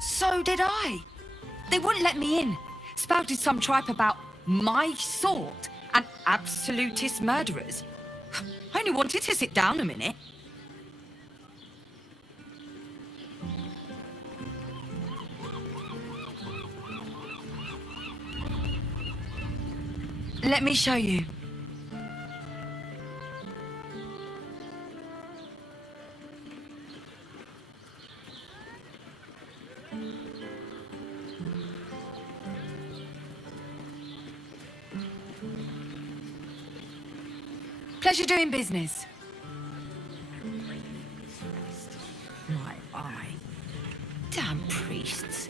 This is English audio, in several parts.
So did I. They wouldn't let me in. Spouted some tripe about my sort and absolutist murderers. I only wanted to sit down a minute. Let me show you. Pleasure doing business. My eye. Damn priests.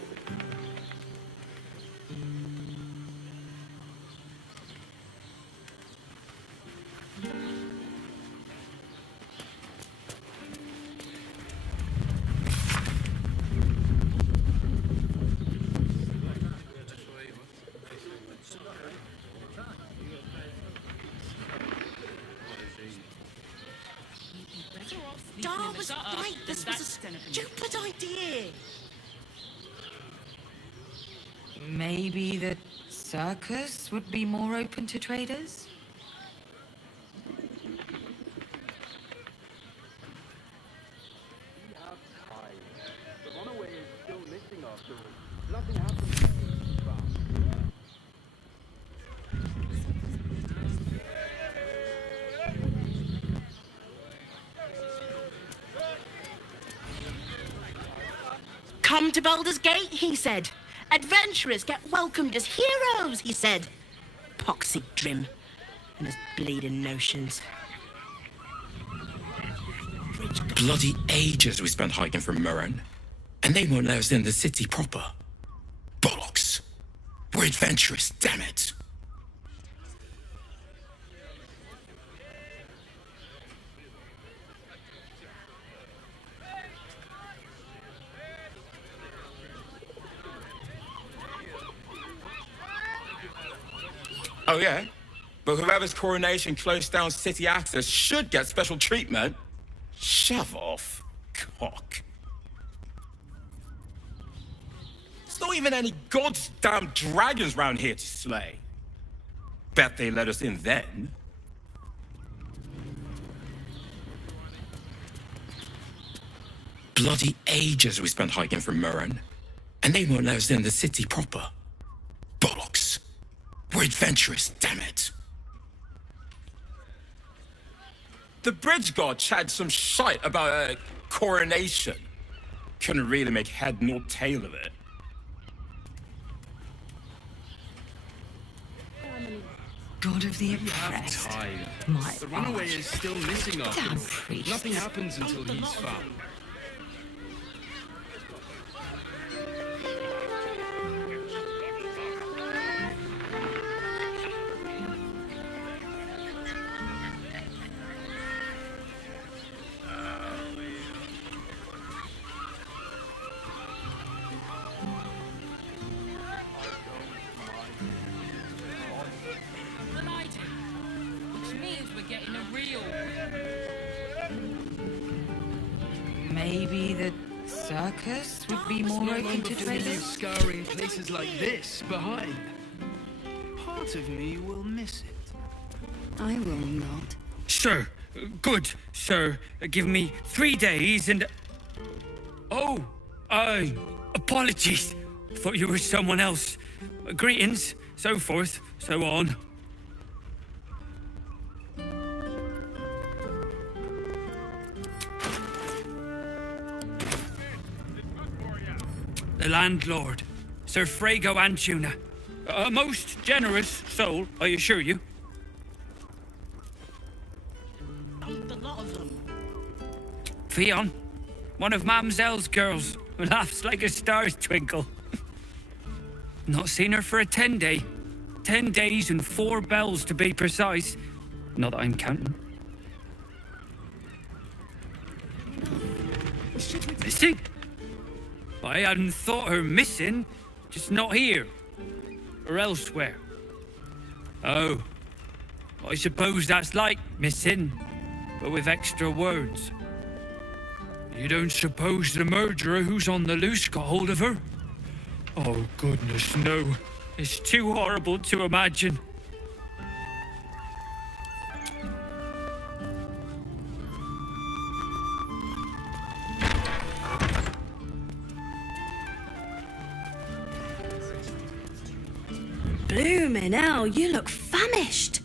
Dar was right. This was a stupid idea. Maybe the circus would be more open to traders? Come to Baldur's Gate, he said. Adventurers get welcomed as heroes, he said. Poxy Drim and his bleeding notions. Bloody ages we spent hiking from Murren, and they won't let us in the city proper. Bollocks. We're adventurous, damn it. Oh yeah? But whoever's coronation closed down city access should get special treatment. Shove off, cock. There's not even any goddamn dragons round here to slay. Bet they let us in then. Bloody ages we spent hiking from Murren, and they won't let us in the city proper. Bollocks. We're adventurous, damn it. The bridge god chatted some shite about a coronation. Couldn't really make head nor tail of it. God of the oppressed. My The runaway is still missing after Damn all. priests. Nothing happens until he's found. The lighting, which means we're getting a real. Maybe the circus would be more open to Before traders? scouring places like this behind. Part of me will miss it. I will not. Sir, good, sir. Give me 3 days and... Oh, apologies. Thought you were someone else. Greetings, so forth, so on. The landlord, Sir Frago Antuna. A most generous soul, I assure you. A lot of them. Fionn, one of Mamselle's girls, who laughs like a star's twinkle. Not seen her for a 10-day. 10 days and 4 bells to be precise. Not that I'm counting. Missing? I hadn't thought her missing, just not here. Or elsewhere. Oh, I suppose that's like missing, but with extra words. You don't suppose the murderer who's on the loose got hold of her? Oh, goodness, no. It's too horrible to imagine. Bloomin' hell, you look famished.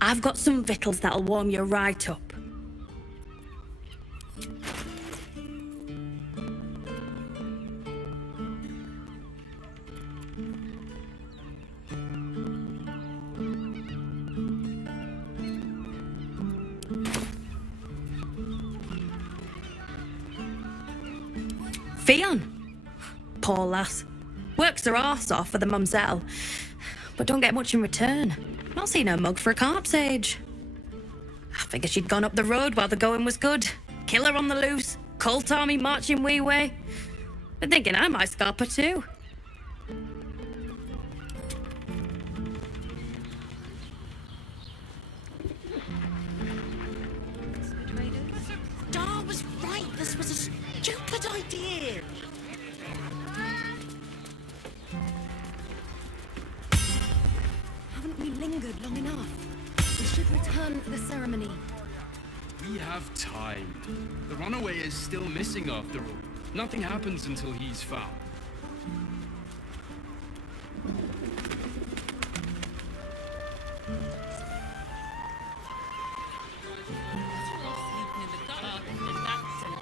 I've got some victuals that'll warm you right up. Fionn. Poor lass. Works her arse off for the mumselle, but don't get much in return. Not seen her mug for a carp's age. I figured she'd gone up the road while the going was good. Killer on the loose, cult army marching wee way. Been thinking I might scalp her too. Dar was right, this was a stupid idea. Haven't we lingered long enough? We should return for the ceremony. We have time. The runaway is still missing after all. Nothing happens until he's found. Sleeping in the dark and dancing.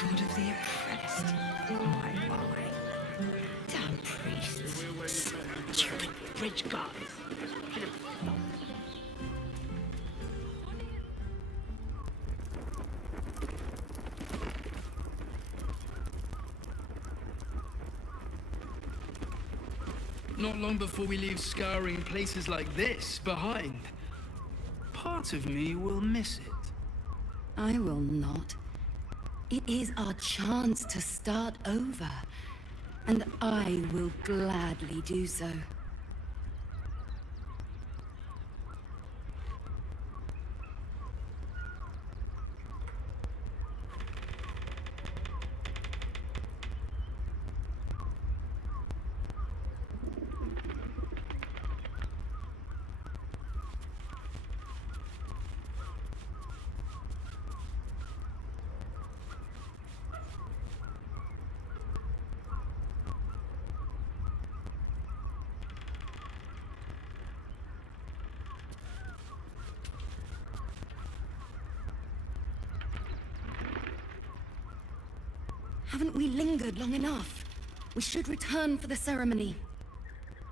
God of the oppressed. My. Damn priests. Stupid bridge guys. Not long before we leave scouring places like this behind, part of me will miss it. I will not. It is our chance to start over, and I will gladly do so. Haven't we lingered long enough? We should return for the ceremony.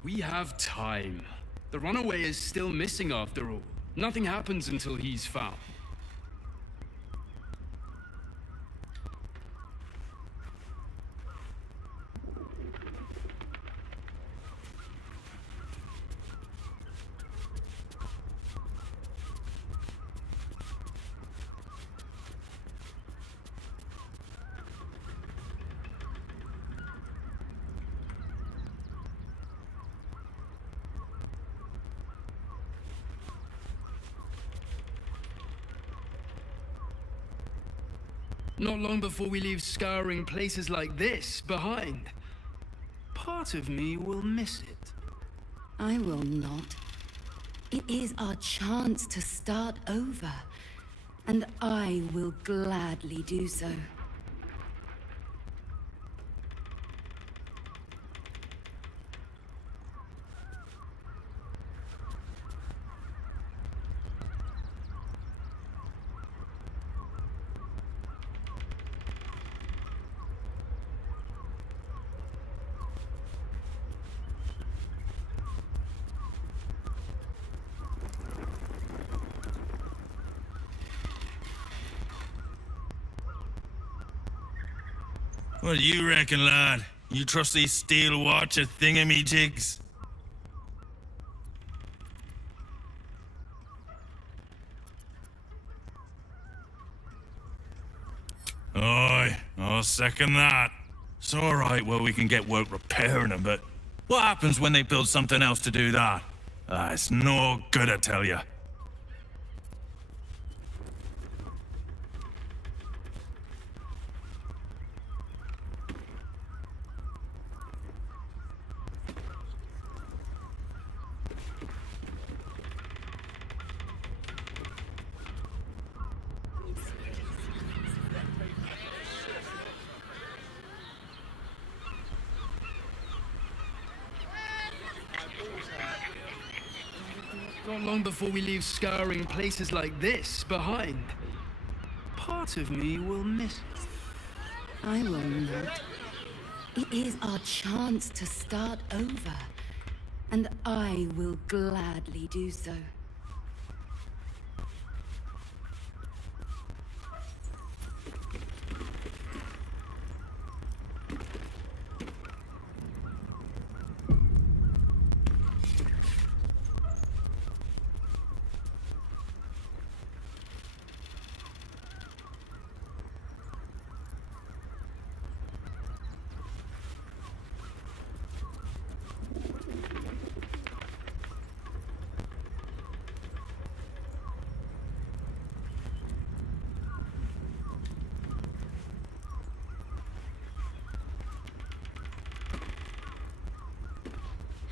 We have time. The runaway is still missing after all. Nothing happens until he's found. Not long before we leave scouring places like this behind, part of me will miss it. I will not. It is our chance to start over, and I will gladly do so. What do you reckon, lad? You trust these steel watcher thingamajigs? Aye, I'll second that. It's alright where we can get work repairing them, but what happens when they build something else to do that? It's no good, I tell ya. Not long before we leave scouring places like this behind, part of me will miss. I will not. It is our chance to start over, and I will gladly do so.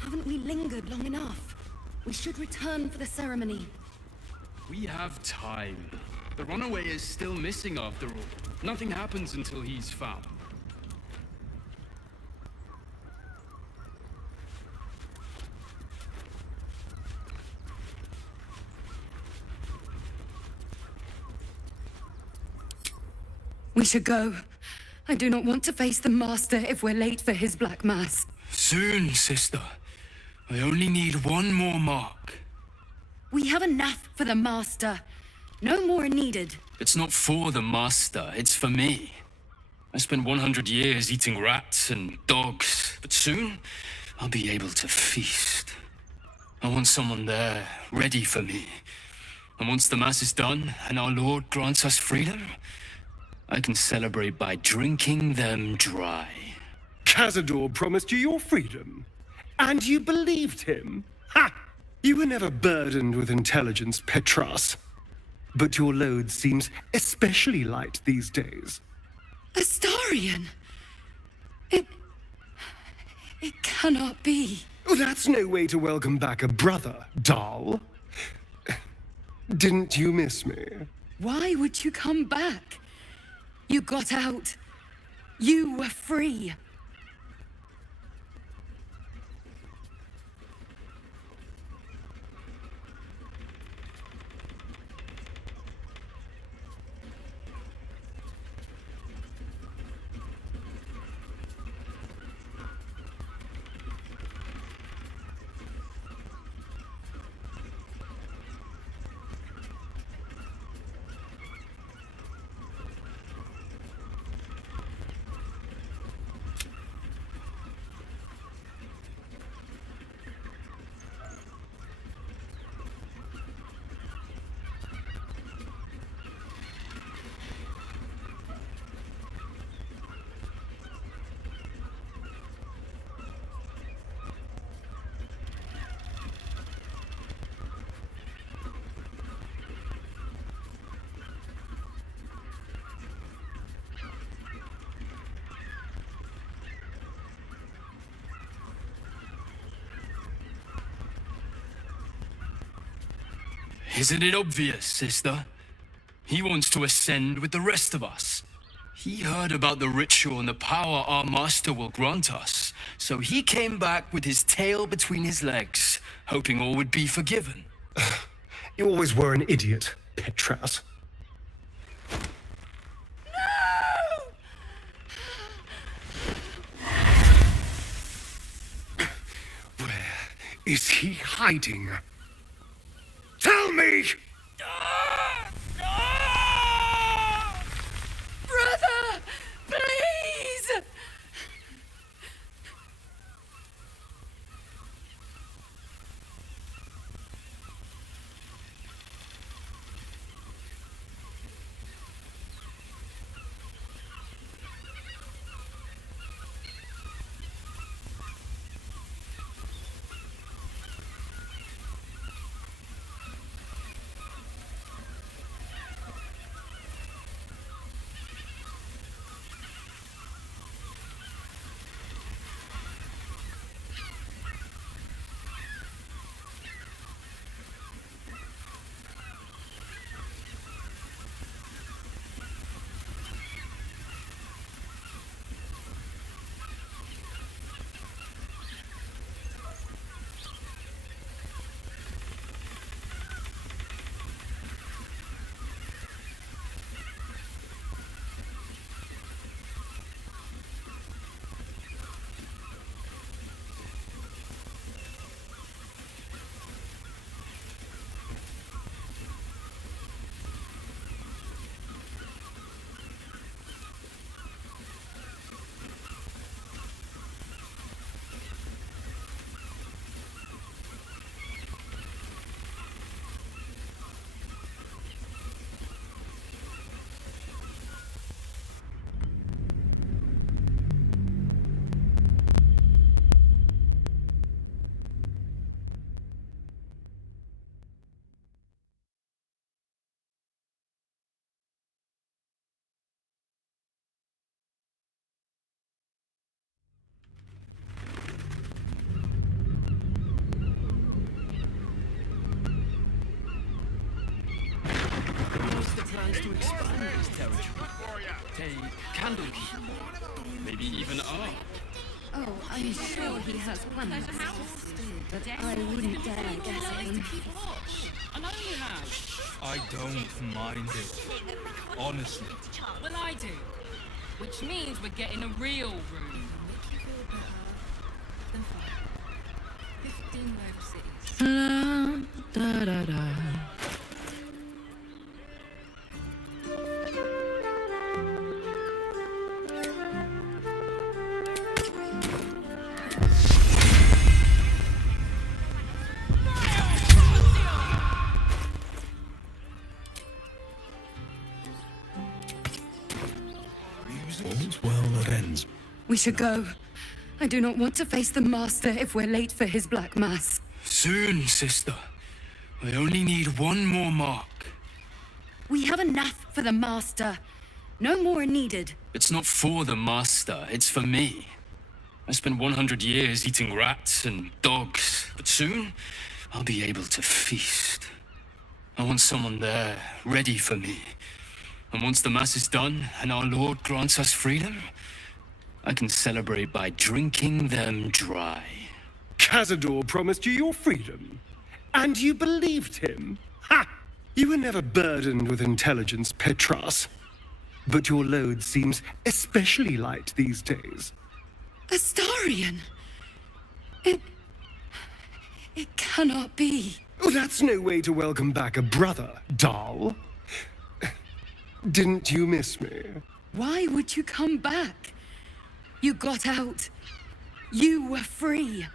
Haven't we lingered long enough? We should return for the ceremony. We have time. The runaway is still missing after all. Nothing happens until he's found. We should go. I do not want to face the Master if we're late for his Black Mass. Soon, sister. I only need one more mark. We have enough for the Master. No more are needed. It's not for the Master, it's for me. I spent 100 years eating rats and dogs, but soon I'll be able to feast. I want someone there, ready for me. And once the Mass is done and our Lord grants us freedom, I can celebrate by drinking them dry. Cazador promised you your freedom, and you believed him? Ha! You were never burdened with intelligence, Petras. But your load seems especially light these days. Astarion! It cannot be. Oh, that's no way to welcome back a brother, doll. Didn't you miss me? Why would you come back? You got out. You were free. Isn't it obvious, sister? He wants to ascend with the rest of us. He heard about the ritual and the power our master will grant us, so he came back with his tail between his legs, hoping all would be forgiven. You always were an idiot, Petras. Where is he hiding? Tell me! Brother! Please! Maybe even art. Oh, I'm sure he has plans. But I wouldn't dare guess him. I know you have. I don't mind it. Honestly. Well, I do. Which means we're getting a real room. 15 web cities. All's well that ends. We should go. I do not want to face the Master if we're late for his Black Mass. Soon, sister. I only need one more mark. We have enough for the Master. No more are needed. It's not for the master, it's for me. I spent 100 years eating rats and dogs, but soon I'll be able to feast. I want someone there, ready for me. And once the Mass is done and our Lord grants us freedom, I can celebrate by drinking them dry. Cazador promised you your freedom. And you believed him? Ha! You were never burdened with intelligence, Petras. But your load seems especially light these days. Astarion! It cannot be. Oh, that's no way to welcome back a brother, doll. Didn't you miss me? Why would you come back? You got out. You were free.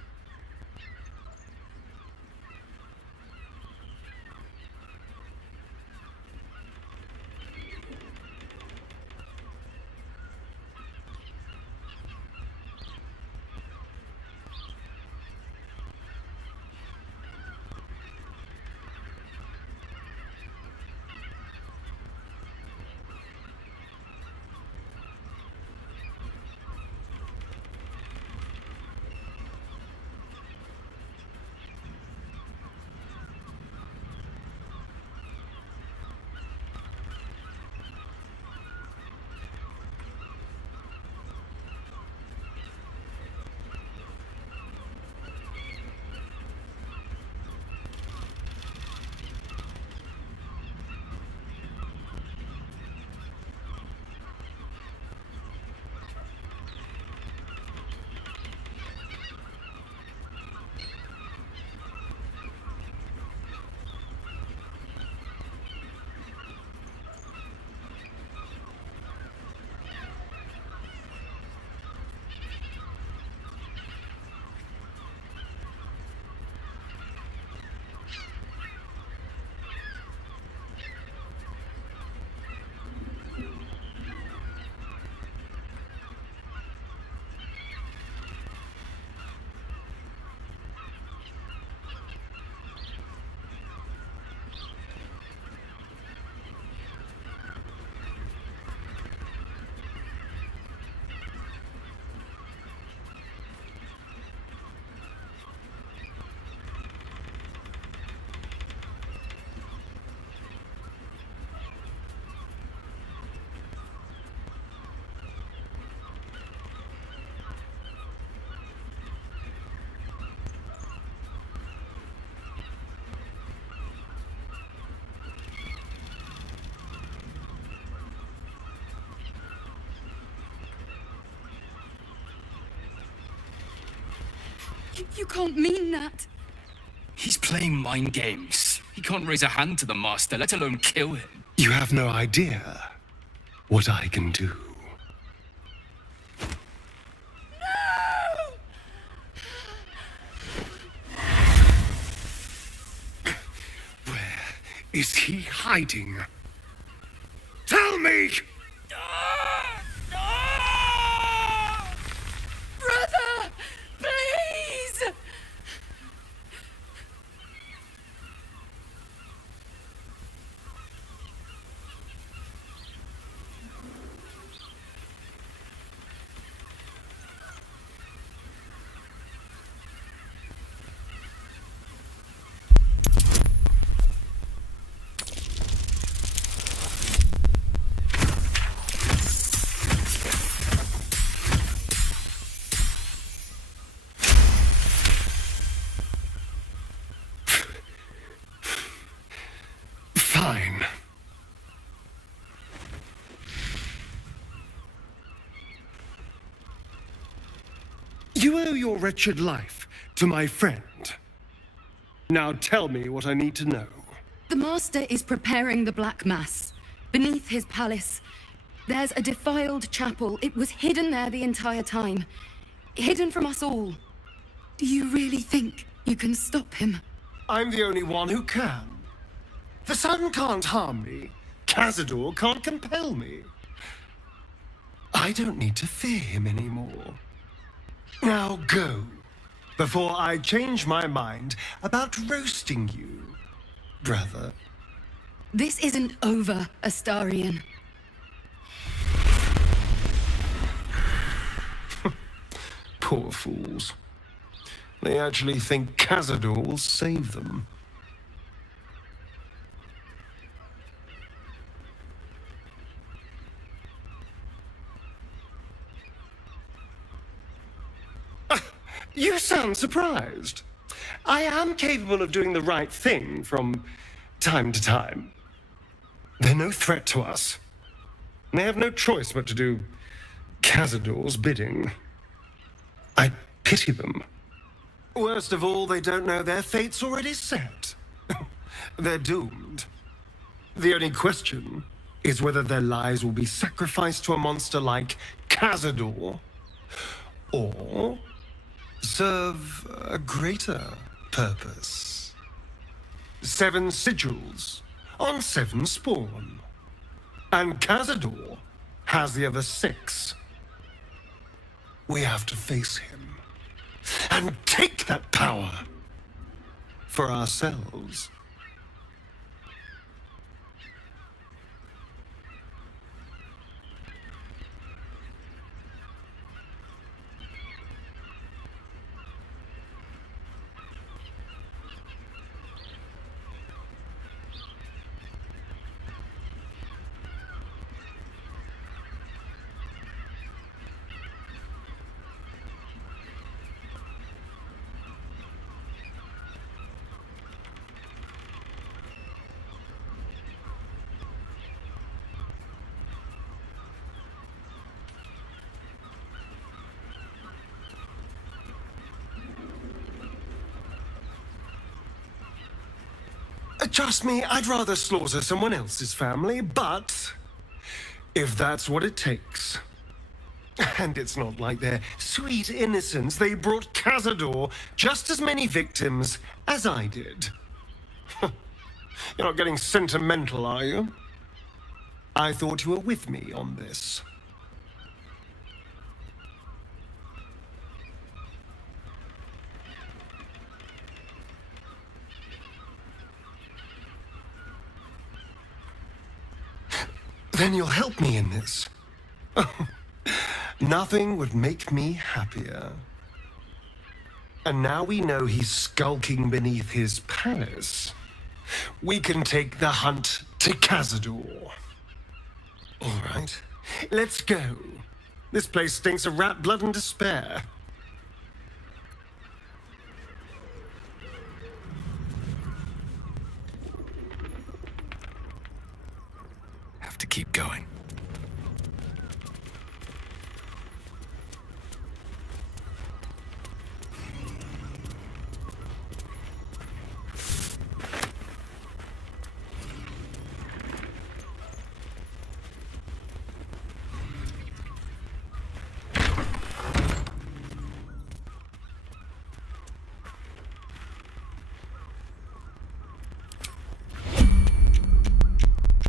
You can't mean that. He's playing mind games. He can't raise a hand to the Master, let alone kill him. You have no idea what I can do. Where is he hiding? Tell me! Brother! Please! You owe your wretched life to my friend. Now tell me what I need to know. The Master is preparing the Black Mass. Beneath his palace, there's a defiled chapel. It was hidden there the entire time. Hidden from us all. Do you really think you can stop him? I'm the only one who can. The sun can't harm me. Cazador can't compel me. I don't need to fear him anymore. Now go, before I change my mind about roasting you, brother. This isn't over, Astarion. Poor fools. They actually think Cazador will save them. You sound surprised. I am capable of doing the right thing from time to time. They're no threat to us. They have no choice but to do Cazador's bidding. I pity them. Worst of all, they don't know their fate's already set. They're doomed. The only question is whether their lives will be sacrificed to a monster like Cazador, or serve a greater purpose. 7 sigils on 7 spawn. And Cazador has the other 6. We have to face him and take that power for ourselves. Trust me, I'd rather slaughter someone else's family, but if that's what it takes. And it's not like their sweet innocence. They brought Cazador just as many victims as I did. You're not getting sentimental, are you? I thought you were with me on this. Then you'll help me in this. Nothing would make me happier. And now we know he's skulking beneath his palace. We can take the hunt to Cazador. All right, let's go. This place stinks of rat blood and despair. To keep going.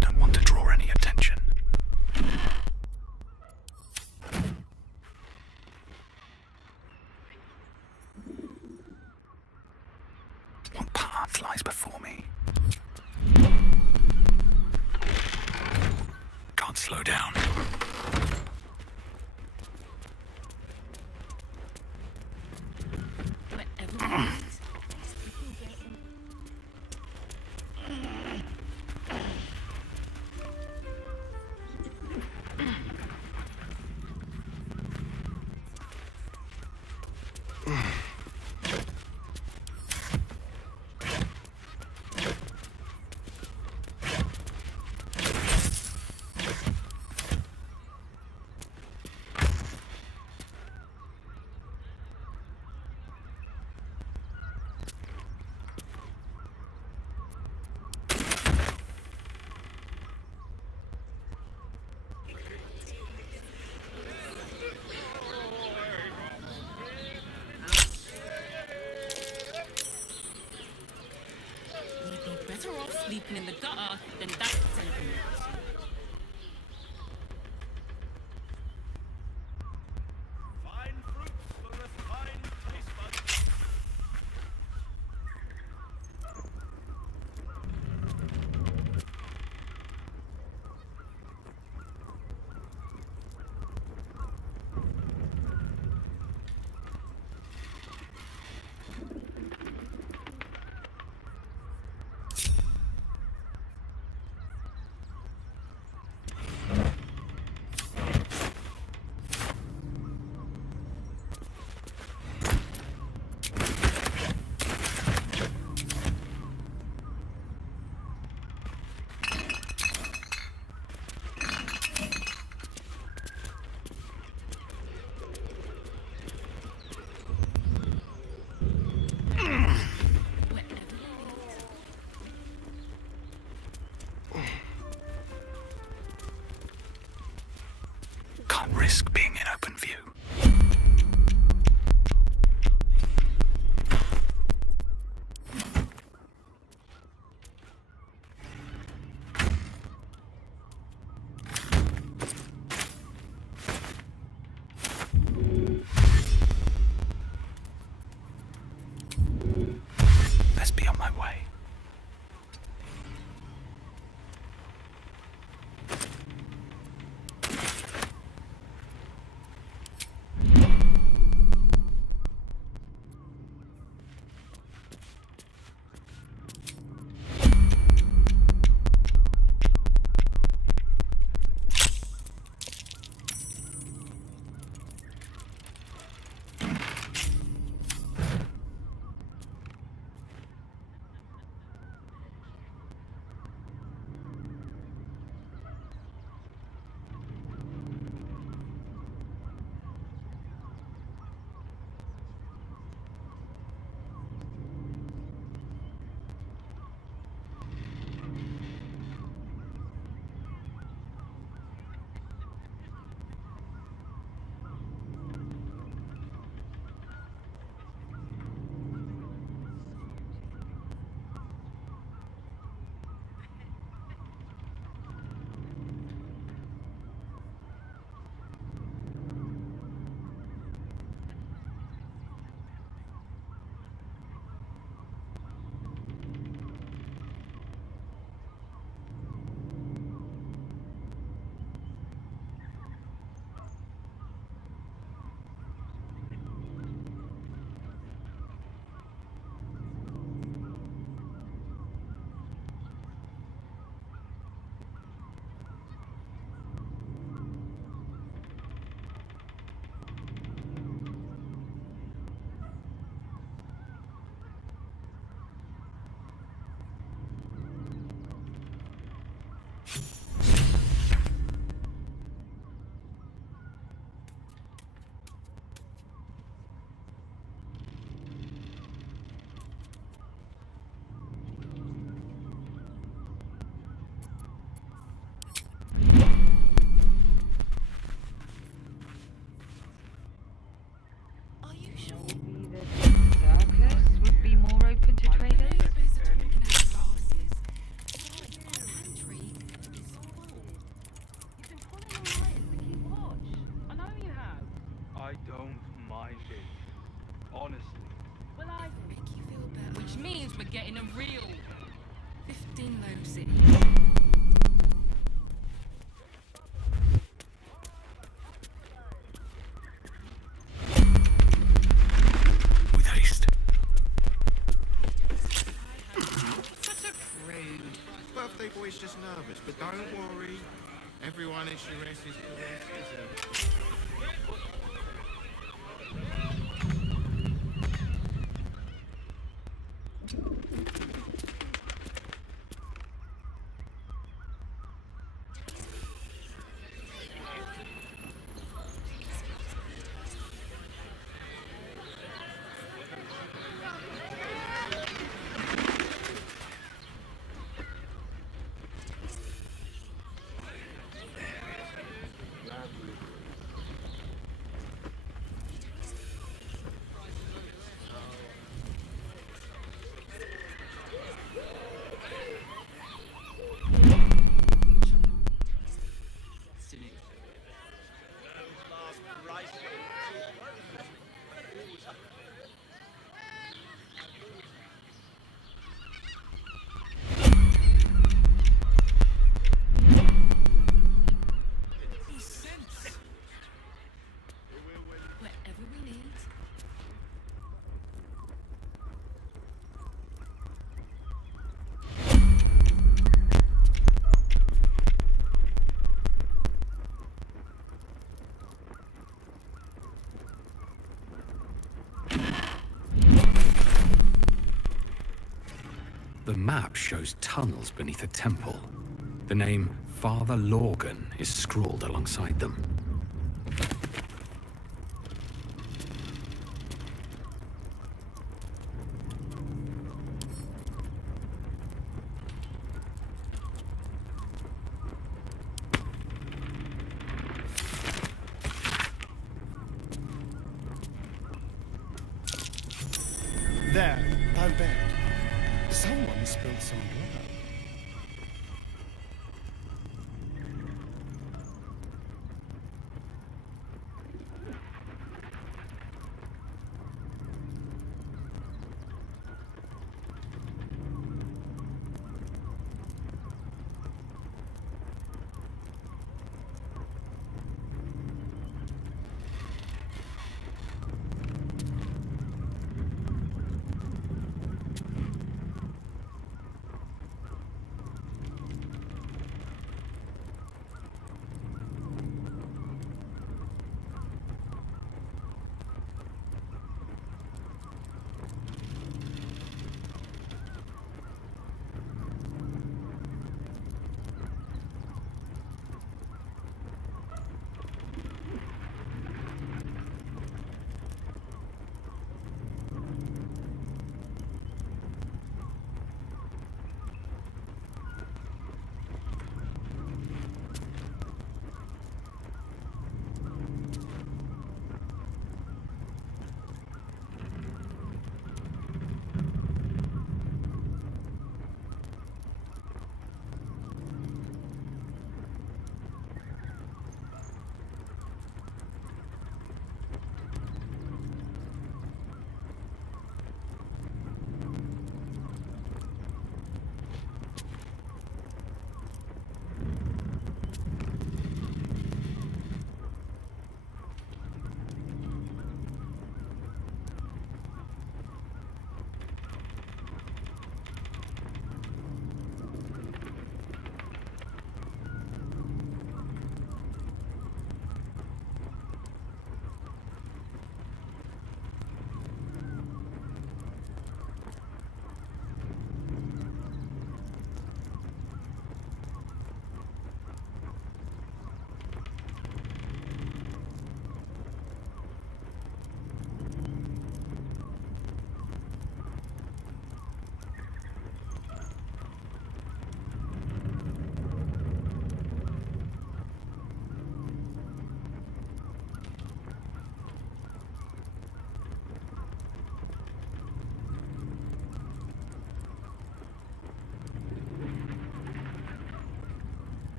Don't want to draw any attention. What path lies before me? Can't slow down. sleeping in the gutter, then that's anything else. Fine fruits for refined taste buds. Can't risk being in open view. Best be on my way. Which means we're getting a real 15 low city. With haste. Such a prude. Birthday boy's just nervous, but don't worry. Everyone is your rest is The map shows tunnels beneath a temple. The name Father Lorgan is scrawled alongside them. There, thy bed. Someone spilled some blood.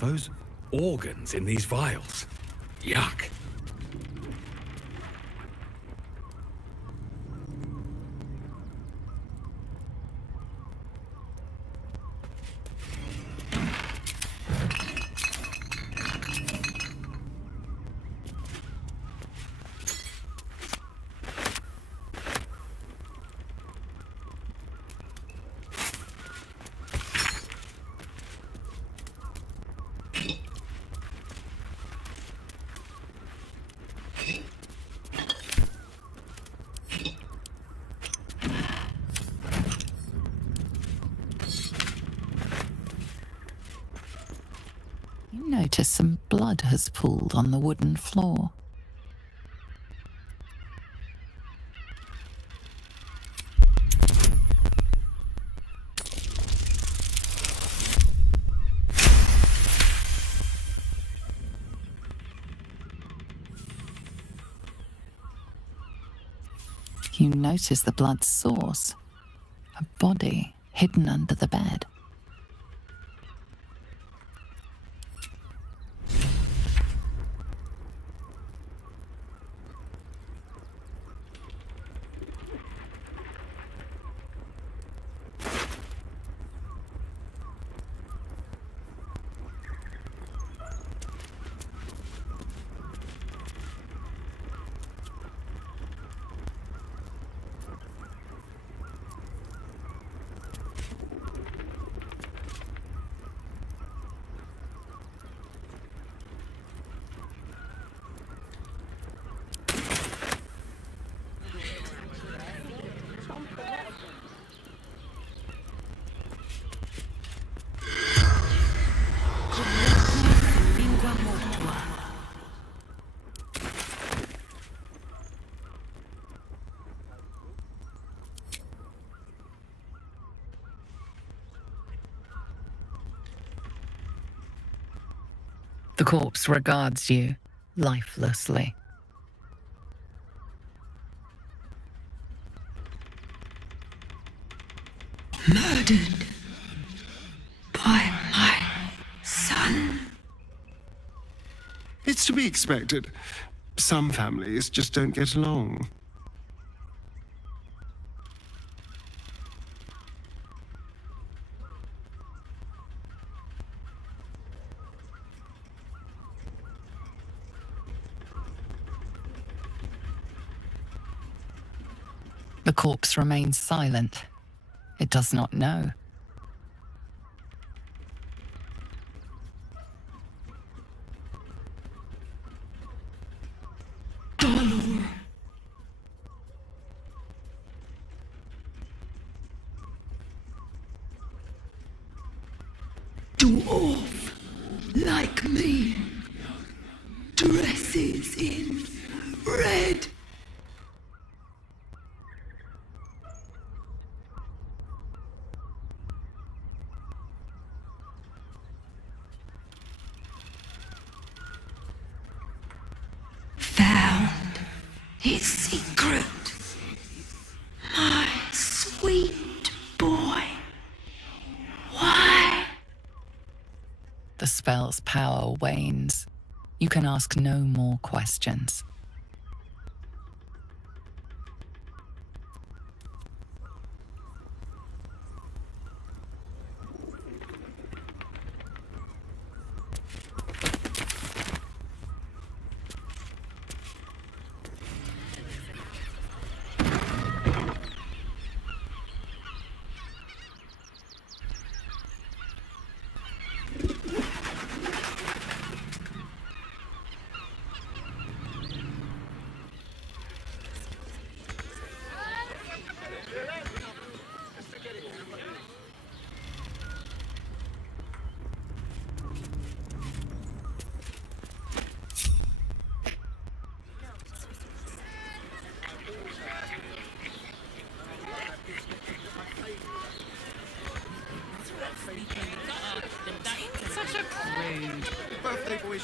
Are those organs in these vials? Yuck. You notice some blood has pooled on the wooden floor. You notice the blood's source, a body hidden under the bed. The corpse regards you lifelessly. Murdered by my son. It's to be expected. Some families just don't get along. The corpse remains silent. It does not know. Baldur. Dwarf like me dresses in red. Found his secret. My sweet boy. Why? The spell's power wanes. You can ask no more questions.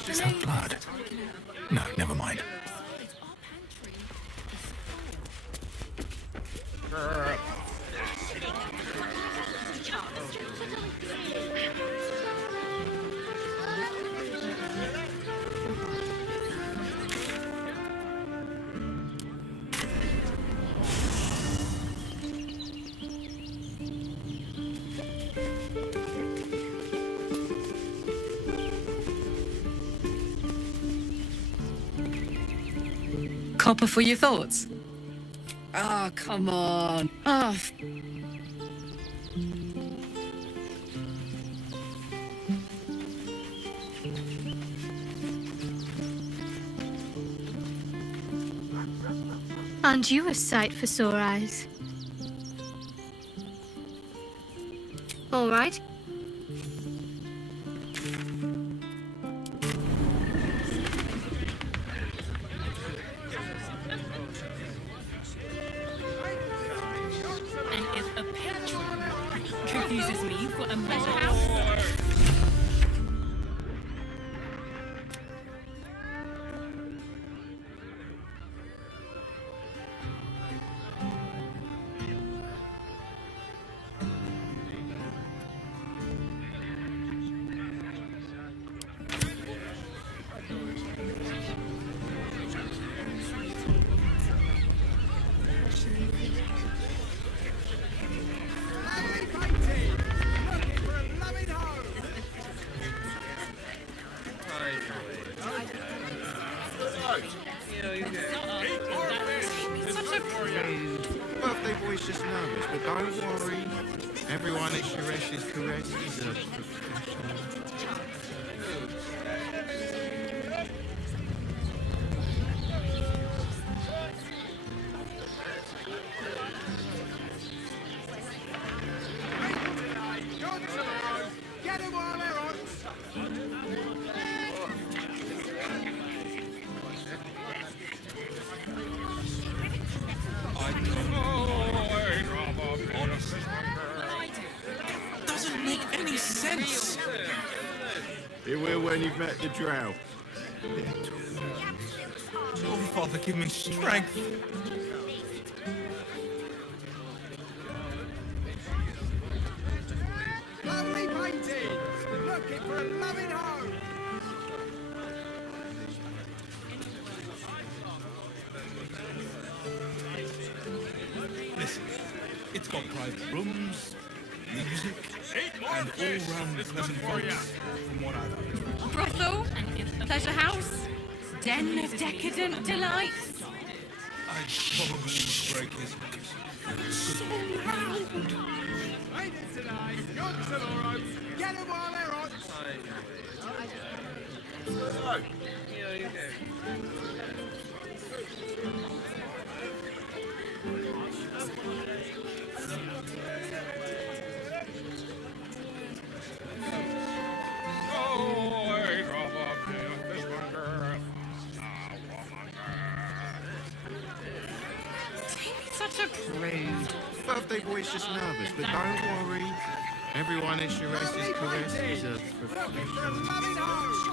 Is that blood? No, never mind. Copper for your thoughts? Oh, come on. Oh, Aren't you a sight for sore eyes? All right. And if a patron confuses me for a madhouse, Birthday boy's just nervous, but don't worry. Everyone at Sharesh's caress is a professional. Get him while they're on! Doesn't make any sense. It will when you've met the drow. Oh, Father, give me strength. Lovely painting! Looking for a loving home! Listen, it's got private rooms, music, and all-round pleasant folks, from what I've heard. Brothel, pleasure house, den of decadent delights. I'd probably break his nose. Ain't it tonight? Got tomorrow! Get him while they're on! Such a prude. Birthday boy's just nervous, but don't worry. Everyone at Sharesh's caress is a professional. Loving home!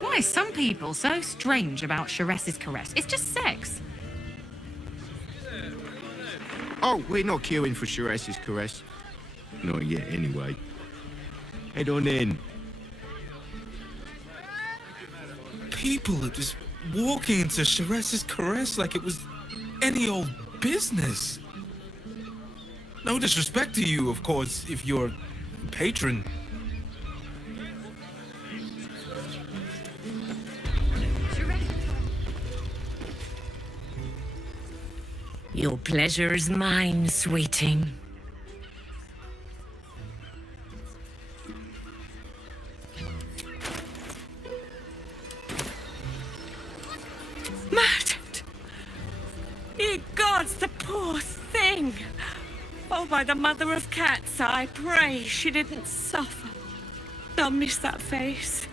Why are some people so strange about Sharesh's caress? It's just sex. Oh, we're not queuing for Sharesh's caress. Not yet, anyway. Head on in. People are just walking into Sharesh's caress like it was any old business. No disrespect to you, of course, if you're a patron. Your pleasure is mine, sweeting. Murdered! Ye gods, the poor thing! Oh, by the mother of cats, I pray she didn't suffer. They'll miss that face.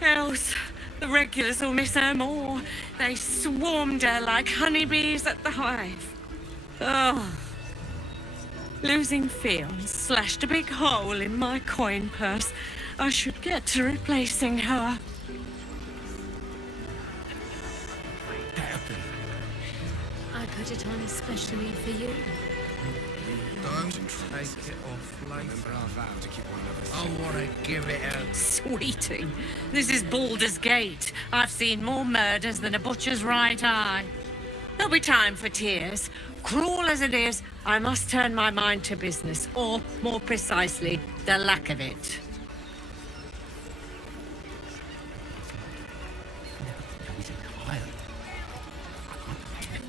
Else, the regulars will miss her more. They swarmed her like honeybees at the hive. Oh. Losing Fion slashed a big hole in my coin purse. I should get to replacing her. I put it on especially for you. Don't take it off later. Remember our vow to keep one another. I want to give it a... Sweetie, this is Baldur's Gate. I've seen more murders than a butcher's right eye. There'll be time for tears. Cruel as it is, I must turn my mind to business, or, more precisely, the lack of it.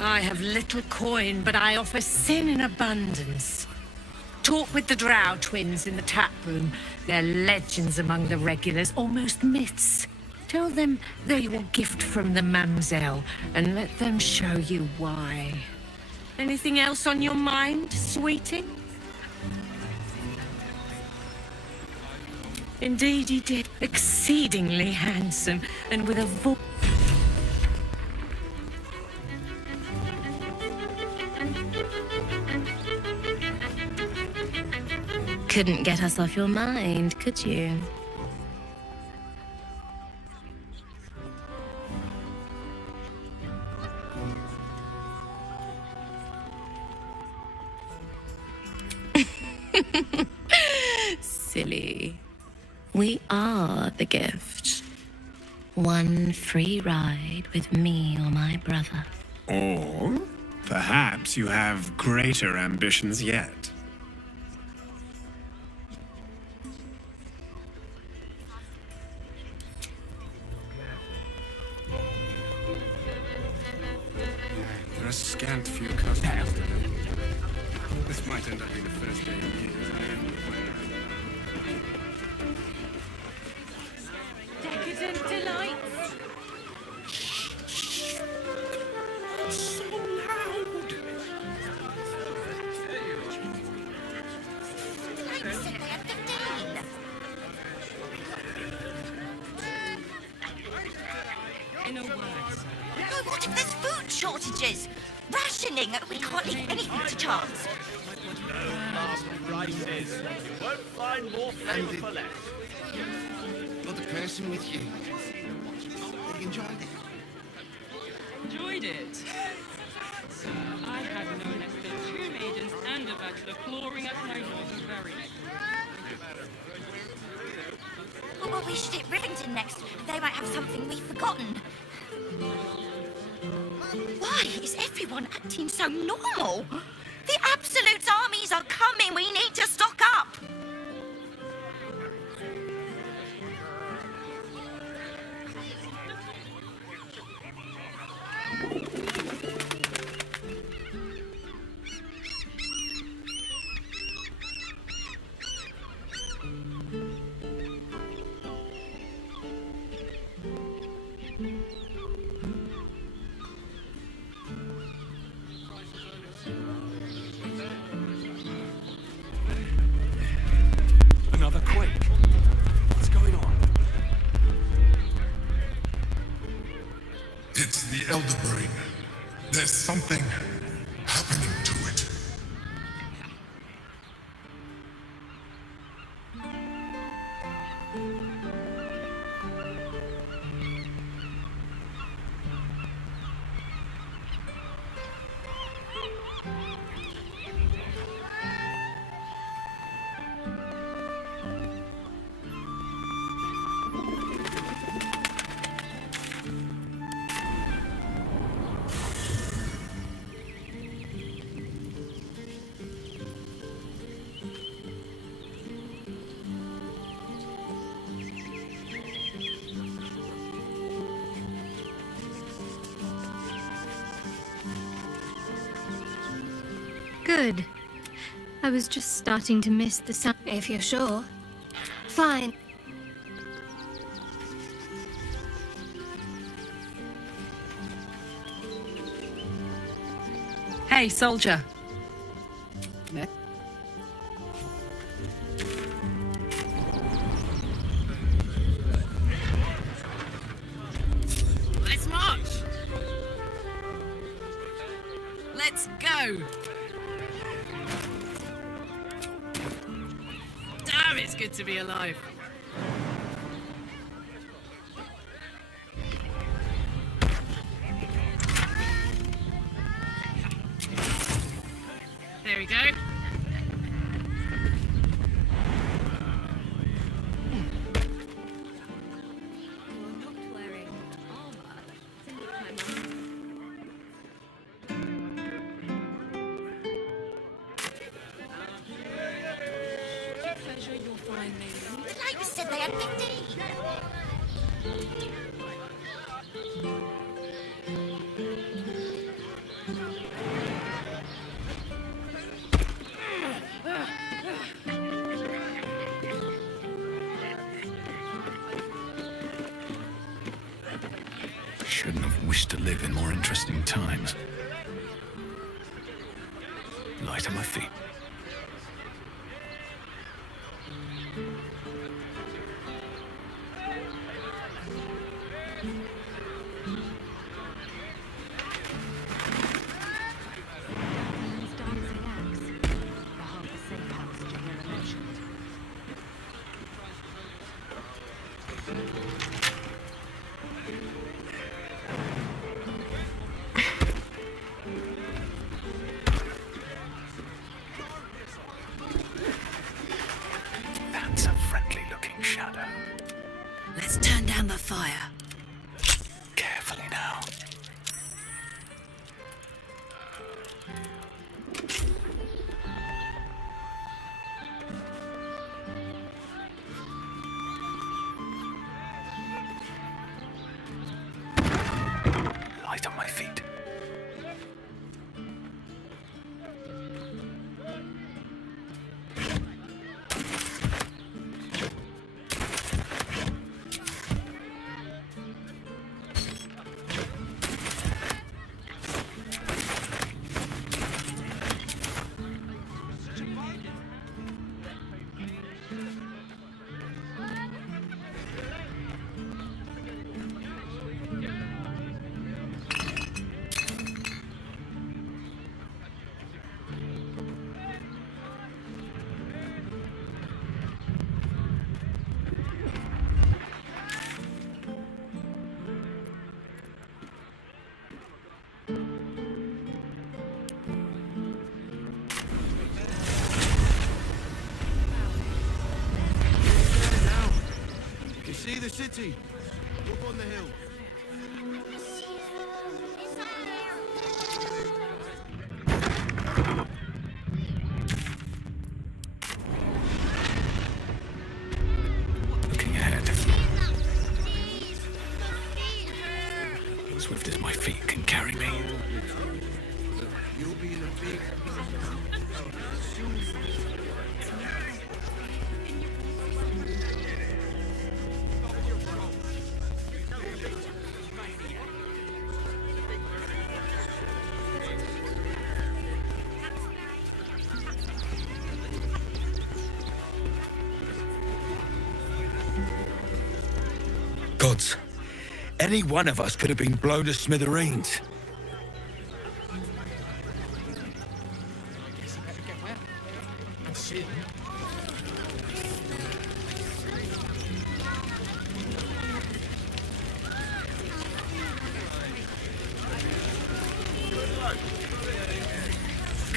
I have little coin, but I offer sin in abundance. Talk with the Drow twins in the tap room. They're legends among the regulars, almost myths. Tell them they will gift from the Mamselle, and let them show you why. Anything else on your mind, sweetie? Indeed he did. Exceedingly handsome, and with a voice. Couldn't get us off your mind, could you? Silly. We are the gift. One free ride with me or my brother. Or perhaps you have greater ambitions yet. There are scant few customers today. This might end up being the first day in years. Decadent delights. So loud. Like said they had 15. In a word, Oh, what if there's food shortages? Rationing? We can't leave anything to chance. Prices. You won't find more flavour for less. Got the person with you. They enjoyed it. enjoyed it. Sir, I have no less than 2 maidens and a bachelor clawing at my door the very next. Well, we should hit Rivington next. They might have something we've forgotten. Why is everyone acting so normal? The Absolute's armies are coming. We need to stock up. Another quake. What's going on? It's the Elder Brain. There's something happening to it. Good. I was just starting to miss the sound. If you're sure. Fine. Hey, soldier. Let's march! Let's go! Damn, it's good to be alive. There we go. Pleasure you'll find me. The neighbours said they had 15. shouldn't have wished to live in more interesting times. Light on my feet. That's a friendly-looking shadow. Let's turn down the fire. Carefully now. Light on my feet. You see the city? Up on the hill. Looking ahead. Swift as my feet can carry me. You'll be in a big... Gods, any one of us could have been blown to smithereens.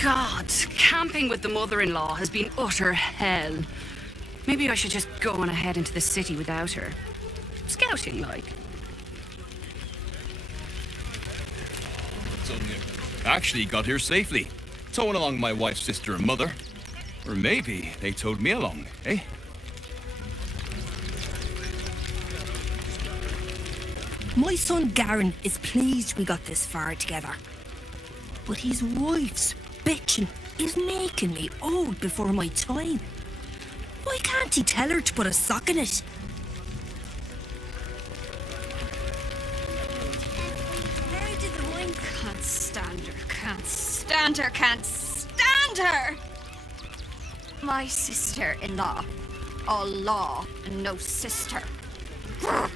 God, camping with the mother-in-law has been utter hell. Maybe I should just go on ahead into the city without her. Scouting, like. Actually got here safely, towing along my wife's sister and mother. Or maybe they towed me along, eh? My son Garen is pleased we got this far together. But his wife's bitching is making me old before my time. Why can't he tell her to put a sock in it? Where did the wine? Can't stand her, can't stand her, can't stand her! My sister-in-law. All law and no sister. Grr.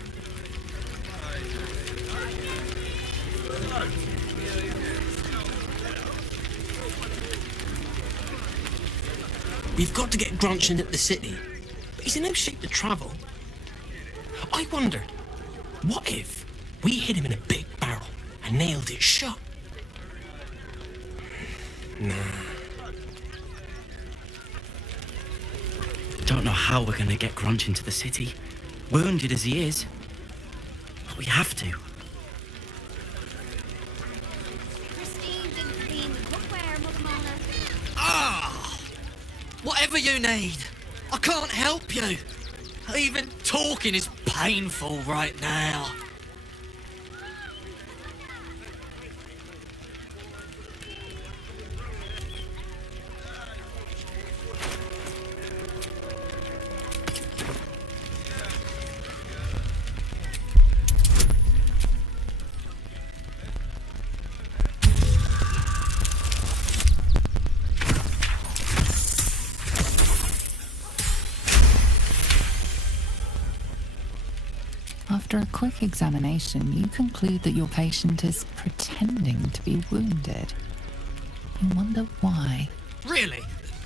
We've got to get Grunch into the city, but he's in no shape to travel. I wonder, what if we hid him in a big barrel and nailed it shut? Nah. Don't know how we're gonna get Grunch into the city, wounded as he is. But we have to. Whatever you need, I can't help you. Even talking is painful right now. After a quick examination, you conclude that your patient is pretending to be wounded. You wonder why. Really?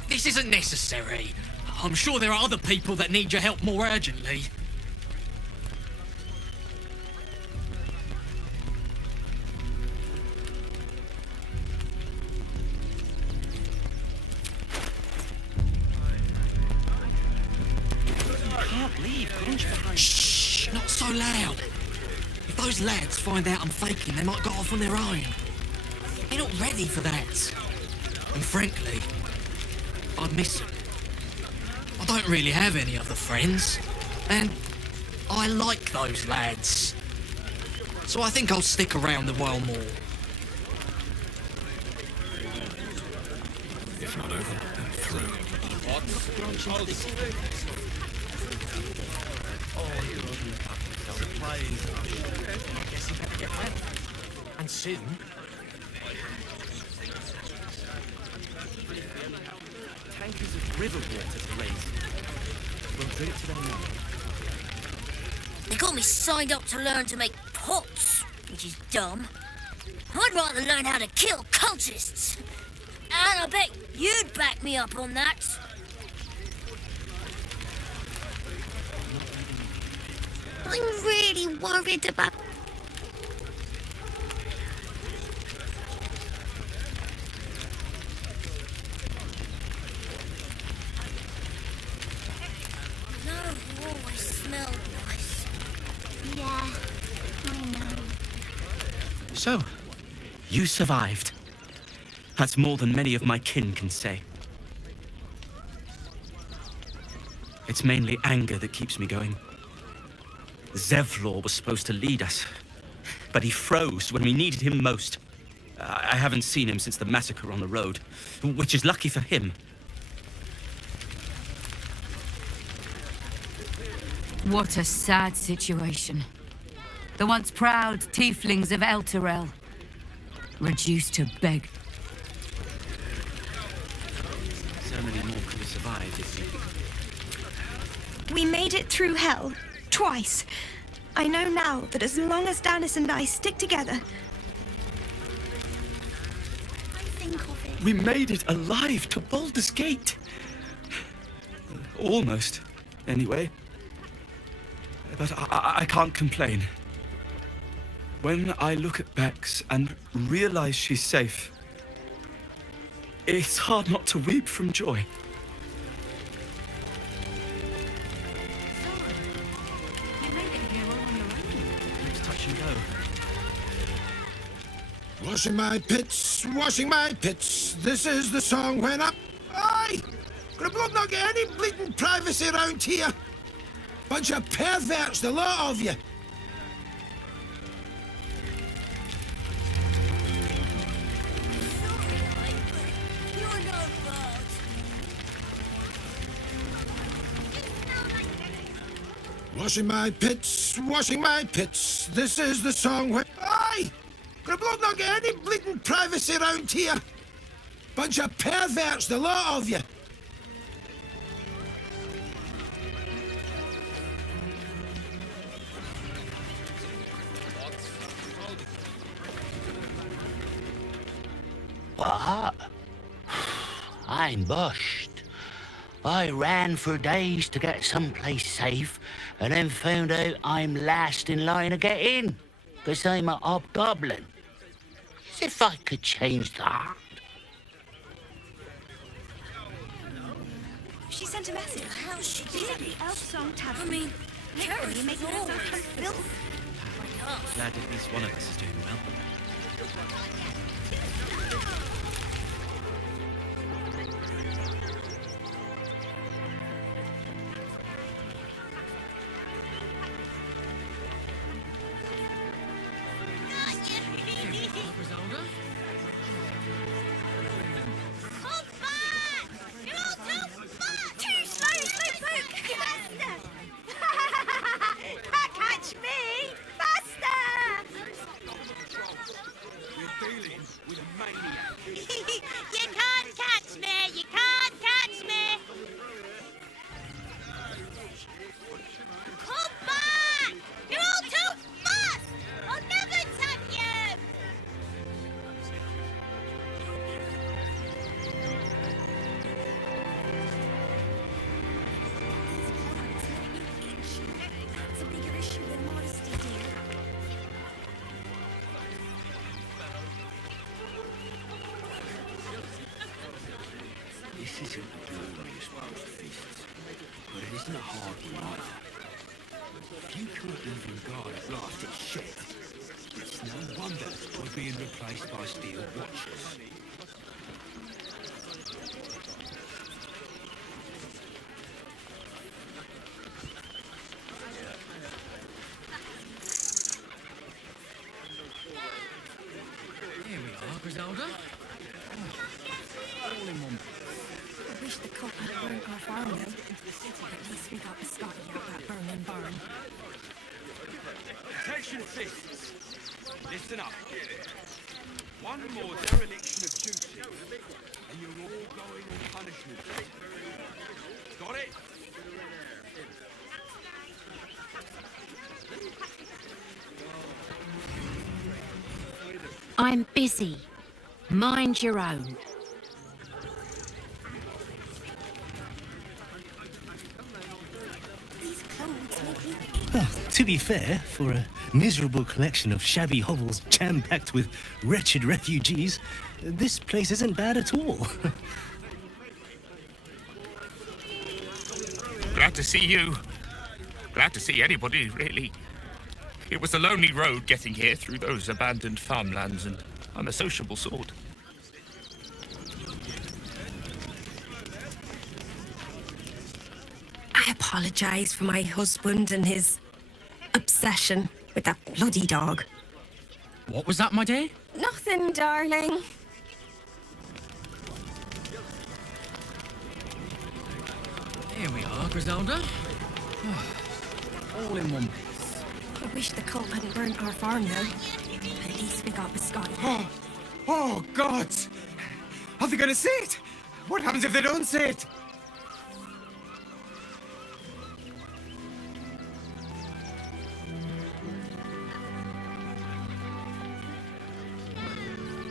This isn't necessary. I'm sure there are other people that need your help more urgently. Can't leave, crunch behind. Shh! Not so loud. If those lads find out I'm faking, they might go off on their own. They're not ready for that. And frankly, I'd miss them. I don't really have any other friends, and I like those lads. So I think I'll stick around a while more. If not over, then through. And soon, Tankers of river water to raise. We'll drink to them now. They got me signed up to learn to make pots, which is dumb. I'd rather learn how to kill cultists. And I bet you'd back me up on that. I'm really worried about... No, you always smelled nice. Yeah, I know. So, you survived. That's more than many of my kin can say. It's mainly anger that keeps me going. Zevlor was supposed to lead us, but he froze when we needed him most. I haven't seen him since the massacre on the road, which is lucky for him. What a sad situation. The once proud tieflings of Elturel, reduced to beg. So many more could have survived if you... We made it through hell. Twice. I know now that as long as Danis and I stick together... We made it alive to Baldur's Gate. Almost, anyway. But I can't complain. When I look at Bex and realize she's safe, it's hard not to weep from joy. Touch and go. Washing my pits, washing my pits. This is the song when up. Aye! Gonna blood not get any bleeding privacy around here. Bunch of perverts, the lot of you. Washing my pits, washing my pits. This is the song when... Aye! Gonna blood not get any bleeding privacy around here. Bunch of perverts, the lot of you. What? I'm bushed. I ran for days to get someplace safe, and then found out I'm last in line to get in, because I'm a hobgoblin. As if I could change that. She sent a message. How she did the elf song tab. I mean, literally making us sound filth. Glad at least one of us is doing well. Catch me! Faster! closed fists, but it isn't a hard one either. If you couldn't even guard a blasted shit, it's no wonder we're being replaced by steel watches. Here we are, Griselda. All in one. I wish the cop had burnt our farm though. At least we got the Scotty out that burning barn. Attention fists. Listen up. One more dereliction of duty, and you're all going on punishment. Got it? I'm busy. Mind your own. Well, to be fair, for a miserable collection of shabby hovels jam-packed with wretched refugees, this place isn't bad at all. Glad to see you. Glad to see anybody, really. It was a lonely road getting here through those abandoned farmlands, and I'm a sociable sort. I apologise for my husband and his obsession with that bloody dog. What was that, my dear? Nothing, darling. Here we are, Griselda. All in one. I wish the cop hadn't burnt our farm though. At least we got the Scotty. Oh, God! Are they gonna see it? What happens if they don't see it?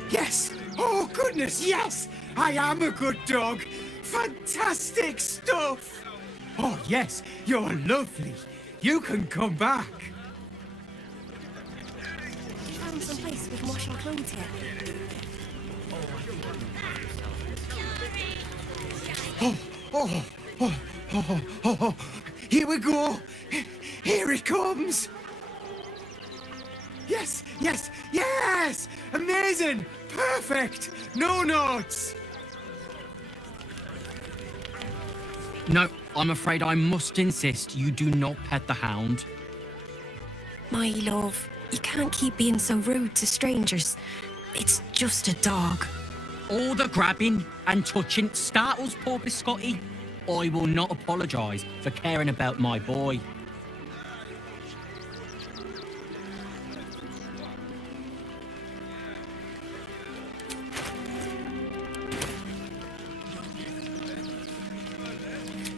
Yes! Oh, goodness, yes! I am a good dog! Fantastic stuff! Oh, yes, you're lovely. You can come back. You found some place we can wash our clothes here. Oh. Here we go. Here it comes. Yes, yes, yes! Amazing! Perfect! No notes! No, I'm afraid I must insist you do not pet the hound. My love, you can't keep being so rude to strangers. It's just a dog. All the grabbing and touching startles poor Biscotti. I will not apologise for caring about my boy.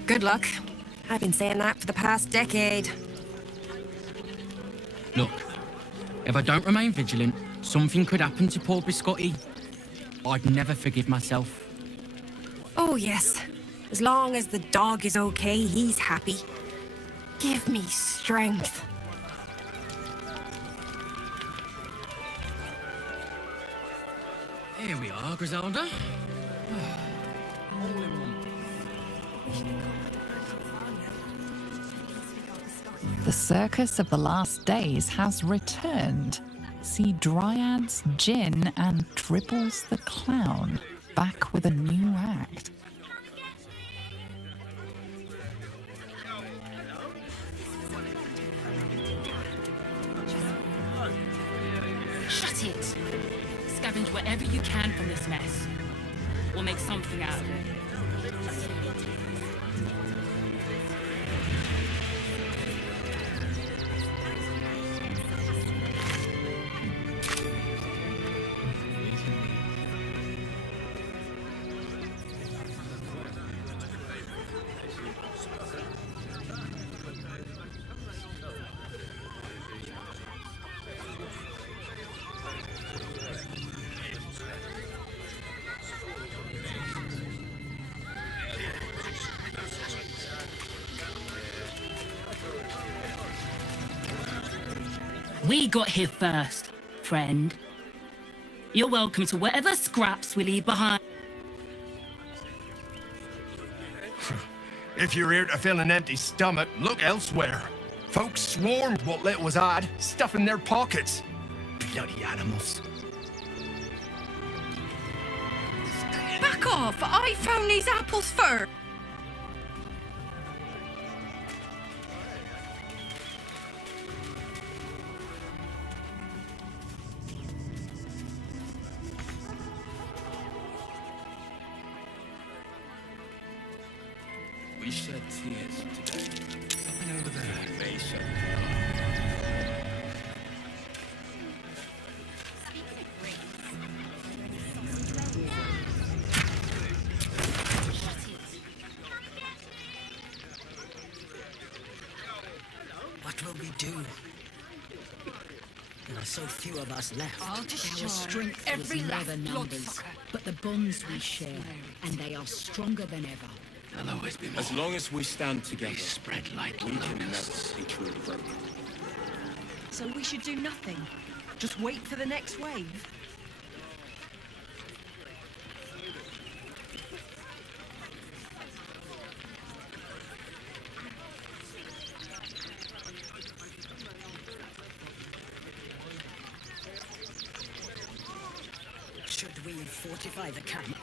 Good luck. I've been saying that for the past decade. Look, if I don't remain vigilant, something could happen to poor Biscotti. I'd never forgive myself. Oh, yes. As long as the dog is okay, he's happy. Give me strength. Here we are, Griselda. All in one. The circus of the last days has returned. See Dryads, Jin, and Dribbles the Clown back with a new act. Shut it! Scavenge whatever you can from this mess. We'll make something out of it. We got here first, friend. You're welcome to whatever scraps we leave behind. If you're here to fill an empty stomach, look elsewhere. Folks swarmed what little was odd, stuffing their pockets. Bloody animals. Back off! I found these apples first! We shed tears today. Something over there. We may shed. What will we do? There are so few of us left. I'll Our destroy strength every was last never numbers, bloodsucker. but the bonds we share, and they are stronger than ever. There'll always be more. As long as we stand together, we spread like we can never be truly broken. So we should do nothing. Just wait for the next wave. Should we fortify the camp?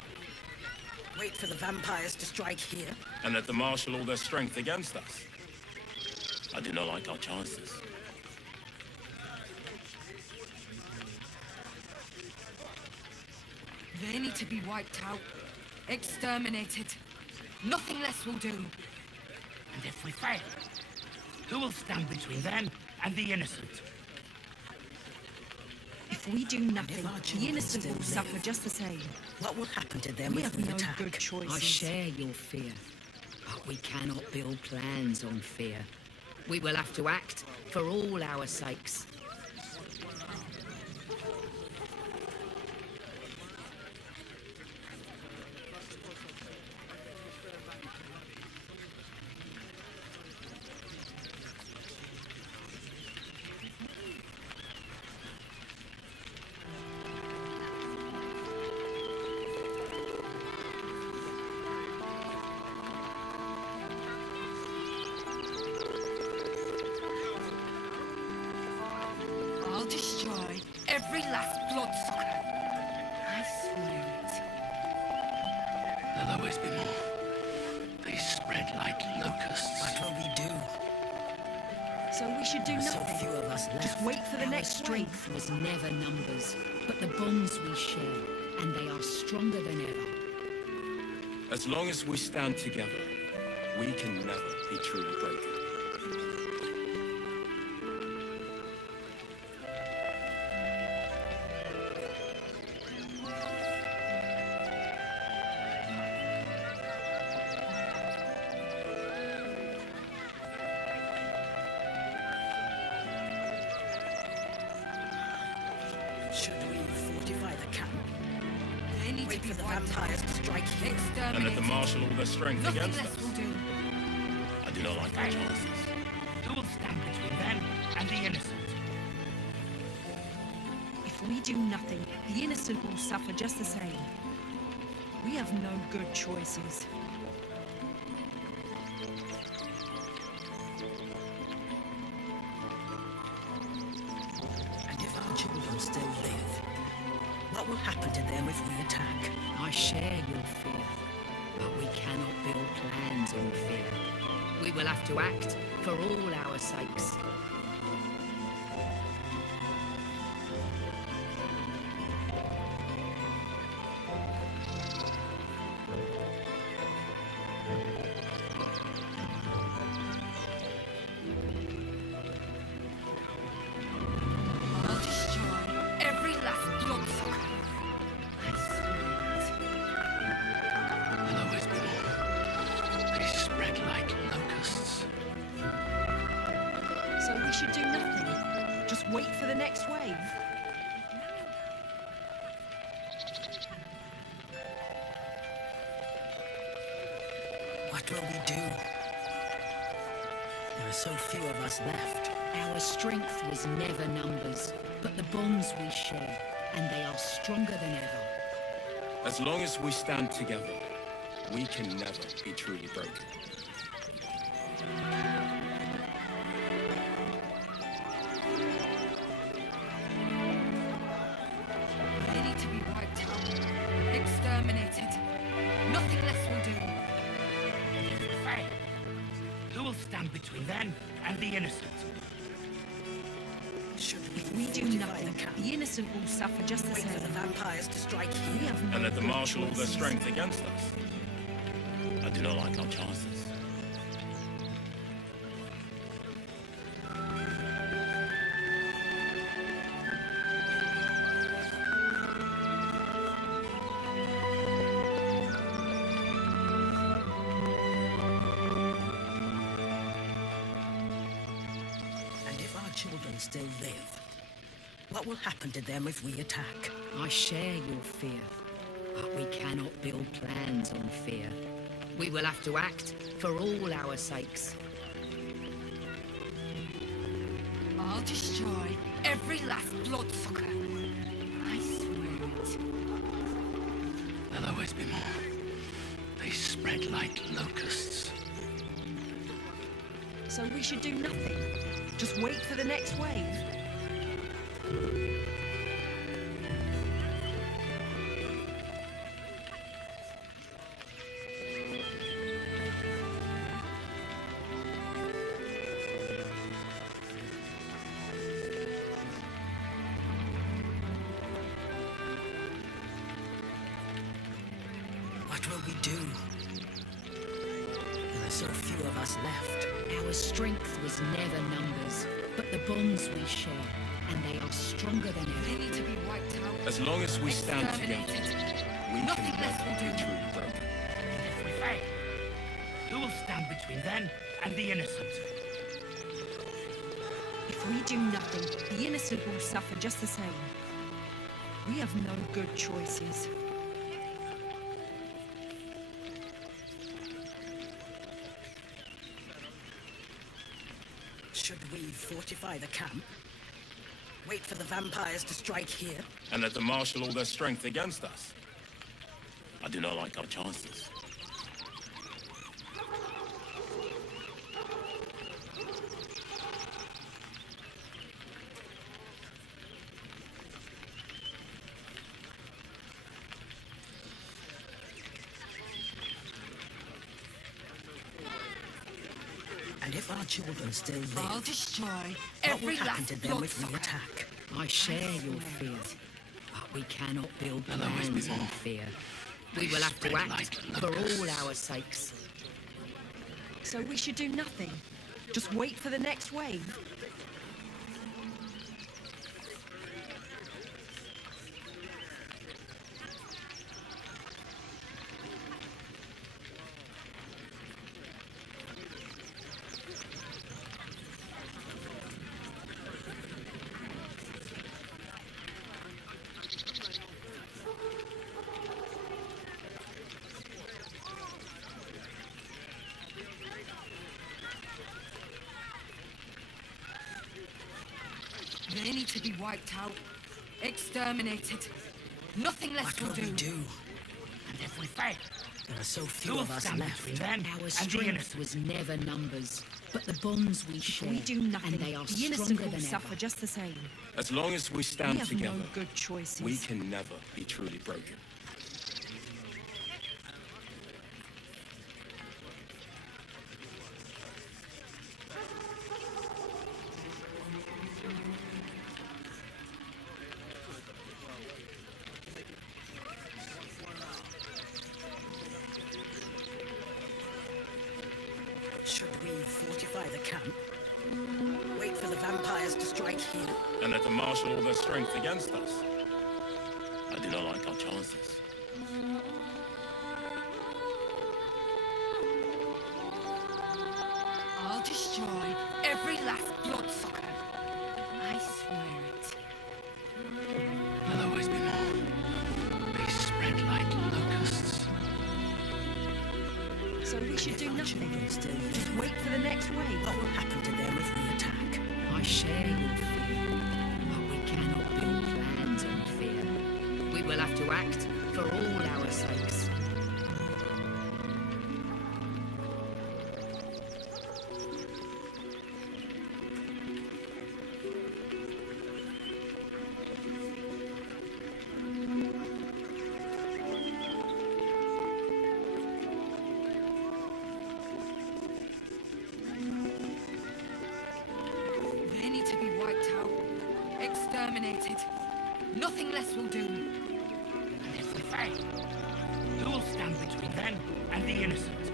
Wait for the vampires to strike here? And let them marshal all their strength against us. I do not like our chances. They need to be wiped out. Exterminated. Nothing less will do. And if we fail, who will stand between them and the innocent? If we do nothing, the innocent will suffer just the same. What will happen to them We if have we no attack? good choices. I share your fear, but we cannot build plans on fear. We will have to act for all our sakes. I'll destroy every last bloodsucker. I swear it. There'll always be more. They spread like locusts. What will we do? So we should do There are so nothing. few of us left. Just wait for the Our next wave. strength was never numbers, but the bonds we share, and they are stronger than ever. As long as we stand together, we can never be truly broken. Should we fortify the camp? They need Wait to be for the wiped vampires out. to strike here? And let Exterminated. them marshal all their strength Nothing against less us. will do. I do not like our chances. Who will stand between them and the innocent? If we do nothing, the innocent will suffer just the same. We have no good choices. And if our children still live, what will happen to them if we attack? I share your fear, but we cannot build plans on fear. We will have to act for all our sakes. I'll destroy every last bloodsucker. I swear it. There'll always be more. They spread like locusts. So we should do nothing. Just wait for the next wave. What will we do? There are so few of us left. Our strength was never numbers, but the bonds we share, and they are stronger than ever. As long as we stand together, we can never be truly broken. stand between them and the innocent. If we do nothing, the innocent will suffer just the Wait same. for the vampires to strike here. We have no And let the good marshal all their choices. strength against us. I do not like our chances. And if our children still live, what will happen to them if we attack? I share your fear, but we cannot build plans on fear. We will have to act for all our sakes. I'll destroy every last bloodsucker. I swear it. There'll always be more. They spread like locusts. So we should do nothing. Just wait for the next wave. What will we do? There are so few of us left. Our strength was never numbers, but the bonds we share, and they are stronger than ever. They need to be wiped out. As long as we stand together, Exterminated. we Nothing can less never will be do. truly broken. If we fail, who will stand between them and the innocent? If we do nothing, the innocent will suffer just the same. We have no good choices. Should we fortify the camp? Wait for the vampires to strike here? And let them marshal all their strength against us. I do not like our chances. And if our children still live, I'll destroy what every will happen last to them if we bloodsucker. attack? I share your fear, but we cannot build There'll always be plans on more. fear. We will have to Spread act like for locusts. all our sakes. So we should do nothing. Just wait for the next wave. They need to be wiped out. Exterminated. Nothing less What will will do. we do? And if we fail, There are so who few will of us stand left. between them Our and the strength innocent? was never numbers, but the bonds we If share, we do nothing, and they are the innocent stronger will than suffer ever. just the same. As long as we We stand have together, no good choices. we can never be truly broken. Should we fortify the camp? Wait for the vampires to strike here? And let them marshal all their strength against us. I do not like our chances. I'll destroy every last bloodsucker. I swear it. There'll always be more. They spread like locusts. So we should do nothing. Still live. Just wait for the next wave. What will happen to them if we attack? I share your fear, but we cannot build plans on fear. We will have to act for all our sakes. Exterminated. Nothing less will do. And if we fail, who will stand between them and the innocent?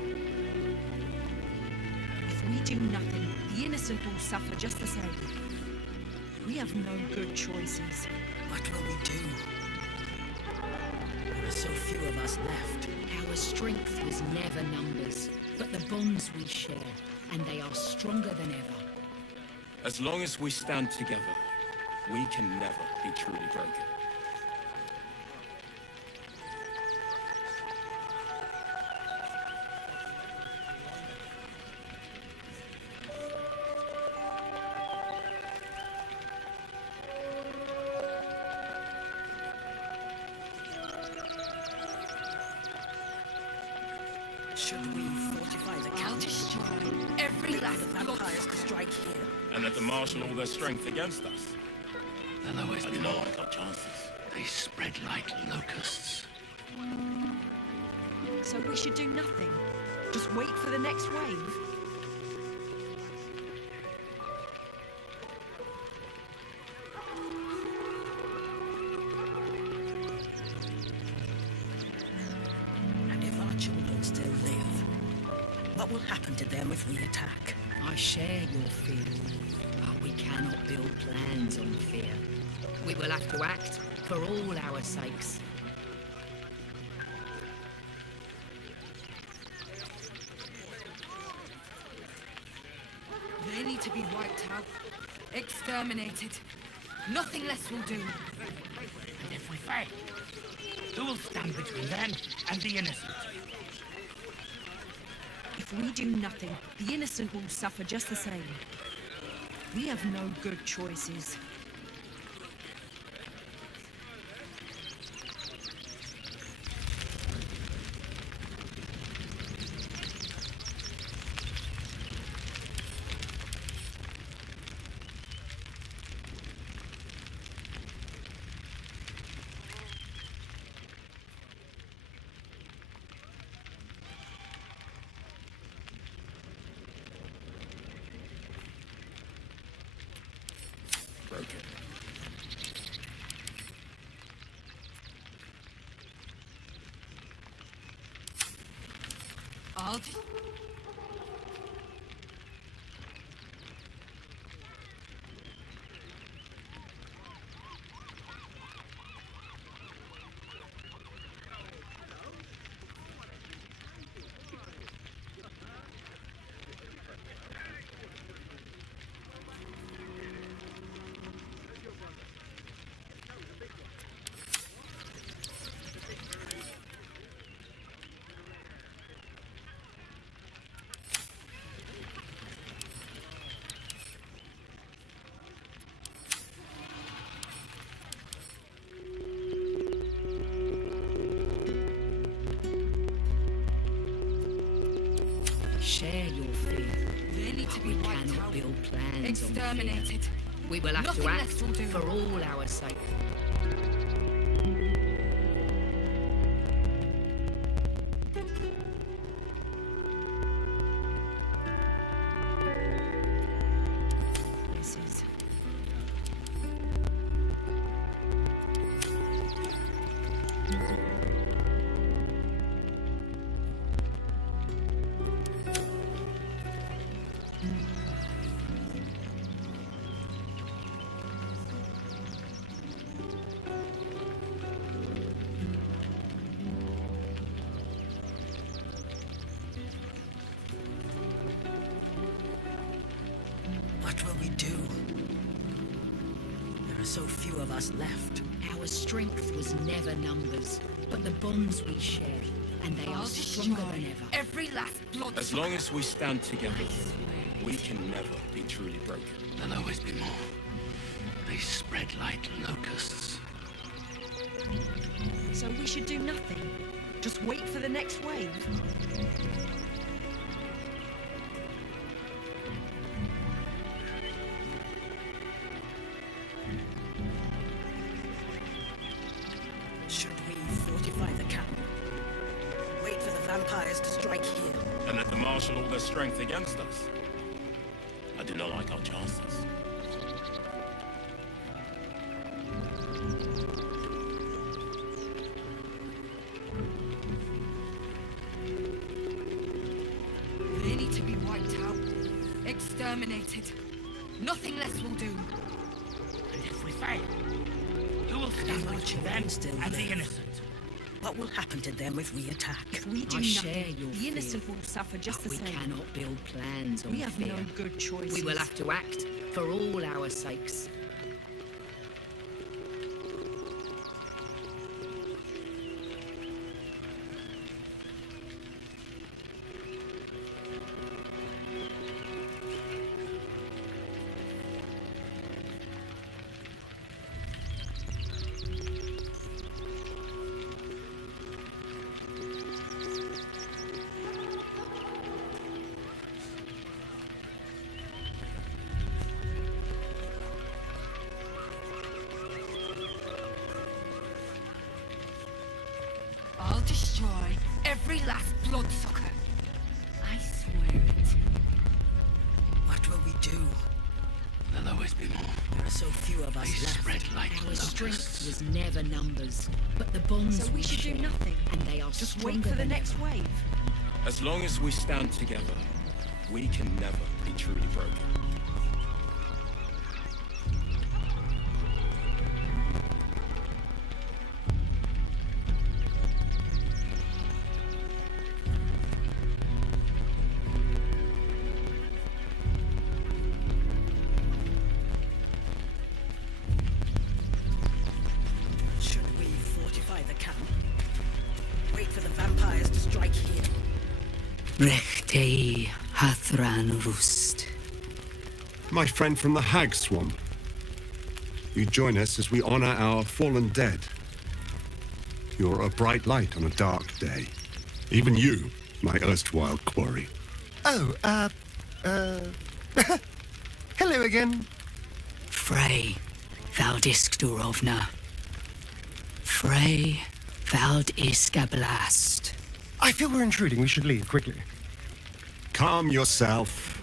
If we do nothing, the innocent will suffer just the same. We have no good choices. What will we do? There are so few of us left. Our strength was never numbers, but the bonds we share, and they are stronger than ever. As long as we stand together, we can never be truly broken. Should we fortify the camp? Destroy every Wait for last the vampires to strike here. And let them marshal all their strength against us. They'll always I be do not more. like our chances. They spread like locusts. So we should do nothing. Just wait for the next wave. And if our children still live, what will happen to them if we attack? I share your fear, but we cannot build plans on fear. We will have to act for all our sakes. They need to be wiped out. Exterminated. Nothing less will do. And if we fail, who will stand between them and the innocent? If we do nothing, the innocent will suffer just the same. We have no good choices. Broken. I'll... Share your fear. They need to be We wiped cannot out. build plans Exterminated. on fear. We will have Nothing to act less will do. for all our sakes. Choices. What will we do? There are so few of us left. Our strength was never numbers, but the bonds we share, and they I'll are stronger destroy than ever. every last blood. As long as we stand together, we can never be truly broken. There'll always be more. They spread like locusts. So we should do nothing. Just wait for the next wave. Should we fortify the camp? Wait for the vampires to strike here. And let them marshal all their strength against us. I do not like our chances. Exterminated. Nothing less will do. And if we fail, who will stand between them and the innocent? What will happen to them if we attack? If we do I share nothing, your the innocent fear. will suffer just But the we same. cannot build plans on We have fear. no good choices. We will have to act for all our sakes. I'll destroy every last bloodsucker. I swear it. What will we do? There'll always be more. There are so few of us They left. spread like Our locusts. strength was never numbers, but the bonds So we should do share, nothing. and they are Just stronger wait for the than next ever. wave. As long as we stand together, we can never be truly broken. Should we fortify the camp? Wait for the vampires to strike here. Rechtei Hathran Rust. My friend from the Hag Swamp. You join us as we honor our fallen dead. You're a bright light on a dark day. Even you, my erstwhile quarry. Oh, hello again. Frey Valdiskdurovna. Frey Valdiskablast. I feel we're intruding. We should leave quickly. Calm yourself.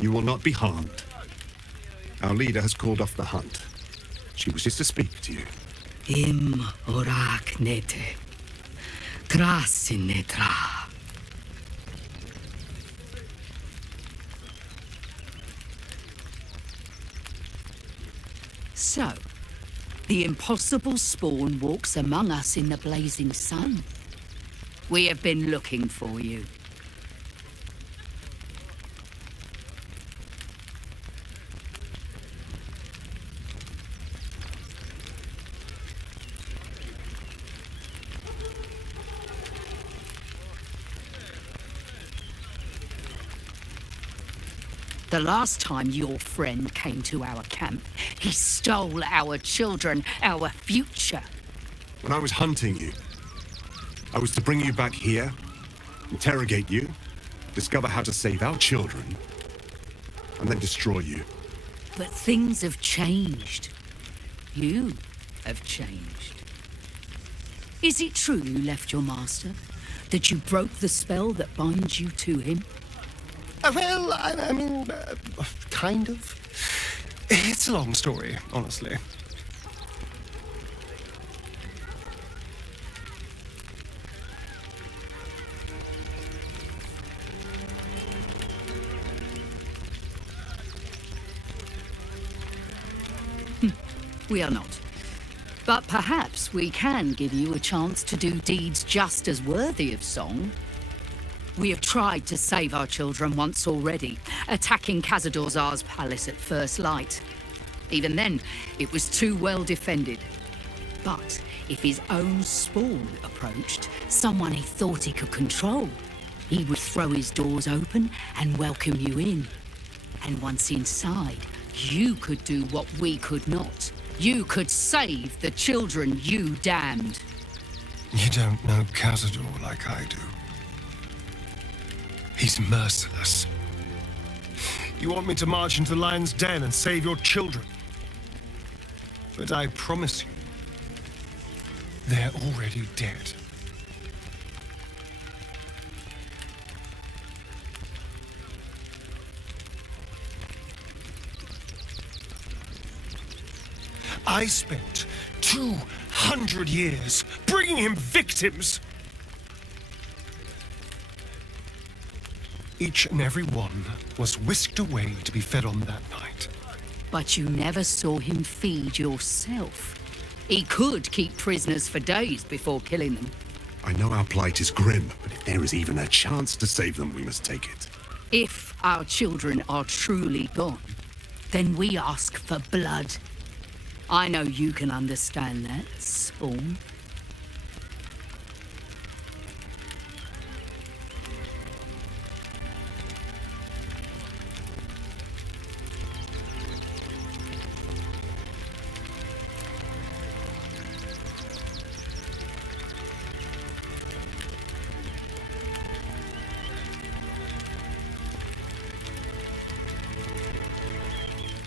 You will not be harmed. Our leader has called off the hunt. She wishes to speak to you. Im orak nete. Krasinnetra. So, the impossible spawn walks among us in the blazing sun. We have been looking for you. The last time your friend came to our camp, he stole our children, our future. When I was hunting you, I was to bring you back here, interrogate you, discover how to save our children, and then destroy you. But things have changed. You have changed. Is it true you left your master? That you broke the spell that binds you to him? Well, I mean, kind of. It's a long story, honestly. We are not. But perhaps we can give you a chance to do deeds just as worthy of song. We have tried to save our children once already, attacking Khazad-dûr's palace at first light. Even then, it was too well defended. But if his own spawn approached, someone he thought he could control, he would throw his doors open and welcome you in. And once inside, you could do what we could not. You could save the children you damned. You don't know Khazad-dûr like I do. He's merciless. You want me to march into the lion's den and save your children? But I promise you, they're already dead. I spent 200 years bringing him victims. Each and every one was whisked away to be fed on that night. But you never saw him feed yourself. He could keep prisoners for days before killing them. I know our plight is grim, but if there is even a chance to save them, we must take it. If our children are truly gone, then we ask for blood. I know you can understand that, Spawn.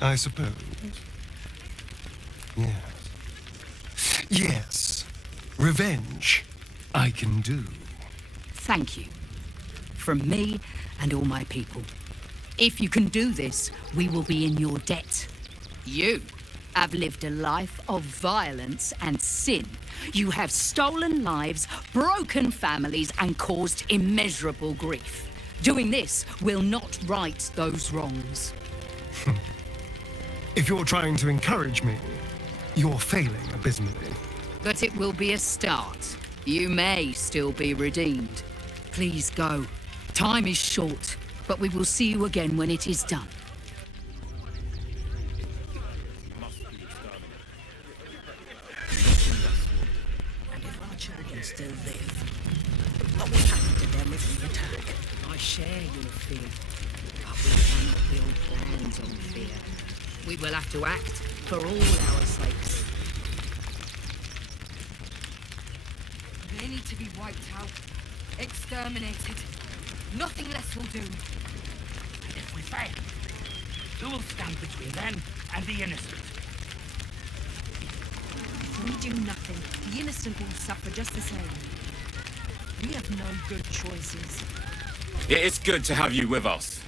I suppose. Yes. Yes. Revenge. I can do. Thank you. From me and all my people. If you can do this, we will be in your debt. You have lived a life of violence and sin. You have stolen lives, broken families, and caused immeasurable grief. Doing this will not right those wrongs. If you're trying to encourage me, you're failing abysmally. But it will be a start. You may still be redeemed. Please go. Time is short, but we will see you again when it is done. And if our children still live, what will happen to them if we attack? I share your fear, but we cannot build plans on fear. We will have to act for all our sakes. They need to be wiped out. Exterminated. Nothing less will do. And if we fail, who will stand between them and the innocent? If we do nothing, the innocent will suffer just the same. We have no good choices. It is good to have you with us.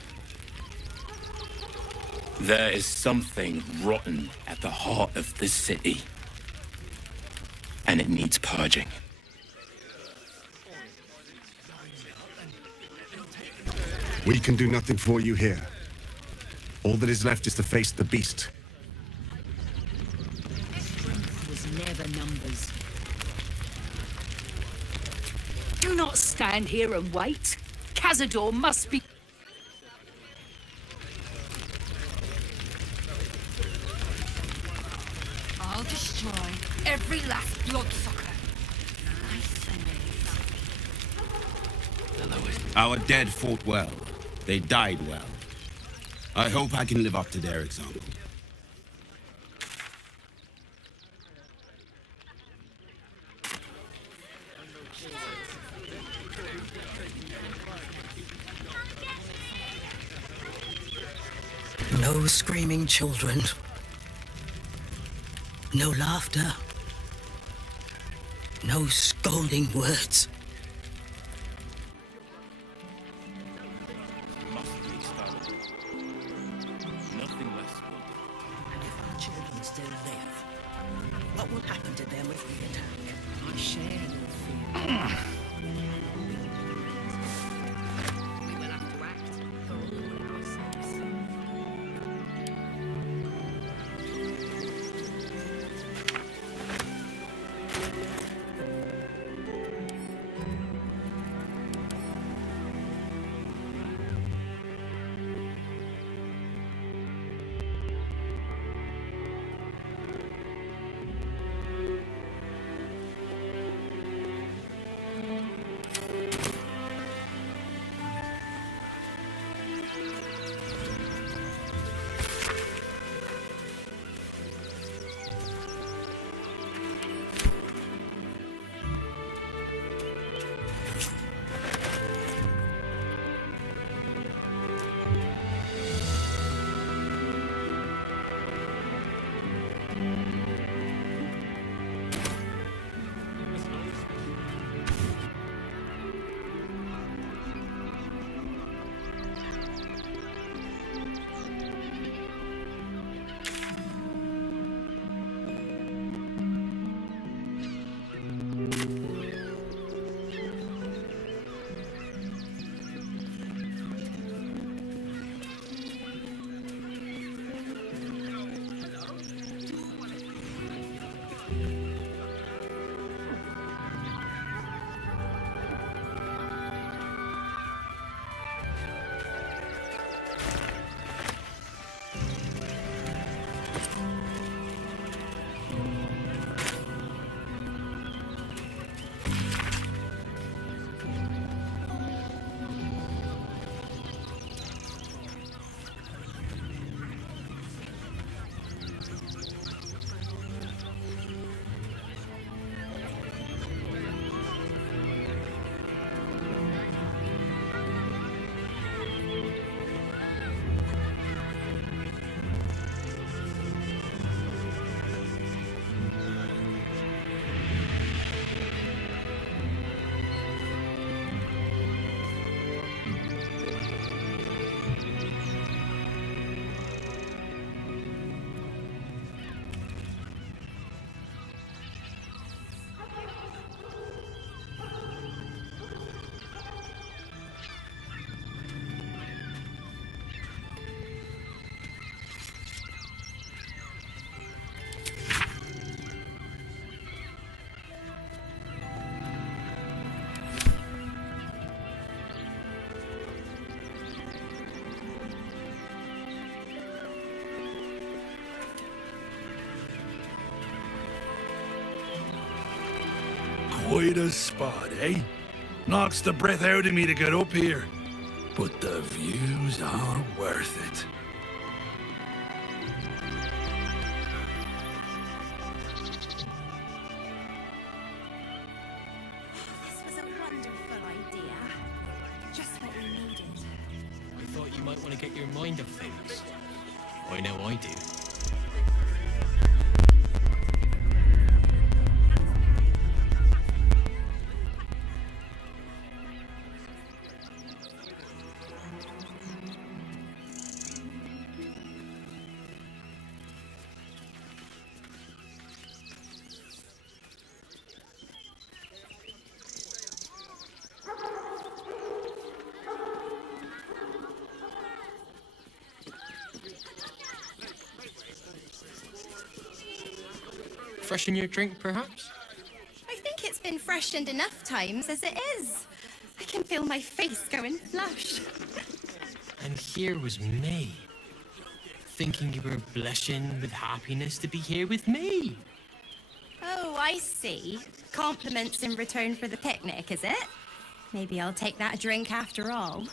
There is something rotten at the heart of this city, and it needs purging. We can do nothing for you here. All that is left is to face the beast. Strength was never numbers. Do not stand here and wait. Cazador must be... I'll destroy every last bloodsucker. Our dead fought well. They died well. I hope I can live up to their example. No screaming children. No laughter. No scolding words. And if our children still live, what will happen to them if we attack? I share your fear. We will have to act for all our sakes. quite a spot, eh? Knocks the breath out of me to get up here. But the views are worth it. This was a wonderful idea. Just what we needed. I thought you might want to get your mind off things. I know I do. Freshen your drink, perhaps? I think it's been freshened enough times as it is. I can feel my face going flush. And here was me, thinking you were blushing with happiness to be here with me. Oh, I see. Compliments in return for the picnic, is it? Maybe I'll take that drink after all.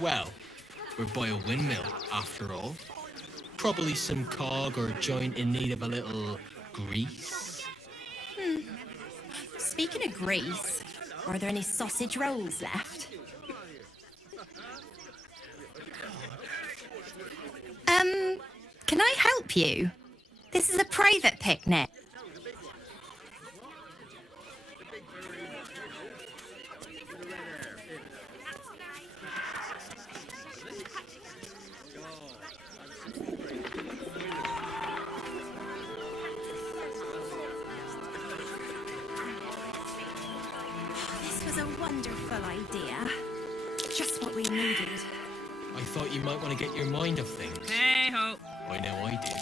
Well, we're by a windmill, after all. Probably some cog or joint in need of a little grease. Speaking of grease, are there any sausage rolls left? Can I help you? This is a private picnic. This was a wonderful idea. Just what we needed. I thought you might want to get your mind off things. Hey-ho. I know I do.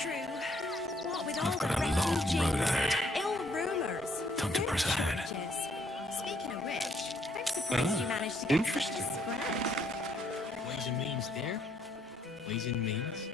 True. What with all I've got the a long refugees, road ahead. ill rumors, Time to press ahead. shortages. Speaking of which, I'm surprised you managed to get interesting. such a spread. Ways and means there. Ways and means.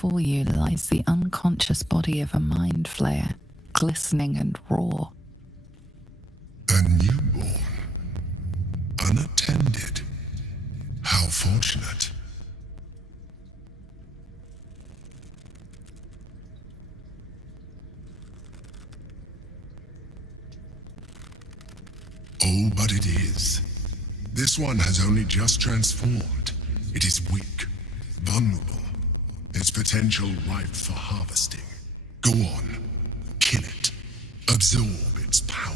before you lies the unconscious body of a mind flayer, glistening and raw. A newborn. Unattended. How fortunate. Oh, but it is. This one has only just transformed. It is weak, vulnerable. Its potential ripe for harvesting. Go on. Kill it. Absorb its power.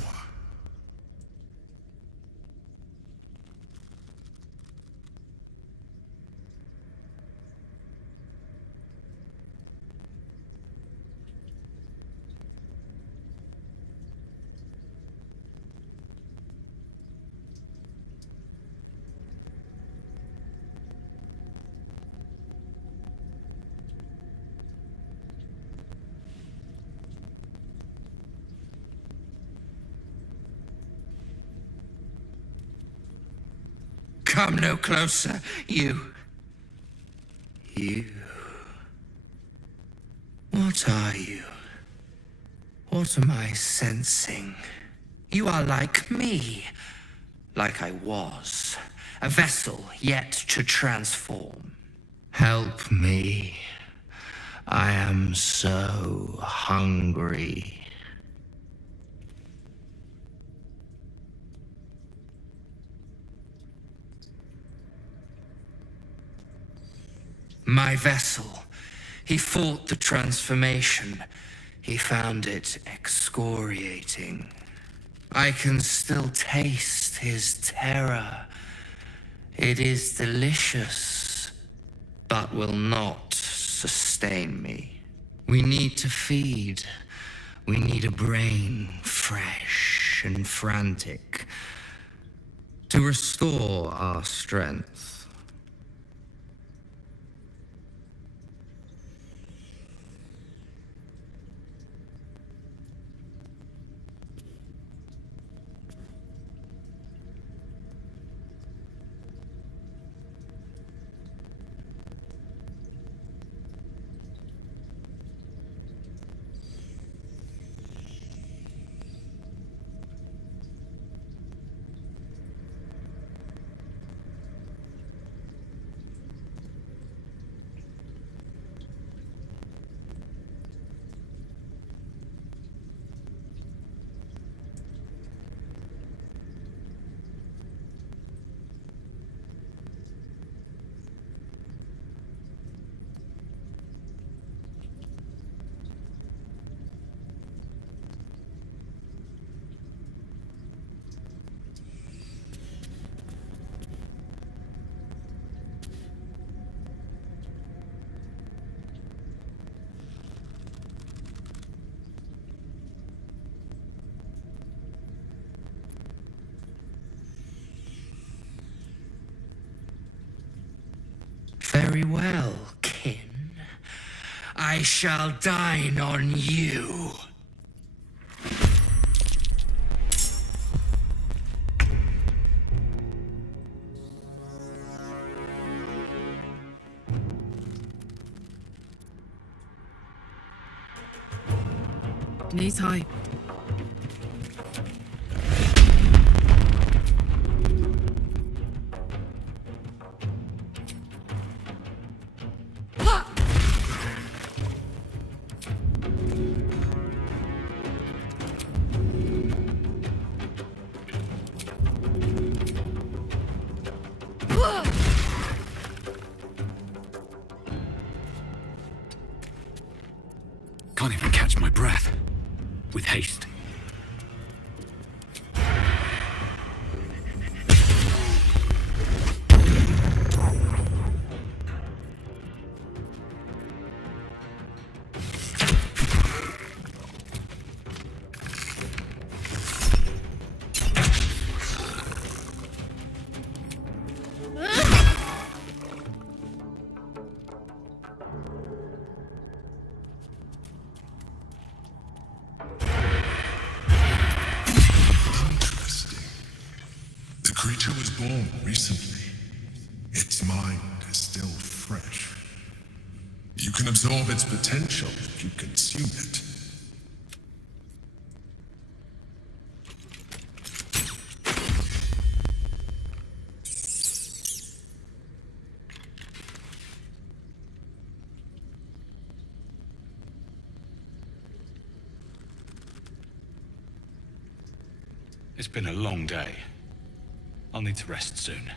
Come no closer, you. You. What are you? What am I sensing? You are like me. Like I was. A vessel yet to transform. Help me. I am so hungry. My vessel. He fought the transformation. He found it excoriating. I can still taste his terror. It is delicious, but will not sustain me. We need to feed. We need a brain fresh and frantic to restore our strength. Very well, kin. I shall dine on you. Knees high. Can't even catch my breath. With haste. The creature was born recently. Its mind is still fresh. You can absorb its potential if you consume it. It's been a long day. I'll need to rest soon.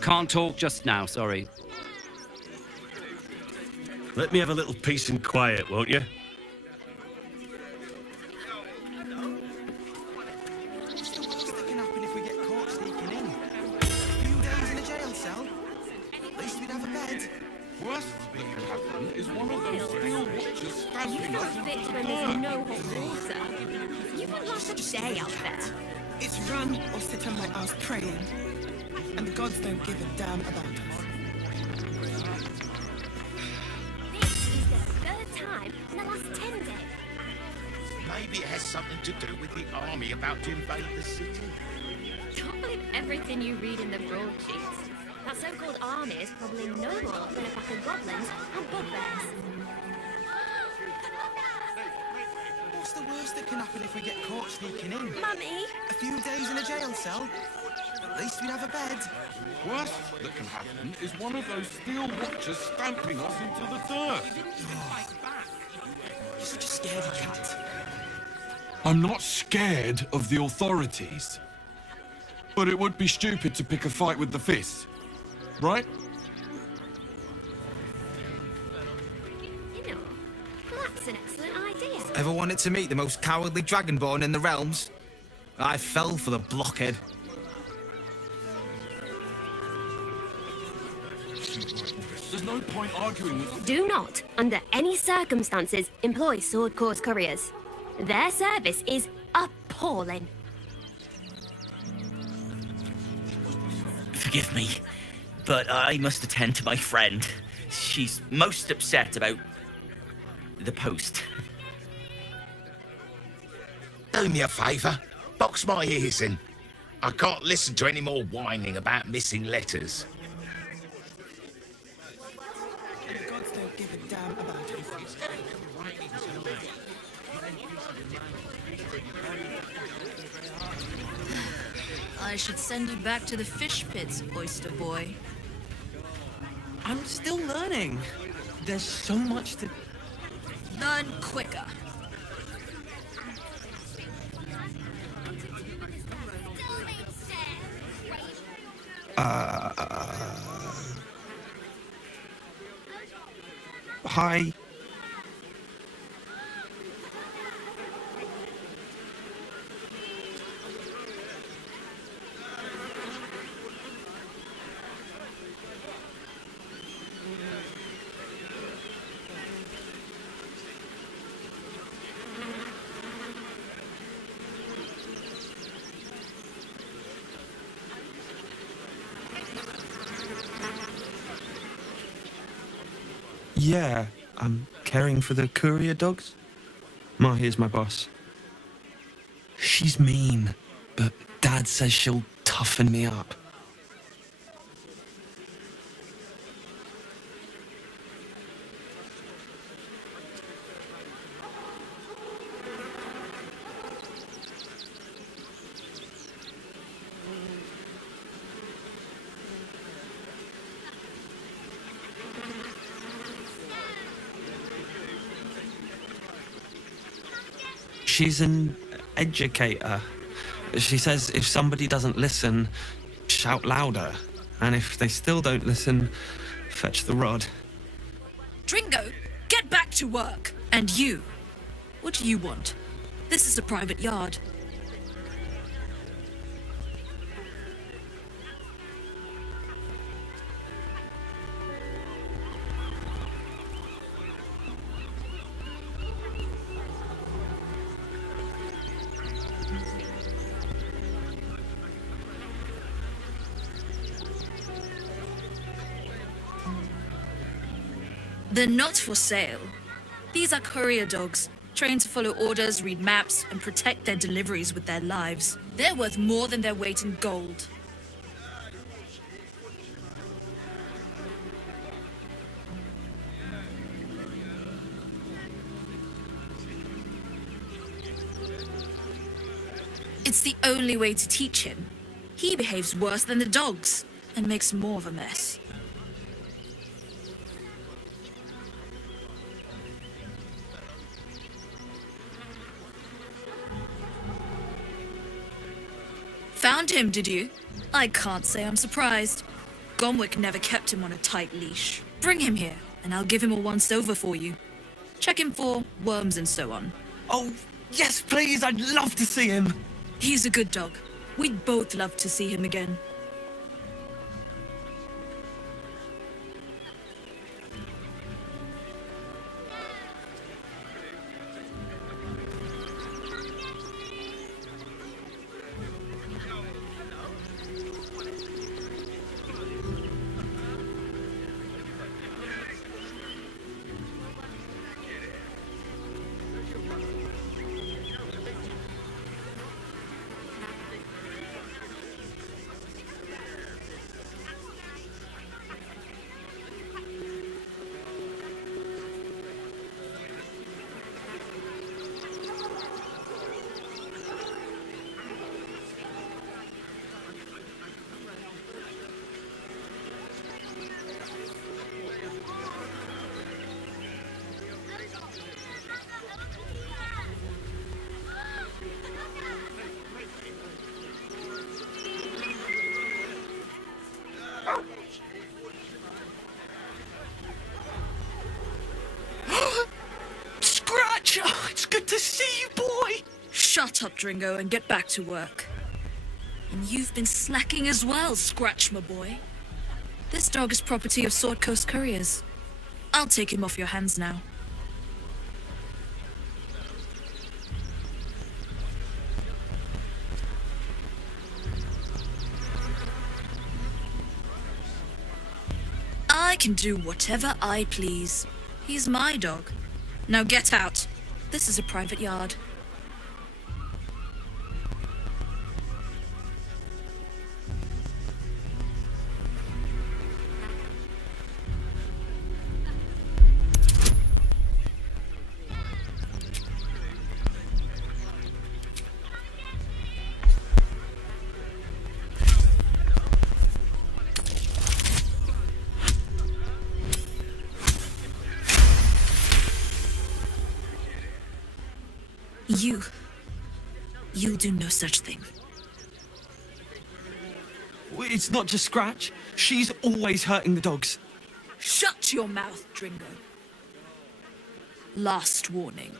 Can't talk just now, sorry. Let me have a little peace and quiet, won't you? What's the worst that can happen if we get caught sneaking in? A few days in a jail cell? At least we'd have a bed. Worst that can happen is one of those steel watchers stamping us into Fit the when there's dirt. no hot water. You wouldn't last a day out there. It's run or sit on my ass praying. And the gods don't give a damn about us. This is the third time in the last 10 days. Maybe it has something to do with the army about to invade the city. Don't believe everything you read in the broadsheets. That so-called army is probably no more than a pack of goblins and bugbears. What's the worst that can happen if we get caught sneaking in? Mummy! A few days in a jail cell? At least we'd have a bed. Worst that can happen is one of those steel watchers stamping us into the dirt. You're such a scaredy cat. I'm not scared of the authorities. But it would be stupid to pick a fight with the fist. Right? You know, that's an excellent idea. Ever wanted to meet the most cowardly dragonborn in the realms? I fell for the blockhead. There's no point arguing with... Do not, under any circumstances, employ sword course couriers. Their service is appalling. Forgive me, but I must attend to my friend. She's most upset about the post. Do me a favour. Box my ears in. I can't listen to any more whining about missing letters. I should send you back to the fish pits, oyster boy. I'm still learning. There's so much to... Learn quicker. Hi. Yeah, I'm caring for the courier dogs. Mahi's my boss. She's mean, but Dad says she'll toughen me up. She's an educator. She says if somebody doesn't listen, shout louder. And if they still don't listen, fetch the rod. Dringo, get back to work. And you, what do you want? This is a private yard. They're not for sale. These are courier dogs, trained to follow orders, read maps, and protect their deliveries with their lives. They're worth more than their weight in gold. It's the only way to teach him. He behaves worse than the dogs, and makes more of a mess. Found him, did you? I can't say I'm surprised. Gomwick never kept him on a tight leash. Bring him here, and I'll give him a once-over for you. Check him for worms and so on. Oh, yes, please, I'd love to see him. He's a good dog. We'd both love to see him again. Shut up, Dringo, and get back to work. And you've been slacking as well, Scratch, my boy. This dog is property of Sword Coast Couriers. I'll take him off your hands now. can do whatever I please. He's my dog. Now get out. This is a private yard. You'll do no such thing. It's not just Scratch. She's always hurting the dogs. Shut your mouth, Dringo. Last warning.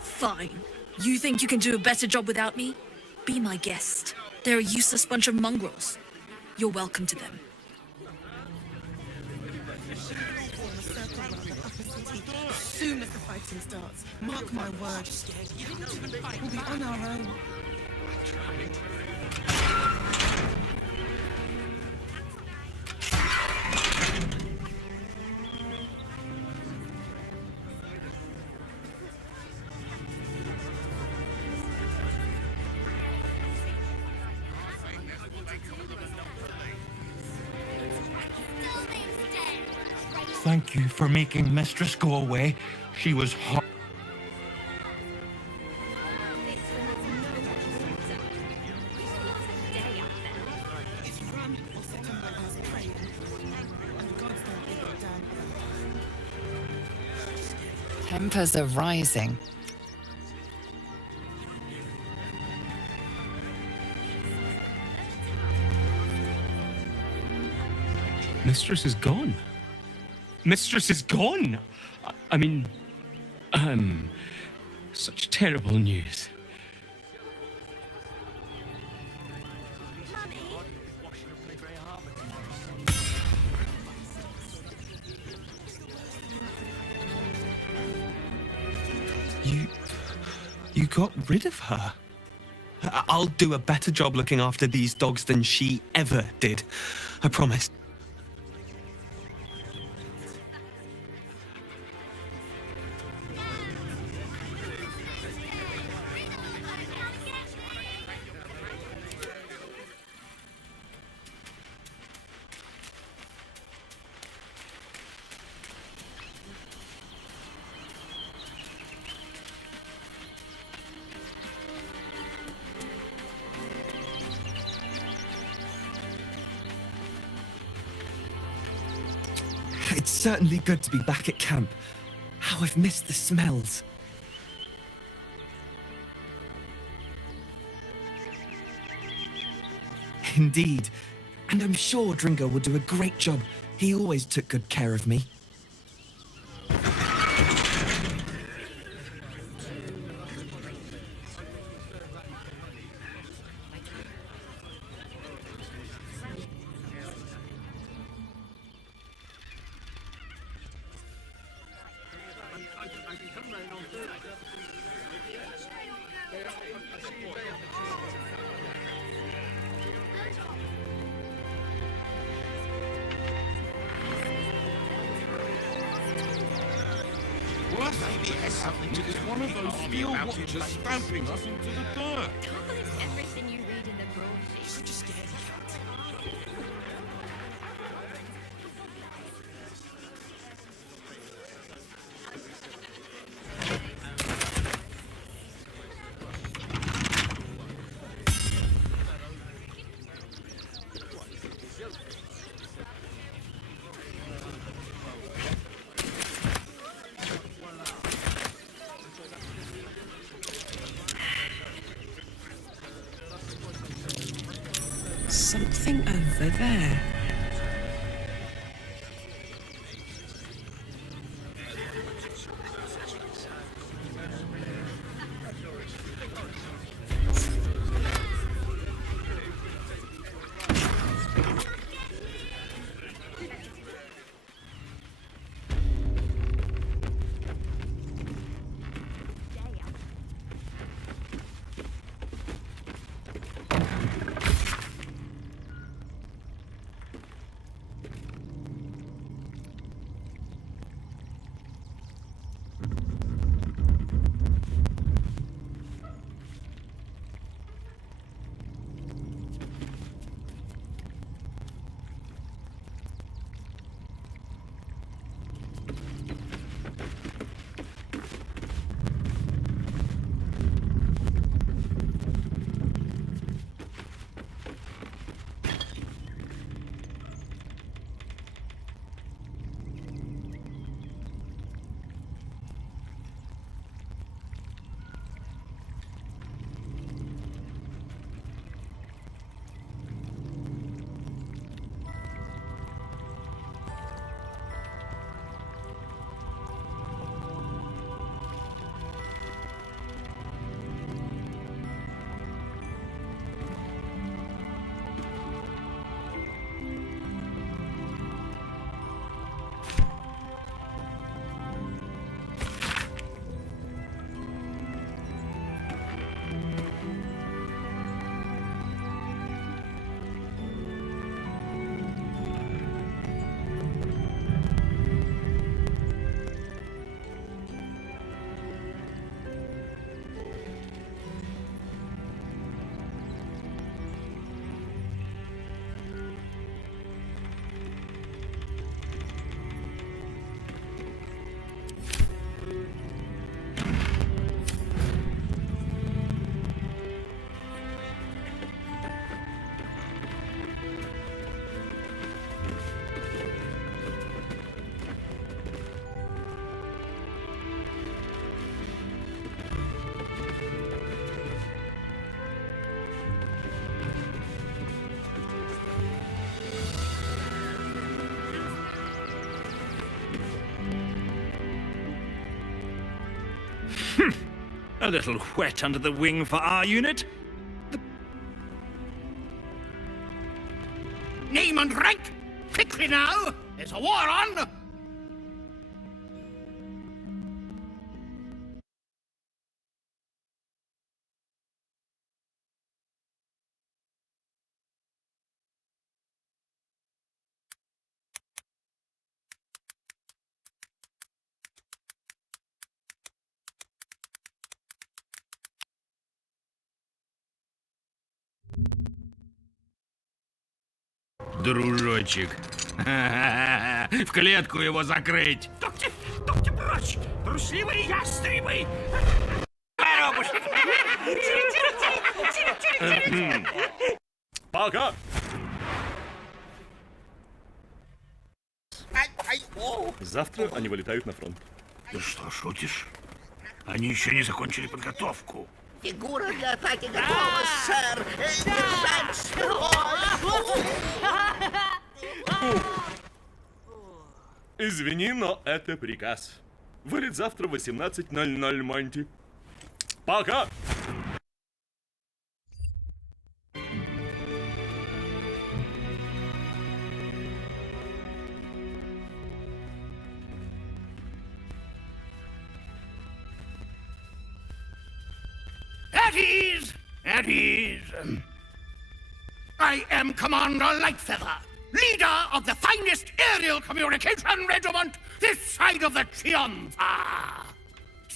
Fine. You think you can do a better job without me? Be my guest. They're a useless bunch of mongrels. You're welcome to them. As soon as the fighting starts, mark my words, we'll be on our own. Thank you for making Mistress go away. She was hot. Tempers are rising. Mistress is gone. Mistress is gone! I mean, such terrible news. You got rid of her? I'll do a better job looking after these dogs than she ever did. I promise. It's certainly good to be back at camp. How I've missed the smells. Indeed. And I'm sure Dringo will do a great job. He always took good care of me. Maybe it has something to do It's one of those steel watchers stamping us into the dirt. Can't believe everything you read in the broadsheet. Such a scaredy cat. Something over there. A little wet under the wing for our unit. Name and rank! Quickly now! There's a war on! Дружочек. В клетку его закрыть. Докте прочь! Трусливые ястребы! Пока! Завтра они вылетают на фронт. Ты что, шутишь? Они еще не закончили подготовку. Фигура для атаки готова, сэр! Держать Извини, но это приказ. Вылет завтра в 18:00, Монти. Пока! At ease! At ease! I am Commander Lightfeather, leader of the finest aerial communication regiment this side of the Chianza.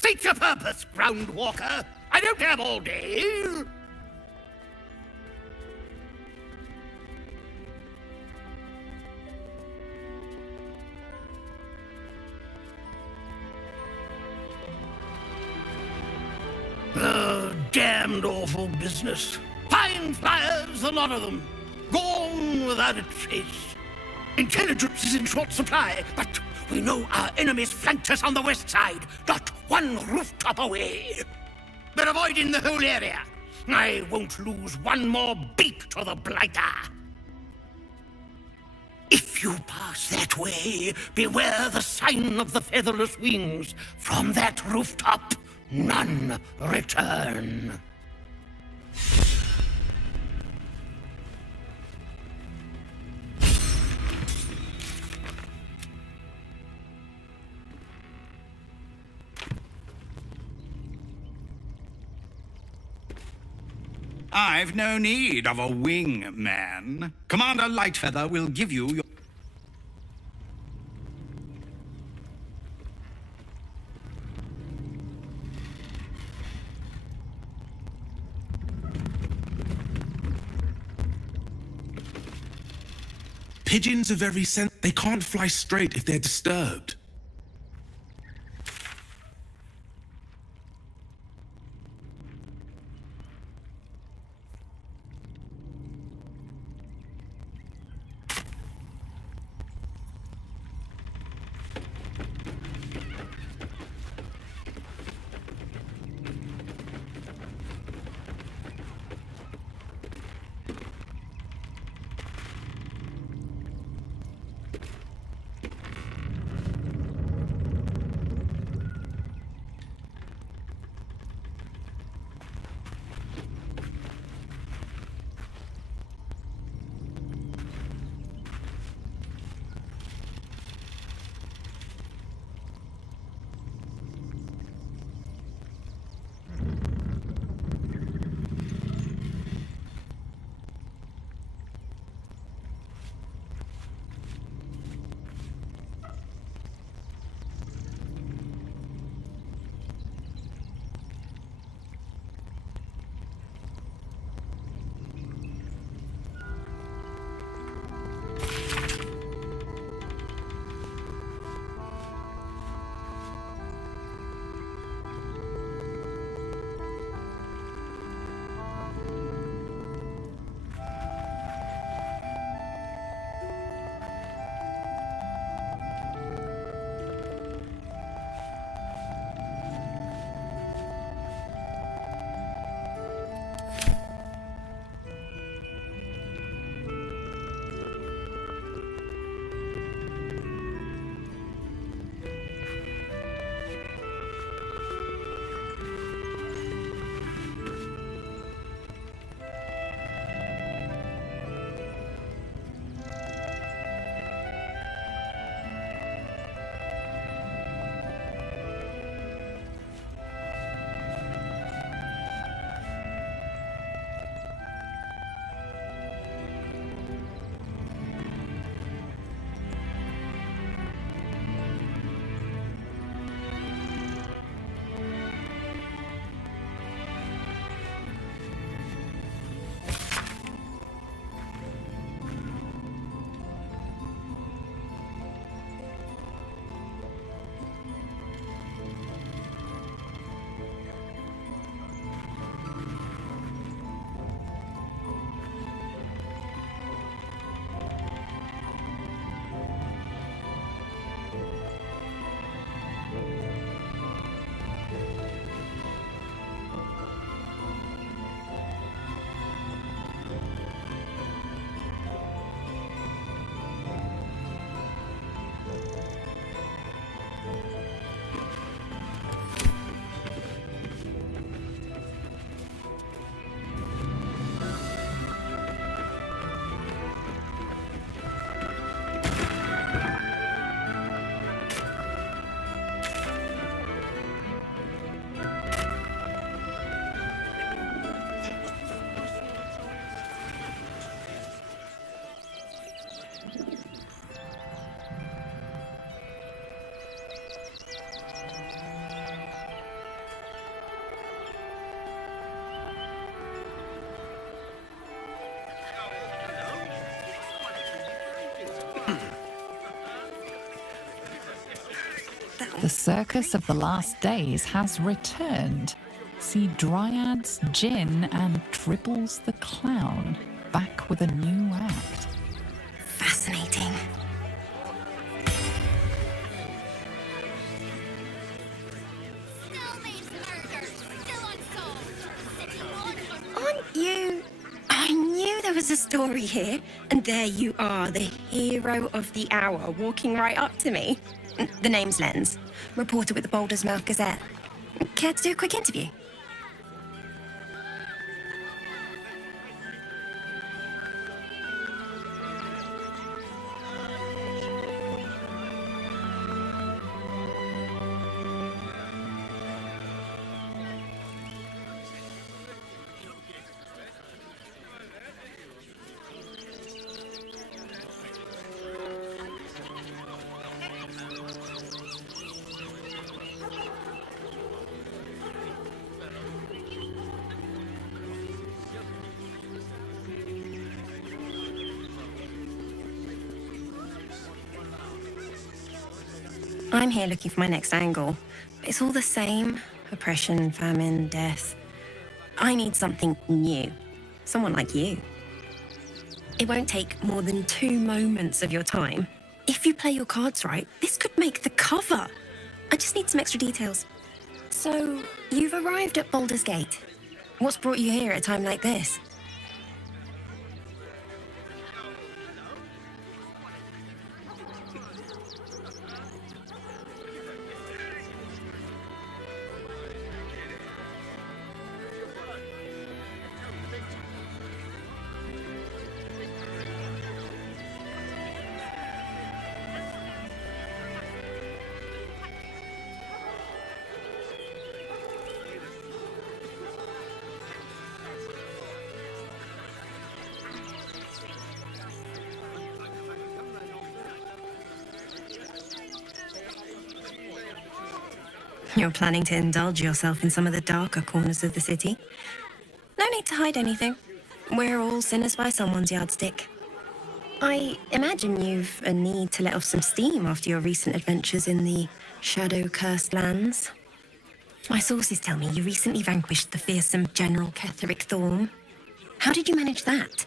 State your purpose, Groundwalker. I don't have all day. Damned awful business. Fine flyers, a lot of them. Gone without a trace. Intelligence is in short supply, but we know our enemies flanked us on the west side, not one rooftop away. They're avoiding the whole area. I won't lose one more beak to the blighter. If you pass that way, beware the sign of the featherless wings. From that rooftop, none return. I've no need of a wing man. Commander Lightfeather will give you your... Pigeons of every sense, they can't fly straight if they're disturbed. The circus of the last days has returned. See Dryads, Jinn, and Tribbles the Clown back with a new act. Fascinating. Aren't you? I knew there was a story here, and there you are, the hero of the hour, walking right up to me. The name's Lens, reporter with the Baldur's Mouth Gazette. Care to do a quick interview? I'm here looking for my next angle. It's all the same. Oppression, famine, death. I need something new. Someone like you. It won't take more than 2 moments of your time. If you play your cards right, this could make the cover. I just need some extra details. So, you've arrived at Baldur's Gate. What's brought you here at a time like this? You're planning to indulge yourself in some of the darker corners of the city? No need to hide anything. We're all sinners by someone's yardstick. I imagine you've a need to let off some steam after your recent adventures in the shadow-cursed lands. My sources tell me you recently vanquished the fearsome General Ketheric Thorm. How did you manage that?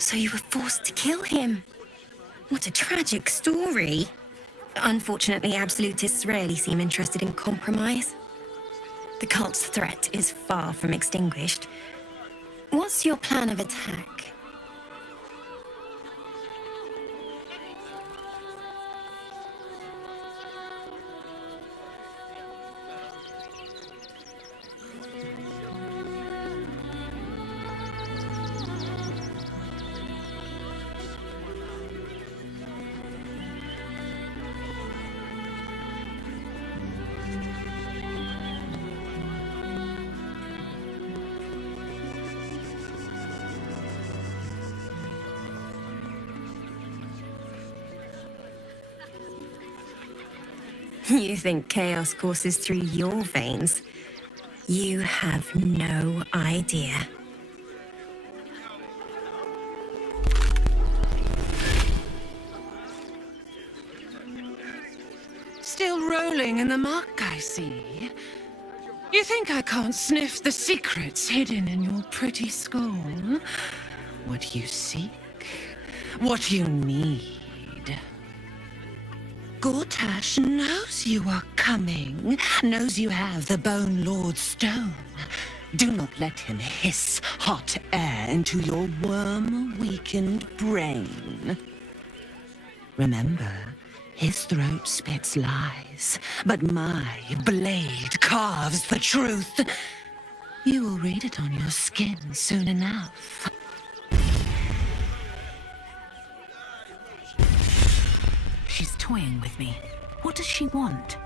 So you were forced to kill him. What a tragic story. Unfortunately, absolutists rarely seem interested in compromise. The cult's threat is far from extinguished. What's your plan of attack? You think chaos courses through your veins? You have no idea. Still rolling in the muck, I see. You think I can't sniff the secrets hidden in your pretty skull? What you seek? What you need? Gortash knows you are coming, knows you have the Bone Lord's stone. Do not let him hiss hot air into your worm-weakened brain. Remember, his throat spits lies, but my blade carves the truth. You will read it on your skin soon enough. She's toying with me. What does she want?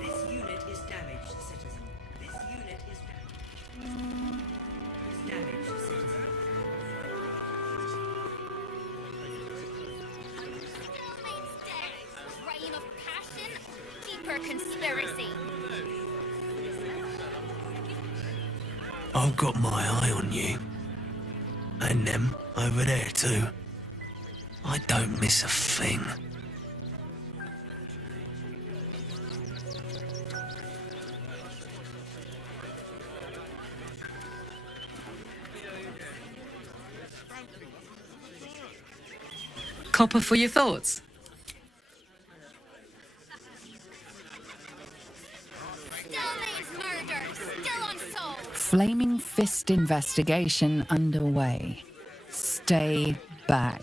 This unit is damaged, citizen. This unit is damaged. It's damaged, citizen. Reign of passion, deeper conspiracy. I've got my eye on you. And them over there too. I don't miss a thing. Copper for your thoughts. Flaming Fist investigation underway. Stay back.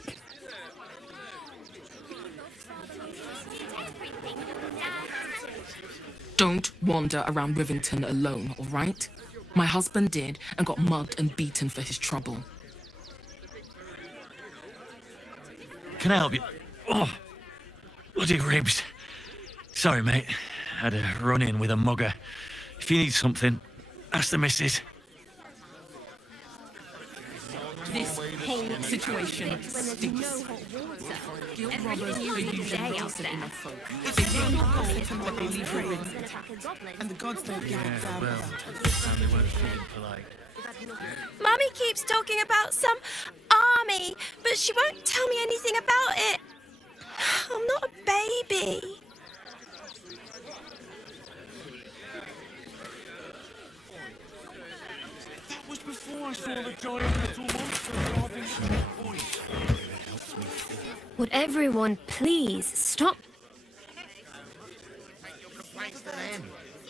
Don't wander around Rivington alone, all right? My husband did and got mugged and beaten for his trouble. Can I help you? Oh, bloody ribs. Sorry, mate. Had a run-in with a mugger. If you need something, ask the missus. This whole situation stinks. Guild robbers are usually decent enough folk. They take your gold, but they leave your ring. And the gods don't give a damn. And they weren't feeling polite. Mummy keeps talking about some army, but she won't tell me anything about it. I'm not a baby. That was before I saw the giant metal monster carving the voice. Would everyone please stop?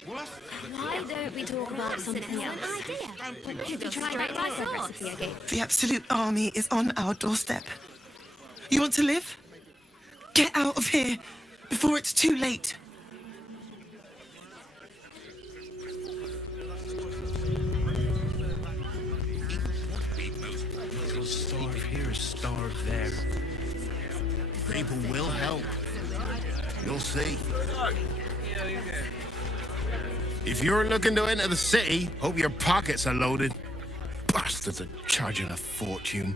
Why don't we talk about something else? Should we try that recipe again? The absolute army is on our doorstep. You want to live? Get out of here before it's too late. You'll starve here, starve there. People will help. You'll see. If you're looking to enter the city, hope your pockets are loaded. Bastards are charging a fortune.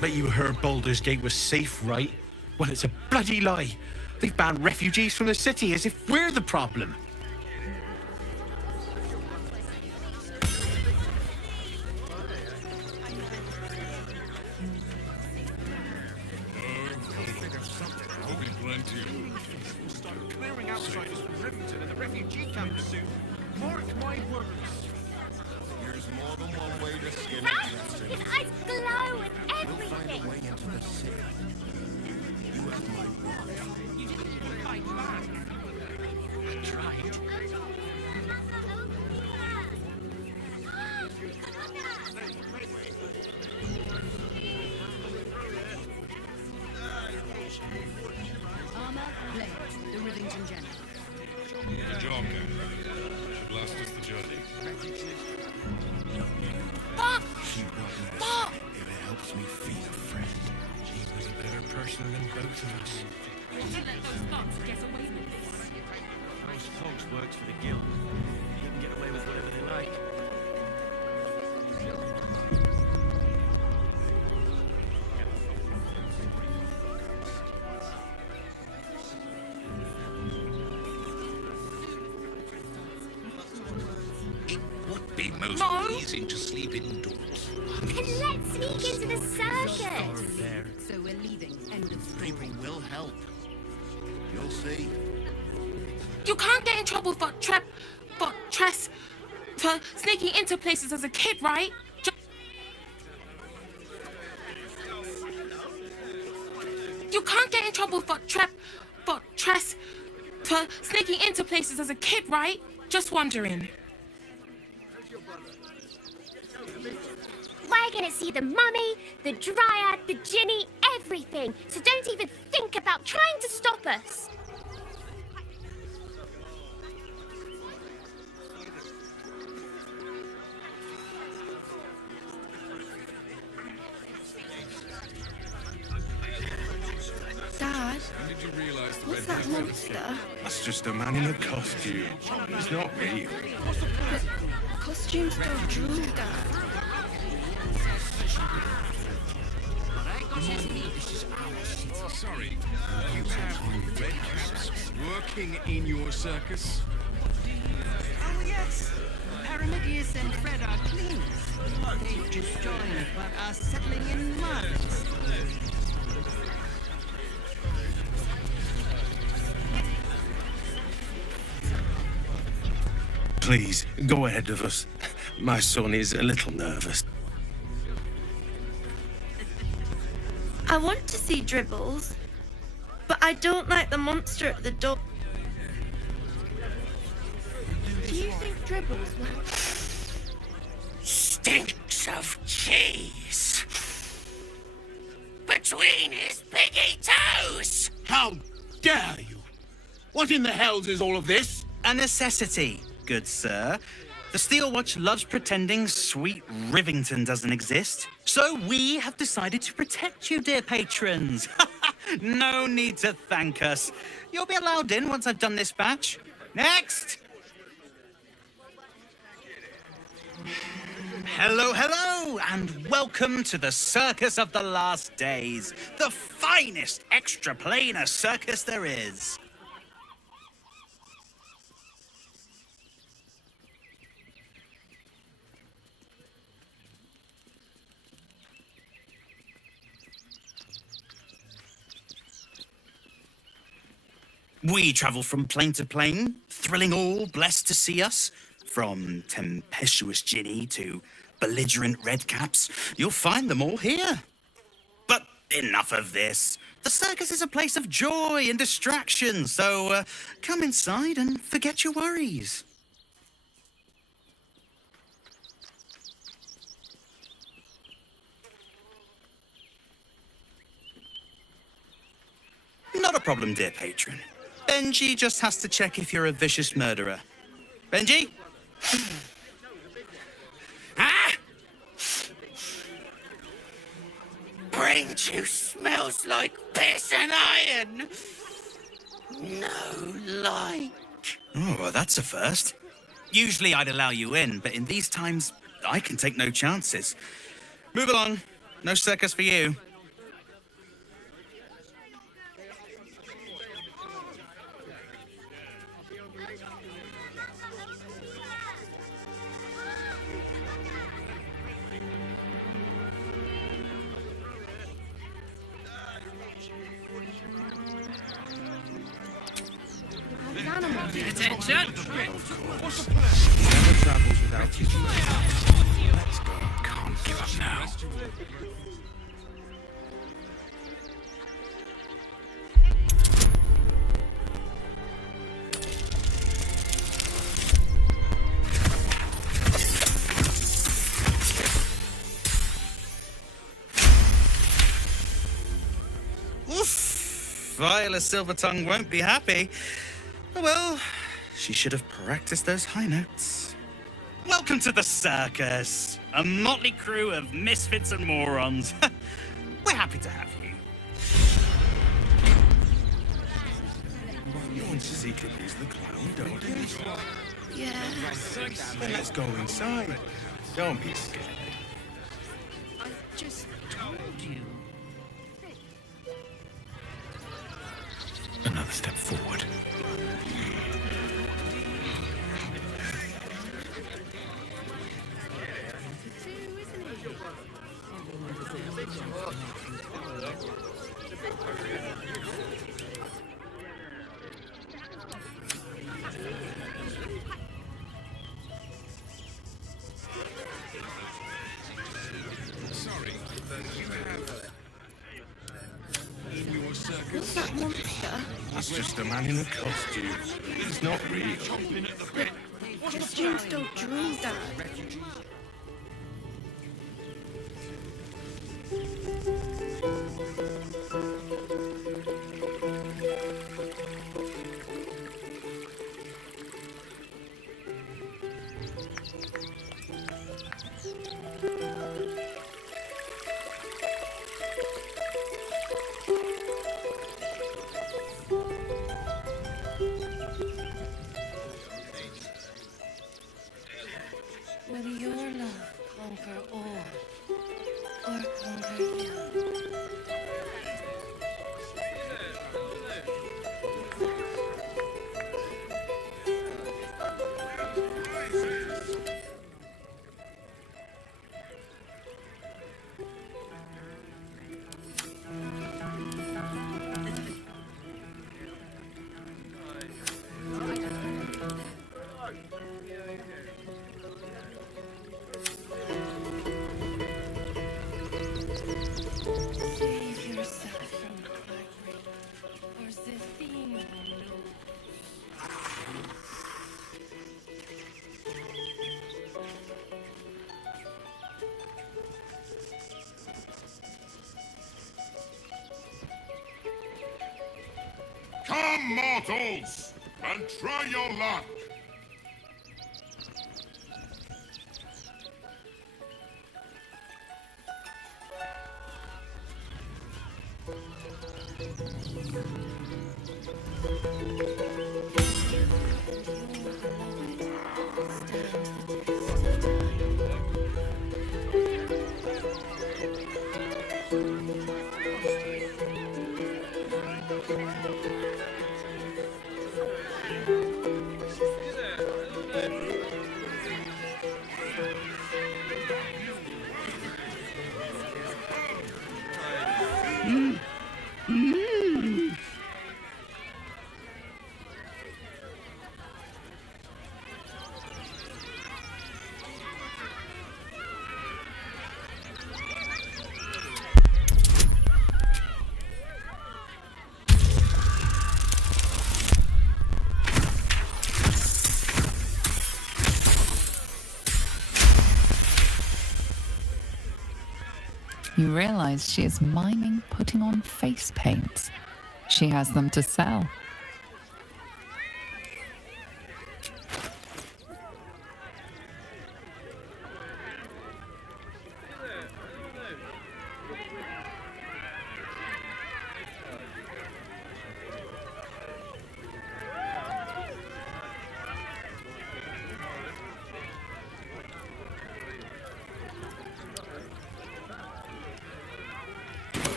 Bet you heard Baldur's Gate was safe, right? Well, it's a bloody lie. They've banned refugees from the city as if we're the problem. Start clearing outsiders from Rivington and the refugee camps soon. Mark my words. There's more than one way to skin Right? it. His eyes glow and We'll find a way everything. into the city. You have my word. You didn't even fight back. I tried. Armor, blade, the Rivington General. Good job, Captain. Should last us the journey. She brought me this. If it helps me feed a friend. faster than both of us. Those folks worked for the guild. They can get away with whatever they like. It would be most pleasing to sleep indoors. And let's sneak into the circus! So we're leaving. End of story. People will help. You'll see. You can't get in trouble for sneaking into places as a kid, right? You can't get in trouble for sneaking into places as a kid, right? Just wondering. We're gonna see the mummy, the dryad, the ginny, everything. So don't even think about trying to stop us. Dad, When did you realize the what's that monster? That's just a man in a costume. It's not real. Costumes don't drool, Dad. Sorry, you have red caps working in your circus? Oh, yes. Paramidius and Fred are cleaners. They've just joined, but are settling in marvelous. Please, go ahead of us. My son is a little nervous. I want to see Dribbles, but I don't like the monster at the door. Do you think Dribbles will... Stinks of cheese between his piggy toes. How dare you? What in the hells is all of this? A necessity, good sir. The Steel Watch loves pretending sweet Rivington doesn't exist. So we have decided to protect you, dear patrons. No need to thank us. You'll be allowed in once I've done this batch. Next! Hello, hello, and welcome to the Circus of the Last Days, the finest extra-planar circus there is. We travel from plane to plane, thrilling all blessed to see us. From tempestuous Ginny to belligerent redcaps, you'll find them all here. But enough of this. The circus is a place of joy and distraction, so come inside and forget your worries. Not a problem, dear patron. Benji just has to check if you're a vicious murderer. Benji? Ah! Brain juice smells like piss and iron. No light. Oh, well, that's a first. Usually I'd allow you in, but in these times, I can take no chances. Move along. No circus for you. Attention! Never travels without his Let's go. Can't give up now. Oof! Viola Silvertongue won't be happy. Oh, well, she should have practiced those high notes. Welcome to the circus, a motley crew of misfits and morons. We're happy to have you. Secret is the clown, don't it? Yeah. Then let's go inside. Don't be scared. I just told you. Another step forward. Sorry, but you have... In your circus... What's that monster? That's just a man in a costume. It's not real. Costumes don't dream that. Will your love conquer all, or conquer you? Save yourself from Clary, or the thing will know. Come, mortals, and try your luck. You realize she is miming putting on face paints. She has them to sell.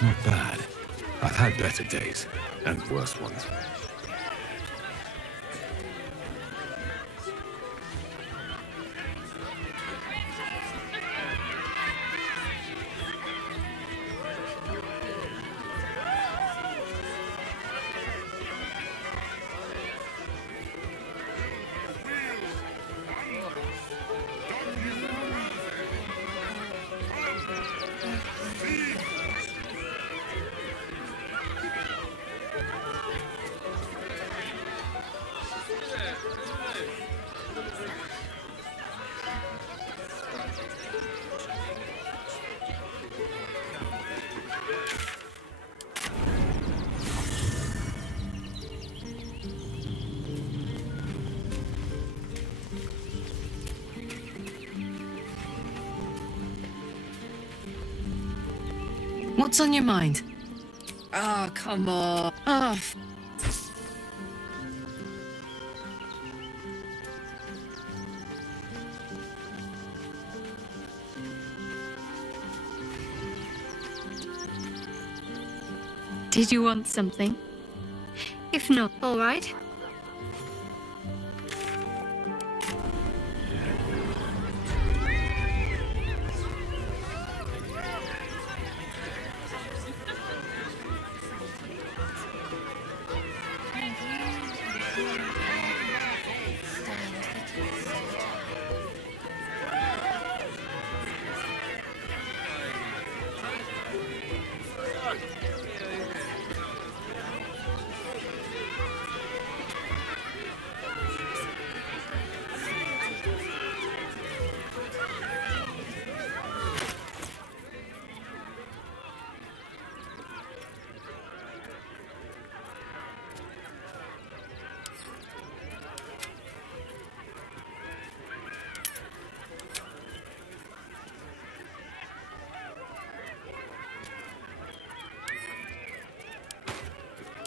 Not bad. I've had better days, and worse ones. What's on your mind? Oh, come on. Oh, Did you want something? If not, all right.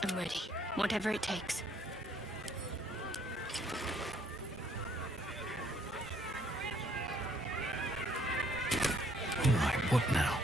I'm ready. Whatever it takes. All right, what now?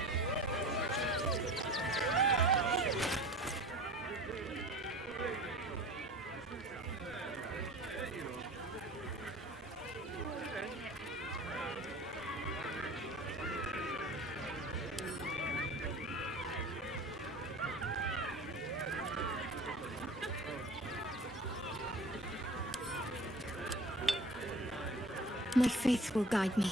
My faith will guide me.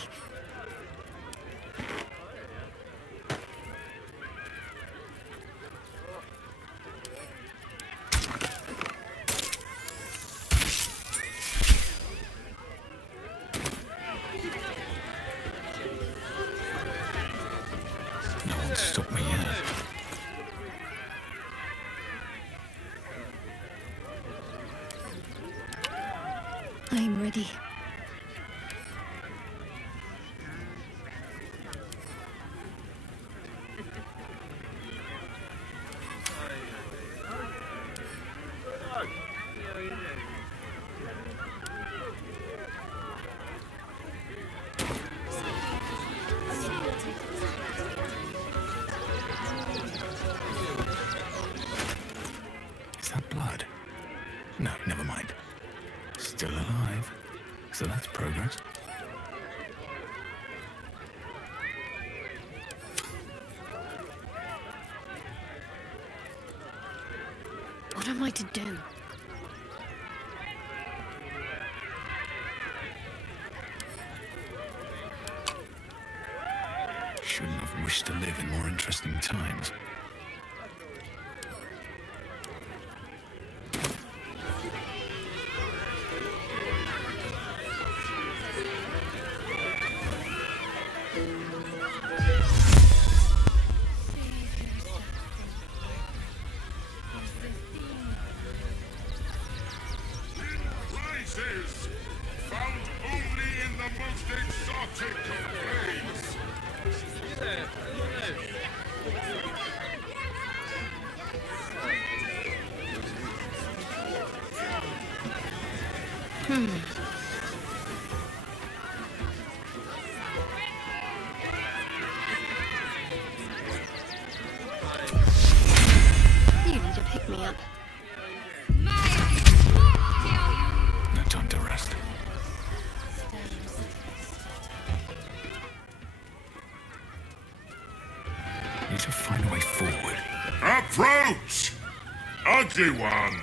No one's stopped me yet. I am ready. Is that blood? No, never mind. Still alive. So that's progress. What am I to do? Shouldn't have wished to live in more interesting times. Prizes found only in the most exotic of planes. You need to pick me up. No time to rest. Need to find a way forward. Approach! Ugly one!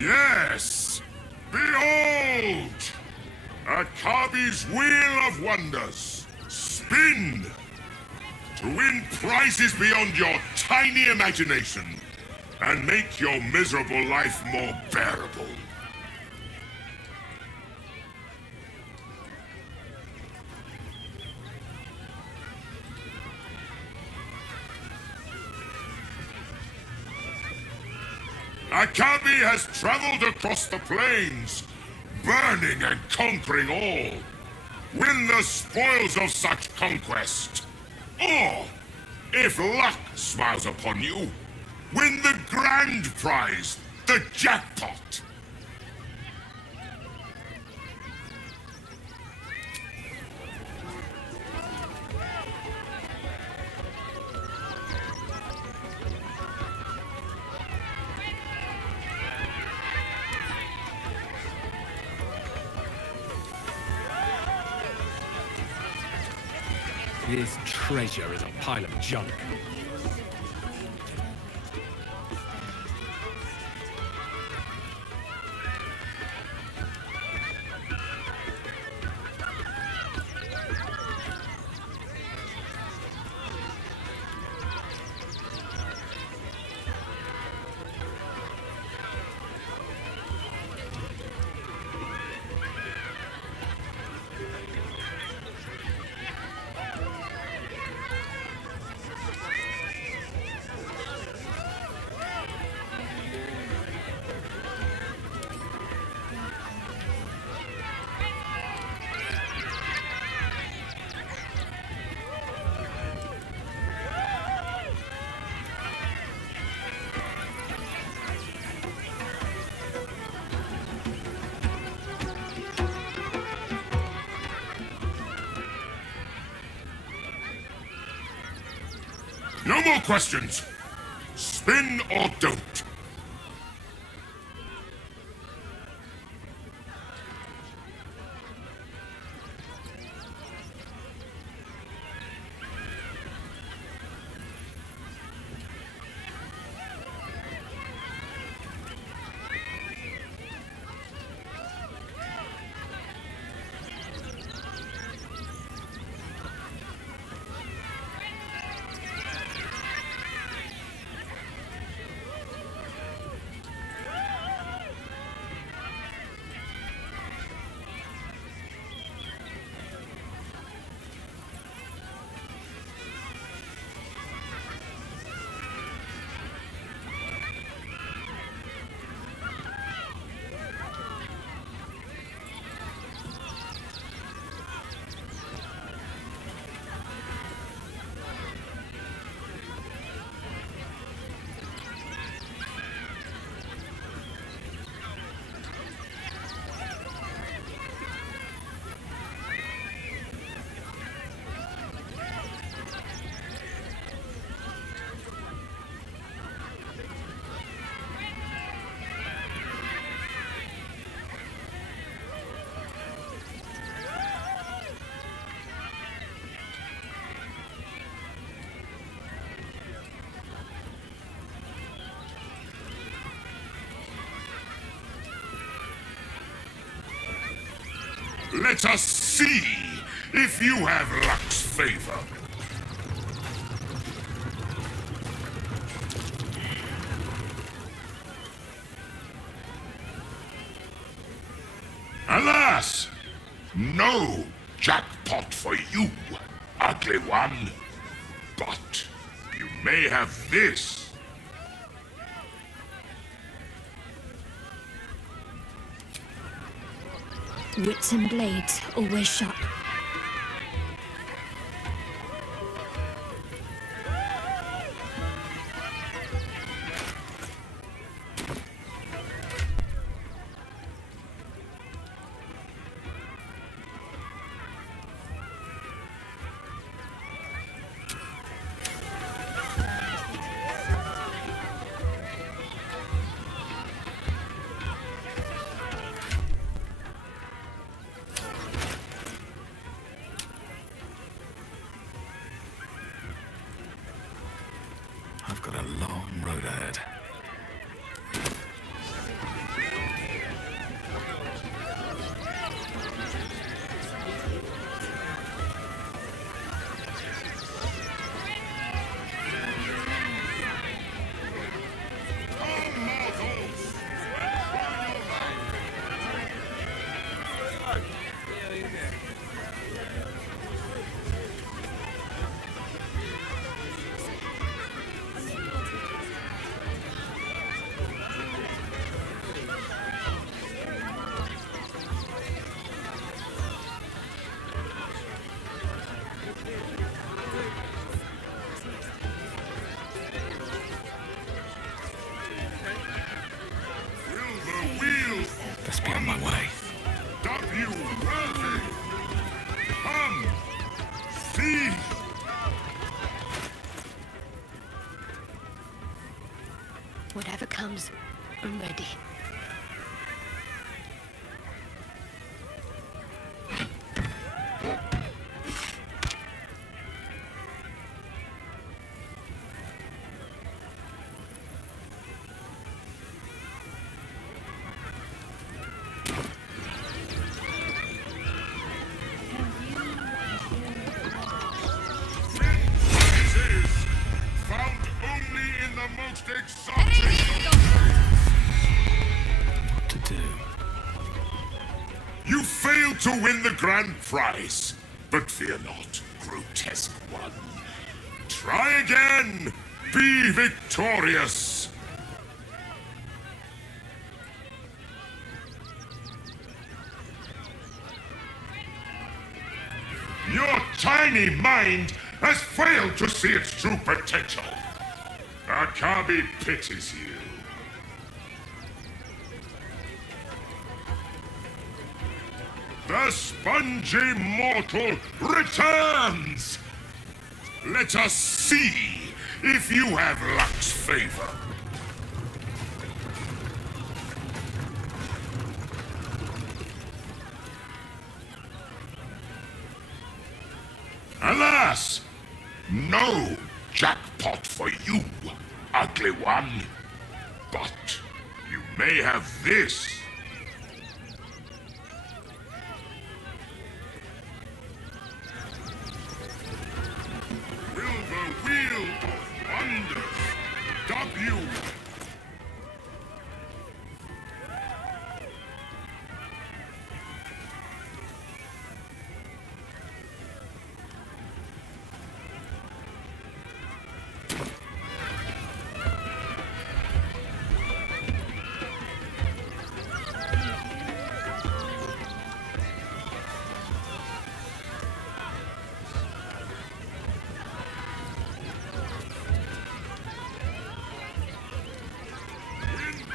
Yes! Behold! Akabi's Wheel of Wonders. Spin! To win prizes beyond your tiny imagination and make your miserable life more bearable. Akabi has traveled across the plains, burning and conquering all. Win the spoils of such conquest. Or, if luck smiles upon you, win the grand prize, the jackpot. This treasure is a pile of junk. No more questions. Spin or don't. Let us see if you have luck's favor. Alas, no jackpot for you, ugly one. But you may have this. Wits and blades always sharp. I've got a long road ahead. Whatever comes, I'm ready. Found only in the most exotic What to do? You failed to win the grand prize. But fear not, grotesque one. Try again. Be victorious. Your tiny mind has failed to see its true potential. Akabi pities you. The spongy mortal returns! Let us see if you have luck's favor. Alas! No jackpot for you, ugly one. But you may have this. Will the wheel of wonders stop you?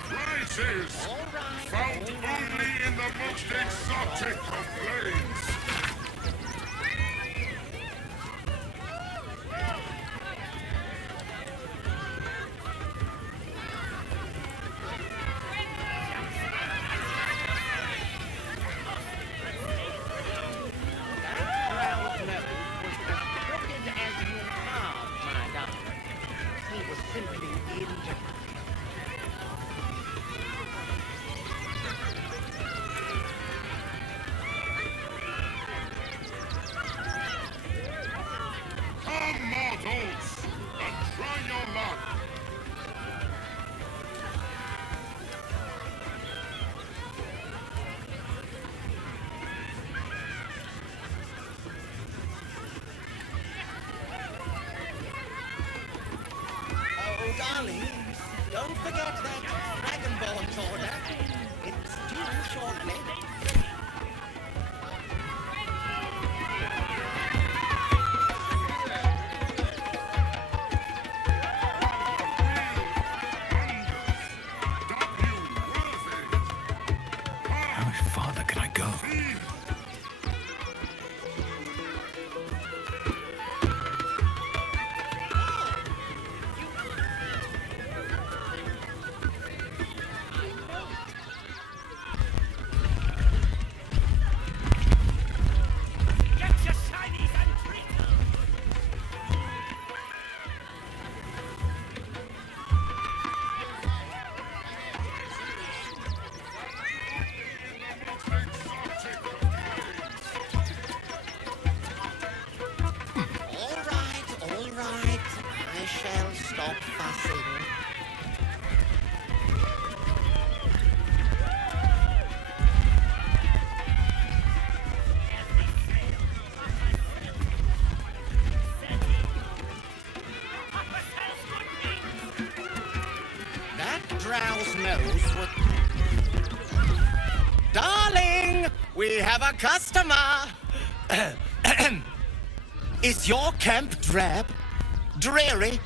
Prizes found only in the most exotic of planes. Come, mortals, and try your luck. Oh, darling, don't forget that Dragonborn's order. It's due shortly. How much farther can I go? All right. I shall stop fussing. That drowse knows what... Darling! We have a customer! Is your camp drab? Dreary?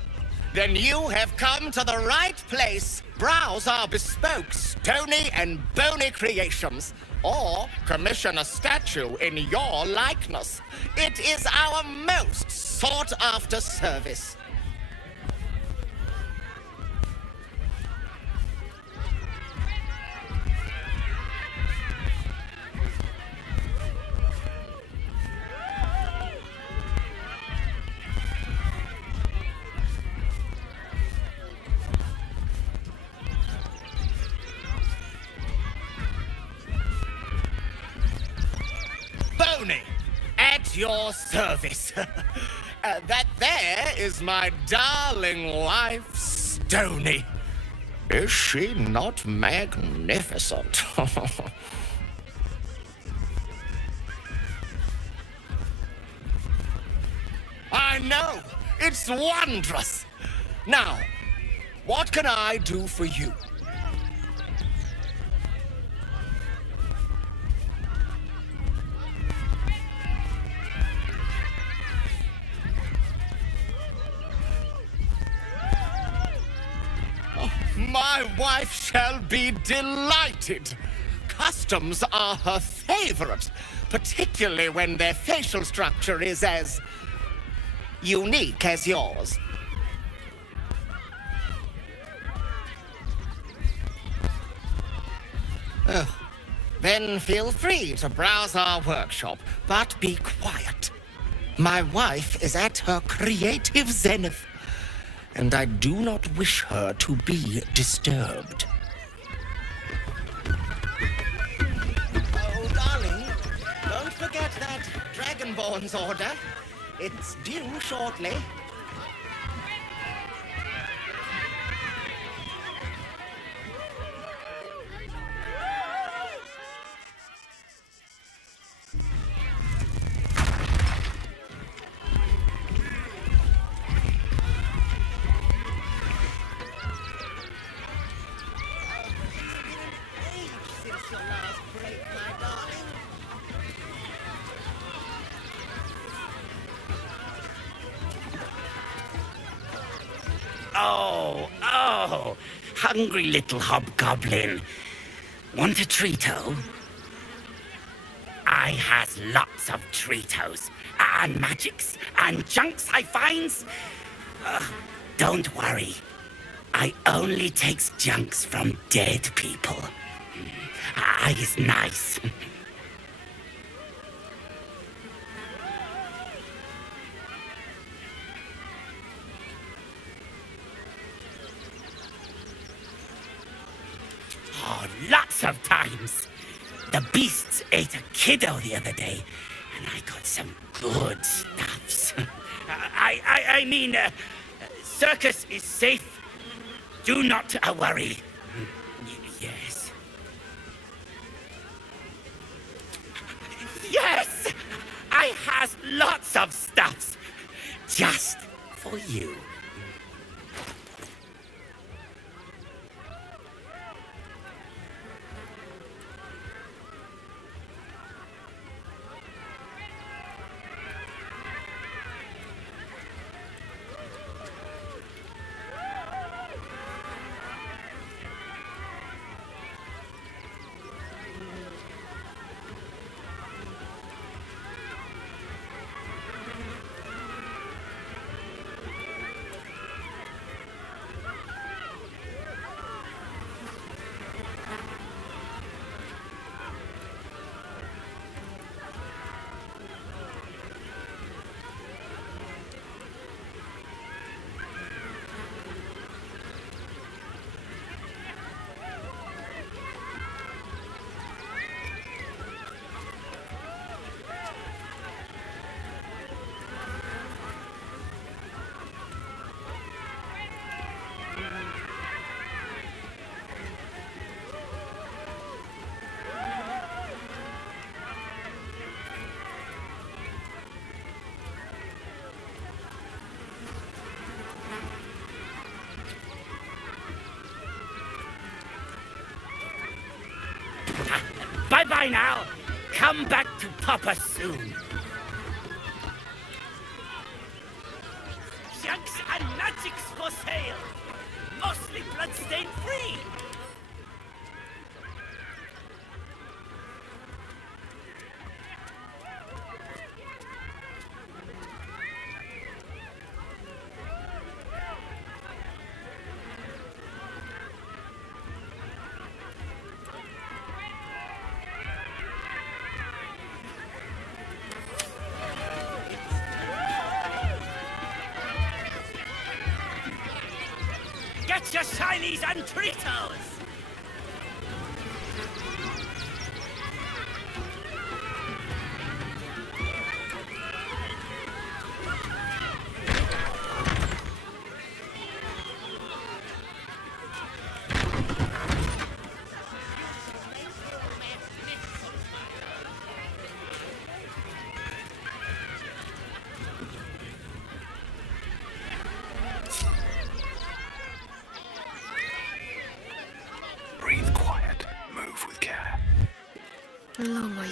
Then you have come to the right place. Browse our bespoke, stony and bony creations. Or commission a statue in your likeness. It is our most sought-after service. your service. That there is my darling wife, Stony. Is she not magnificent? I know! It's wondrous! Now, what can I do for you? My wife shall be delighted. Customs are her favorite, particularly when their facial structure is as unique as yours. Oh, then feel free to browse our workshop, but be quiet. My wife is at her creative zenith, and I do not wish her to be disturbed. Oh, darling, don't forget that Dragonborn's order. It's due shortly. Oh, hungry little hobgoblin. Want a treato? I has lots of treatos, and magics, and junks I finds. Don't worry. I only takes junks from dead people. I is nice. Oh, lots of times. The beasts ate a kiddo the other day, and I got some good stuffs. I mean, circus is safe. Do not worry. Yes. Yes! I has lots of stuffs. Just for you. Bye-bye now. Come back to Papa soon. Junks and magics for sale. Mostly bloodstain free. Get your shinies and treatos!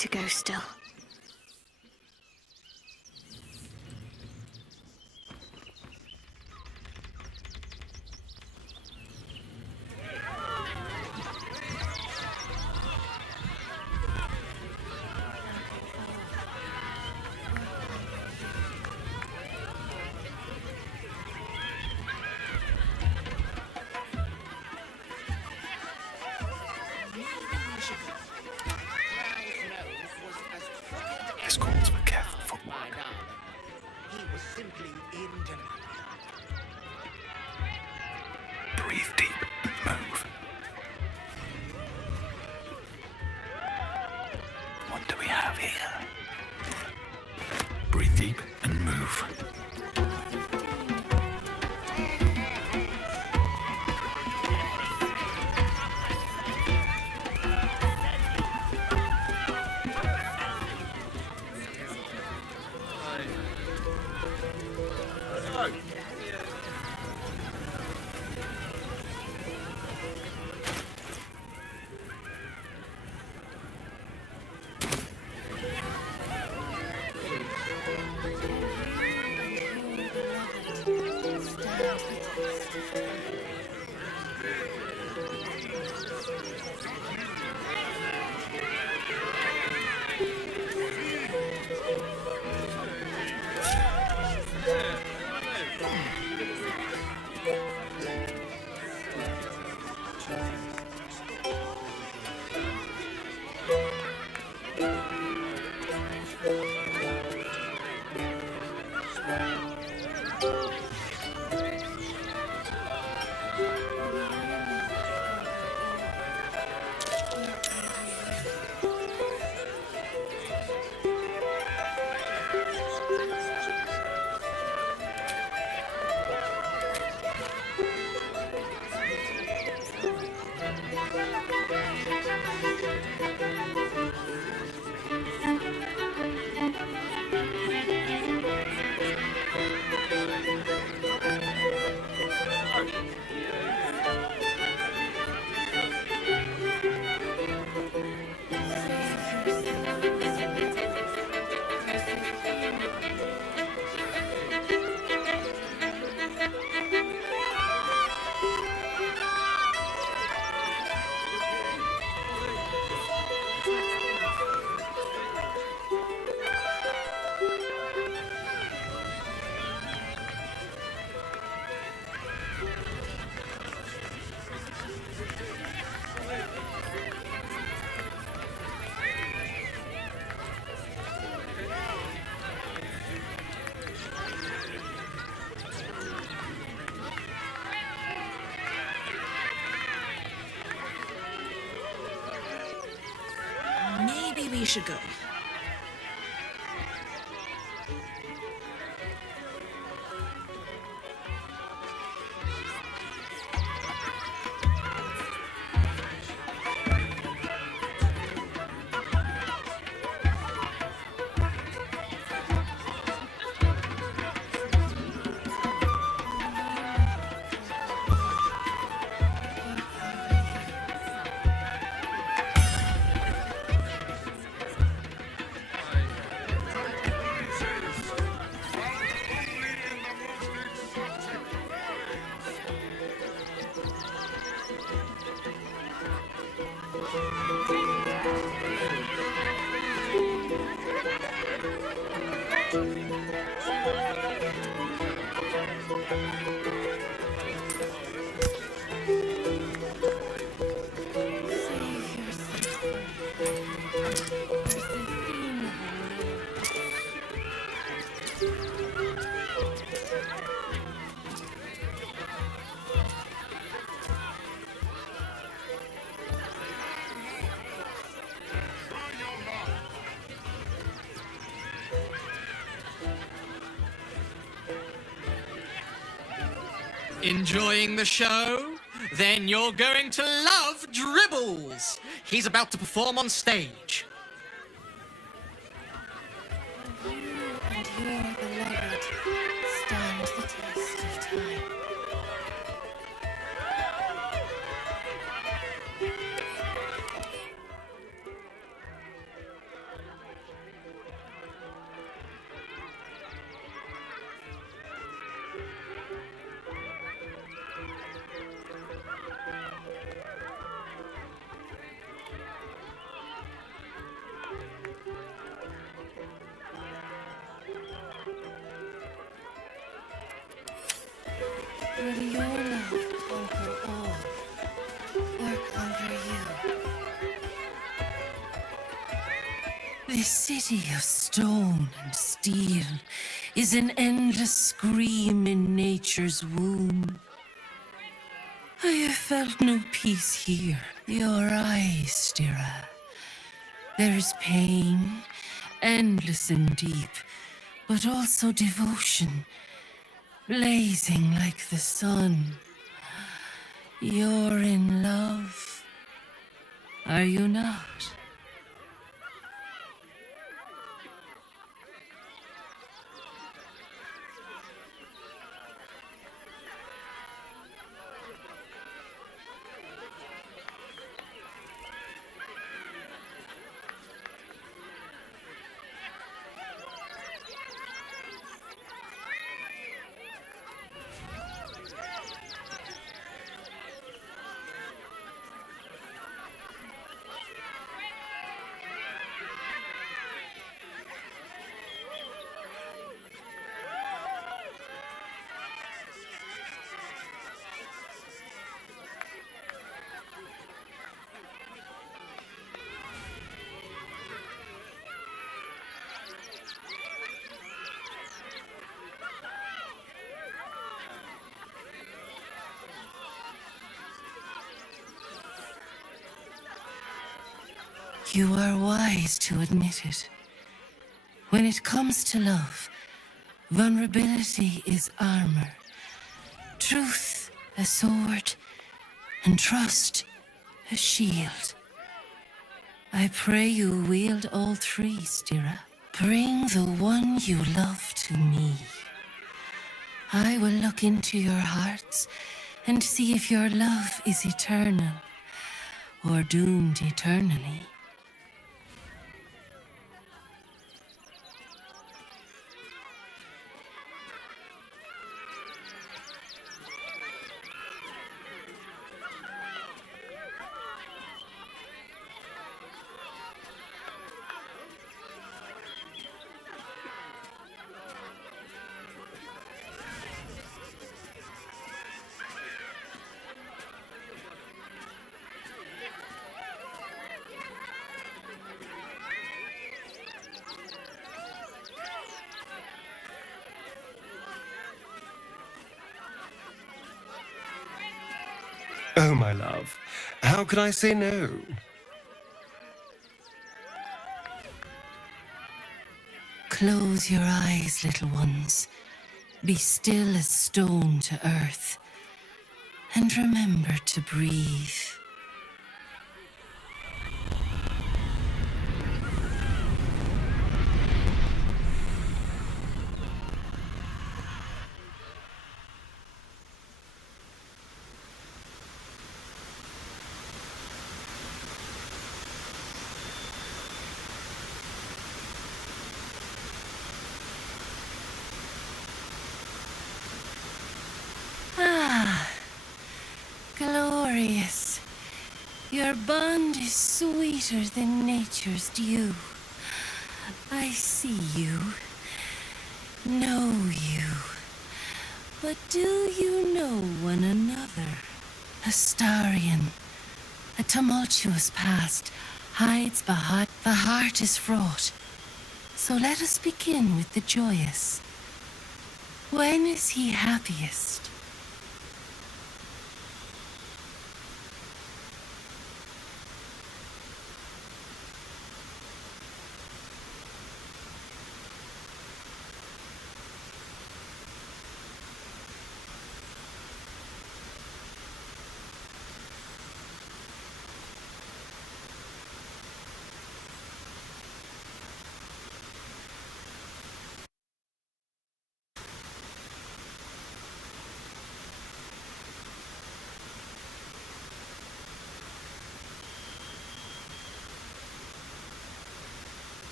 to go still. This calls for careful footwork. He was simply in denial. Breathe deep and move. What do we have here? Breathe deep and move. Maybe we should go. Enjoying the show? Then you're going to love Dribbles. He's about to perform on stage. And your beloved stand the test of time. Let your love conquer all or conquer you. This city of stone and steel is an endless scream in nature's womb. I have felt no peace here. Your eyes, Stira. There is pain, endless and deep, but also devotion, blazing like the sun. You're in love, are you not? You are wise to admit it. When it comes to love, vulnerability is armor, truth a sword, and trust a shield. I pray you wield all three, Stira. Bring the one you love to me. I will look into your hearts and see if your love is eternal or doomed eternally. Oh, my love, how could I say no? Close your eyes, little ones. Be still as stone to earth. And remember to breathe. Glorious. Your bond is sweeter than nature's dew. I see you, know you. But do you know one another? Astarian, a tumultuous past hides behind. The heart is fraught. So let us begin with the joyous. When is he happiest?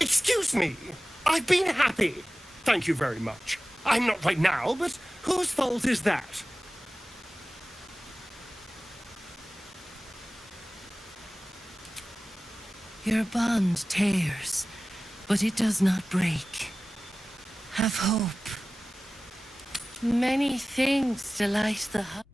Excuse me, I've been happy. Thank you very much. I'm not right now, but whose fault is that? Your bond tears, but it does not break. Have hope. Many things delight the heart.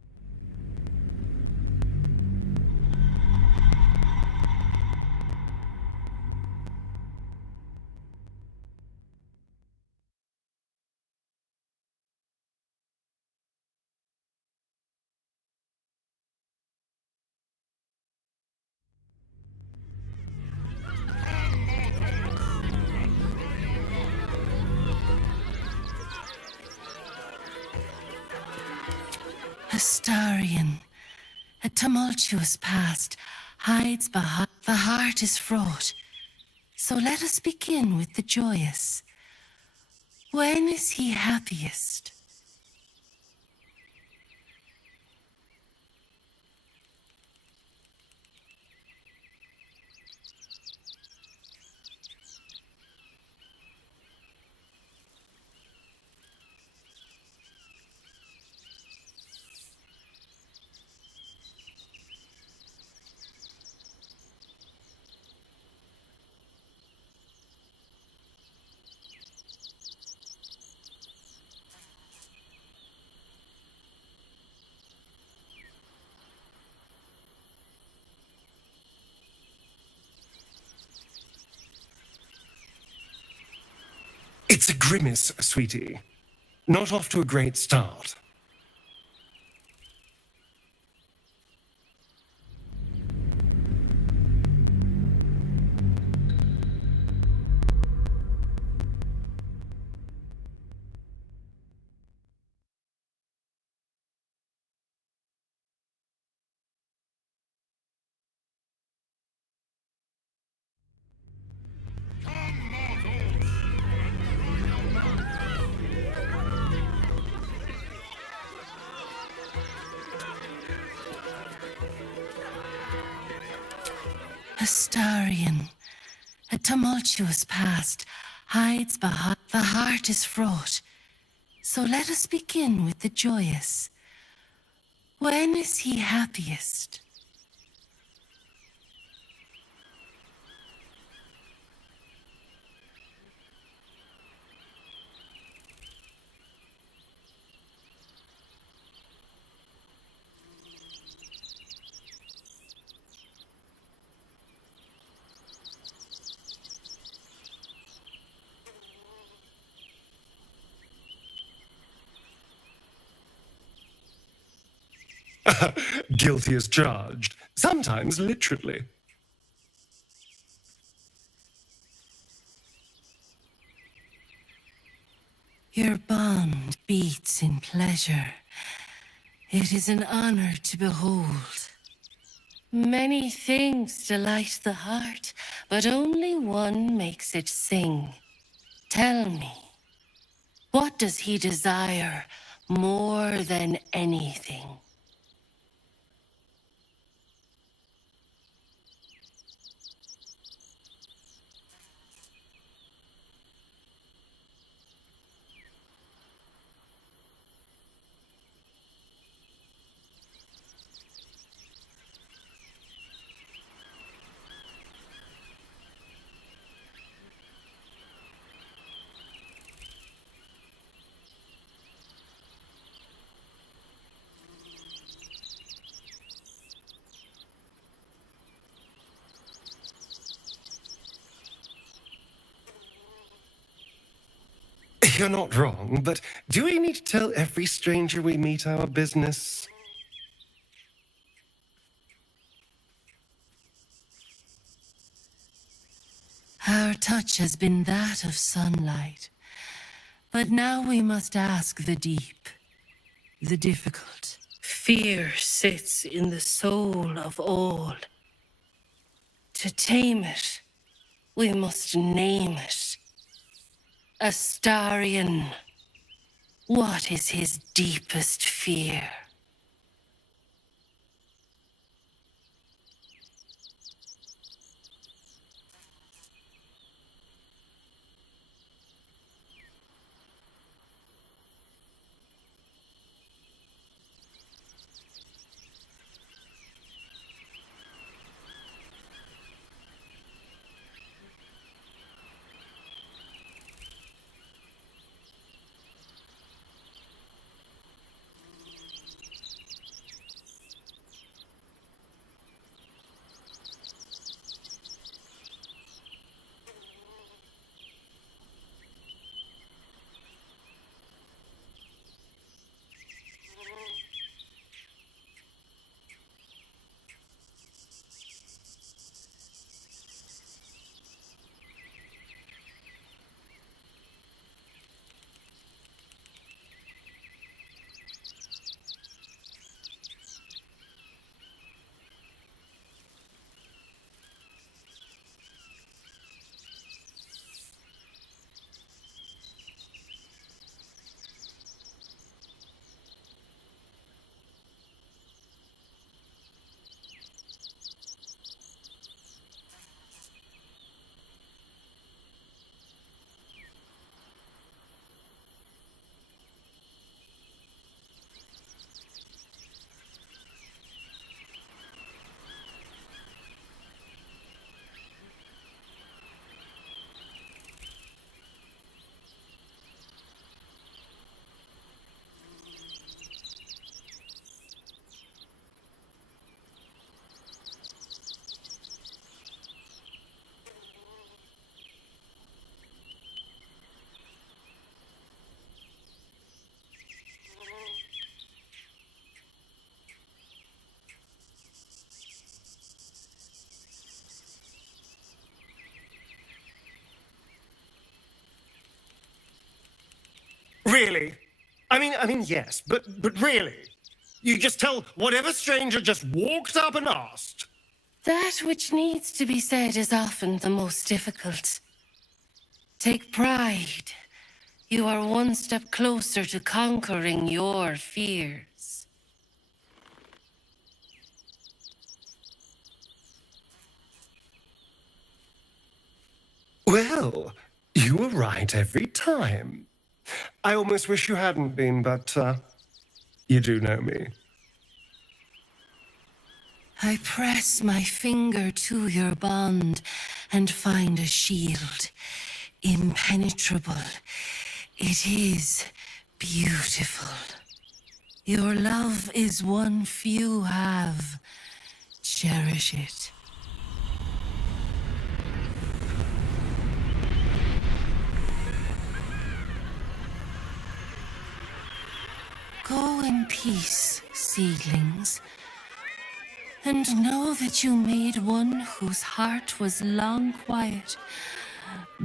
Astarion, a tumultuous past, hides behind. The heart is fraught. So let us begin with the joyous. When is he happiest? It's a grimace, sweetie. Not off to a great start. Astarion, a tumultuous past, hides behind. The heart is fraught. So let us begin with the joyous. When is he happiest? Guilty as charged, sometimes literally. Your bond beats in pleasure. It is an honor to behold. Many things delight the heart, but only one makes it sing. Tell me, what does he desire more than anything? You're not wrong, but do we need to tell every stranger we meet our business? Our touch has been that of sunlight, but now we must ask the deep, the difficult. Fear sits in the soul of all. To tame it, we must name it. Astarion, what is his deepest fear? really? I mean, yes, but really? You just tell whatever stranger just walked up and asked? That which needs to be said is often the most difficult. Take pride. You are one step closer to conquering your fears. Well, you were right every time. I almost wish you hadn't been, but you do know me. I press my finger to your bond and find a shield. Impenetrable. It is beautiful. Your love is one few have. Cherish it. Go in peace, seedlings, and know that you made one whose heart was long quiet,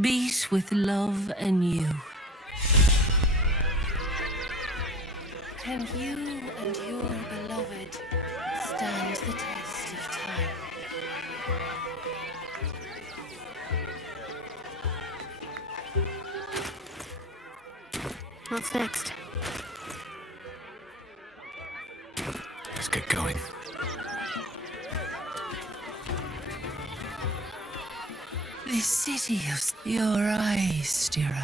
beat with love anew. Can you and your beloved stand the test of time? What's next? Let's get going. The city of your eyes, Stira.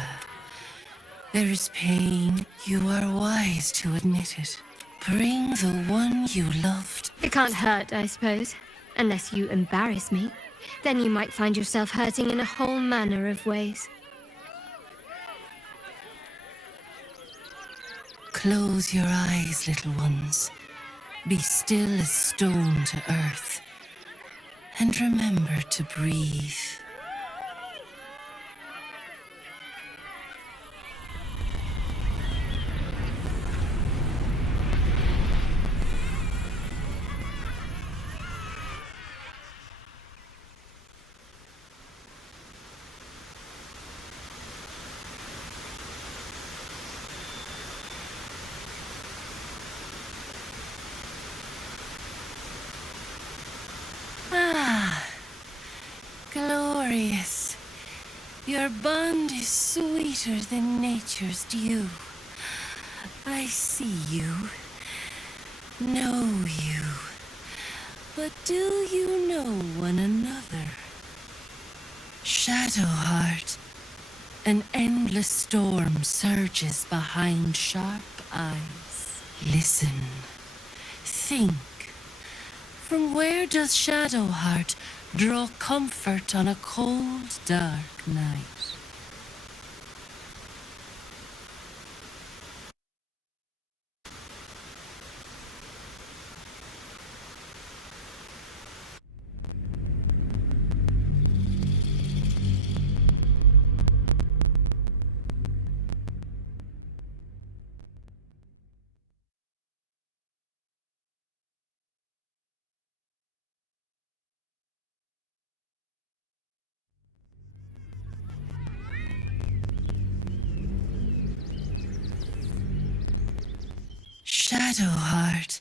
There is pain. You are wise to admit it. Bring the one you loved. It can't hurt, I suppose. Unless you embarrass me. Then you might find yourself hurting in a whole manner of ways. Close your eyes, little ones. Be still as stone to earth. And remember to breathe. Ah, glorious. Your bond is sweeter than nature's dew. I see you, know you. But do you know one another? Shadowheart, an endless storm surges behind sharp eyes. Listen, think. From where does Shadowheart draw comfort on a cold, dark night? Shadowheart,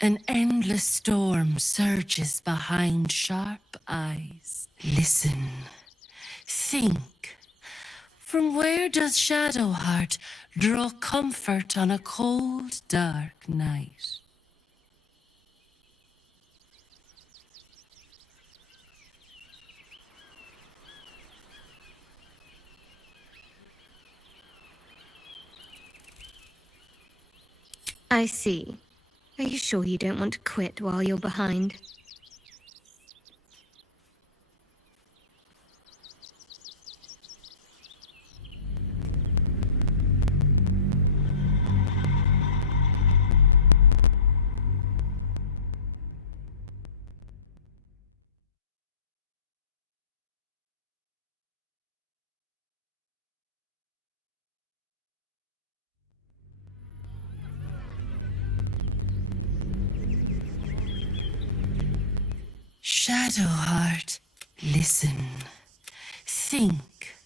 an endless storm surges behind sharp eyes. Listen, think. From where does Shadowheart draw comfort on a cold, dark night? I see. Are you sure you don't want to quit while you're behind? Shadowheart, listen, think.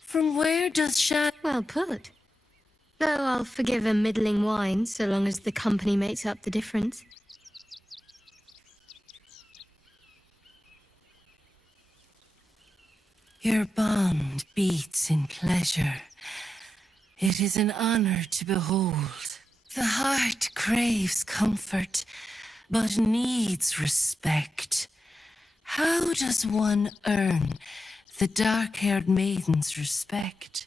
From where does Well put. Though I'll forgive a middling wine so long as the company makes up the difference. Your bond beats in pleasure. It is an honor to behold. The heart craves comfort, but needs respect. How does one earn the dark-haired maiden's respect?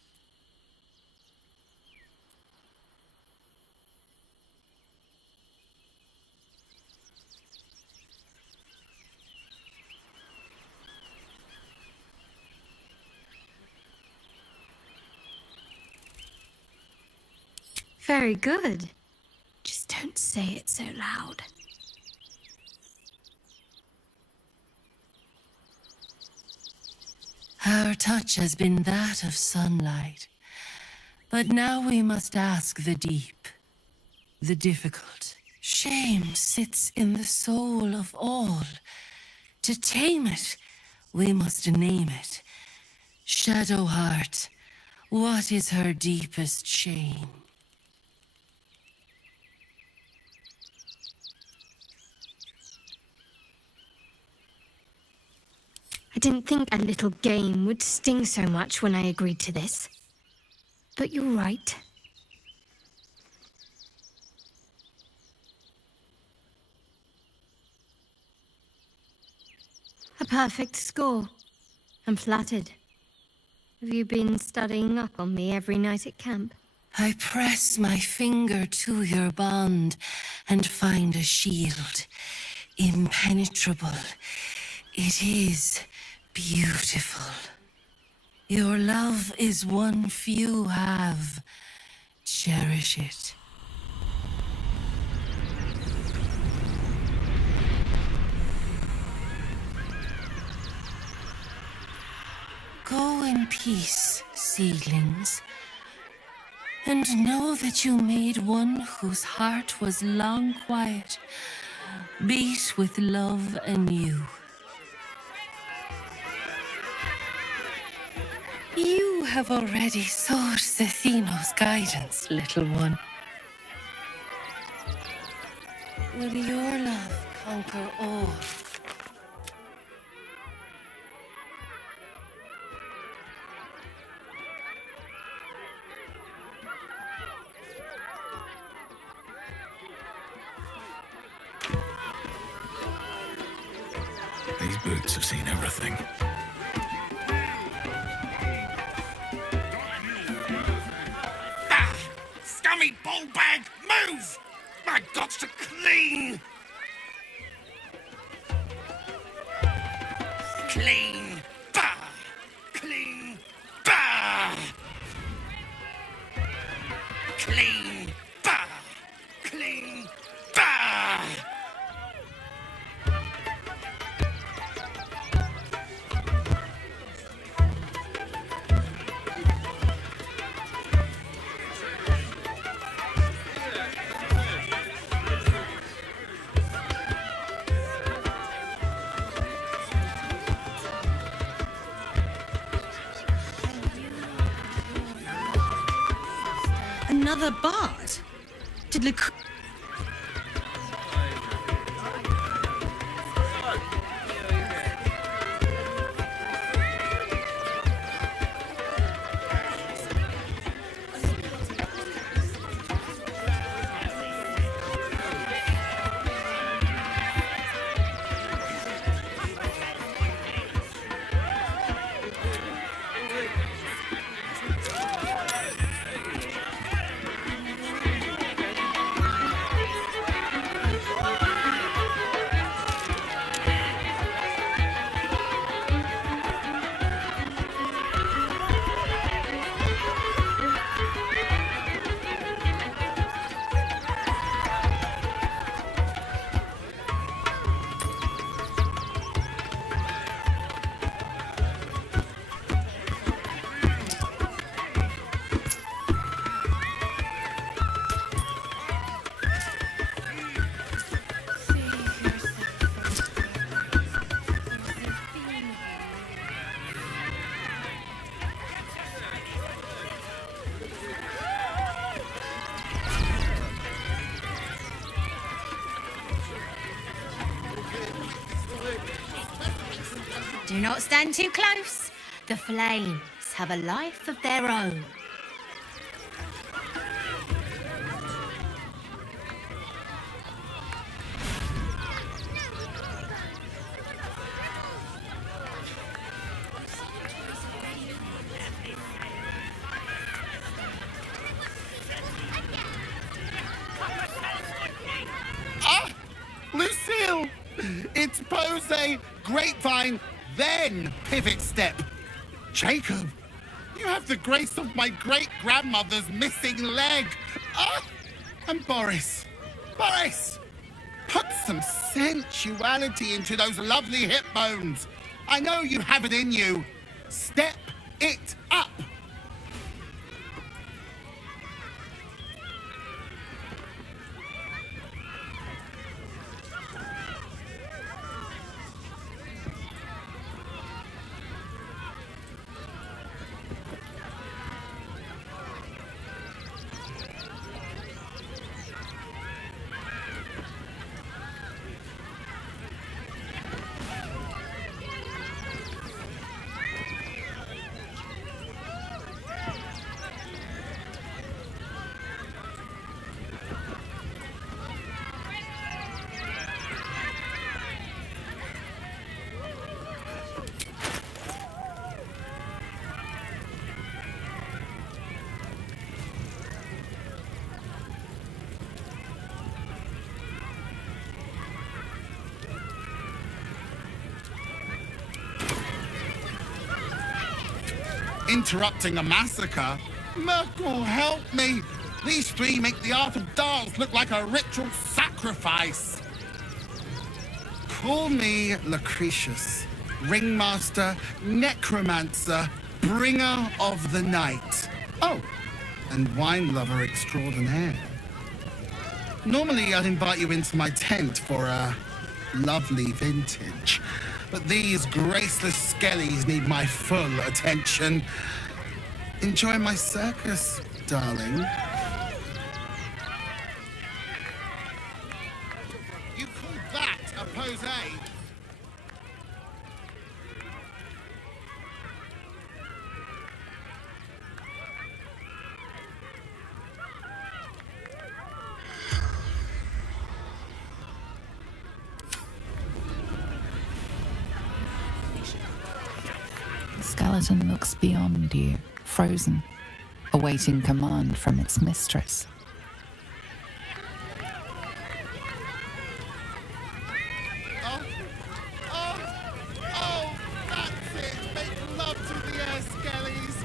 Very good. Just don't say it so loud. Our touch has been that of sunlight. But now we must ask the deep, the difficult. Shame sits in the soul of all. To tame it, we must name it. Shadow heart, what is her deepest shame? I didn't think a little game would sting so much when I agreed to this. But you're right. A perfect score. I'm flattered. Have you been studying up on me every night at camp? I press my finger to your bond and find a shield. Impenetrable. It is beautiful. Your love is one few have. Cherish it. Go in peace, seedlings, and know that you made one whose heart was long quiet beat with love anew. You have already sought Zethino's guidance, little one. Will your love conquer all? These boots have seen everything. Scummy ball bag, move! My God's to clean! Clean! Bah! Clean! Bah! Clean! Bah! Clean! Bah! Another bard? Did Luc... Do not stand too close. The flames have a life of their own. Ah! Lucille! It's pose, grapevine, then pivot step. Jacob, you have the grace of my great-grandmother's missing leg. Ah! And Boris, put some sensuality into those lovely hip bones. I know you have it in you. Step it up. Interrupting a massacre? Merkel, help me! These three make the art of dance look like a ritual sacrifice. Call me Lucretius, ringmaster, necromancer, bringer of the night. Oh, and wine lover extraordinaire. Normally I'd invite you into my tent for a lovely vintage. But these graceless skellies need my full attention. Enjoy my circus, darling. You call that a pose? The skeleton looks beyond you, frozen, awaiting command from its mistress. Oh, that's it! Make love to the air skellies!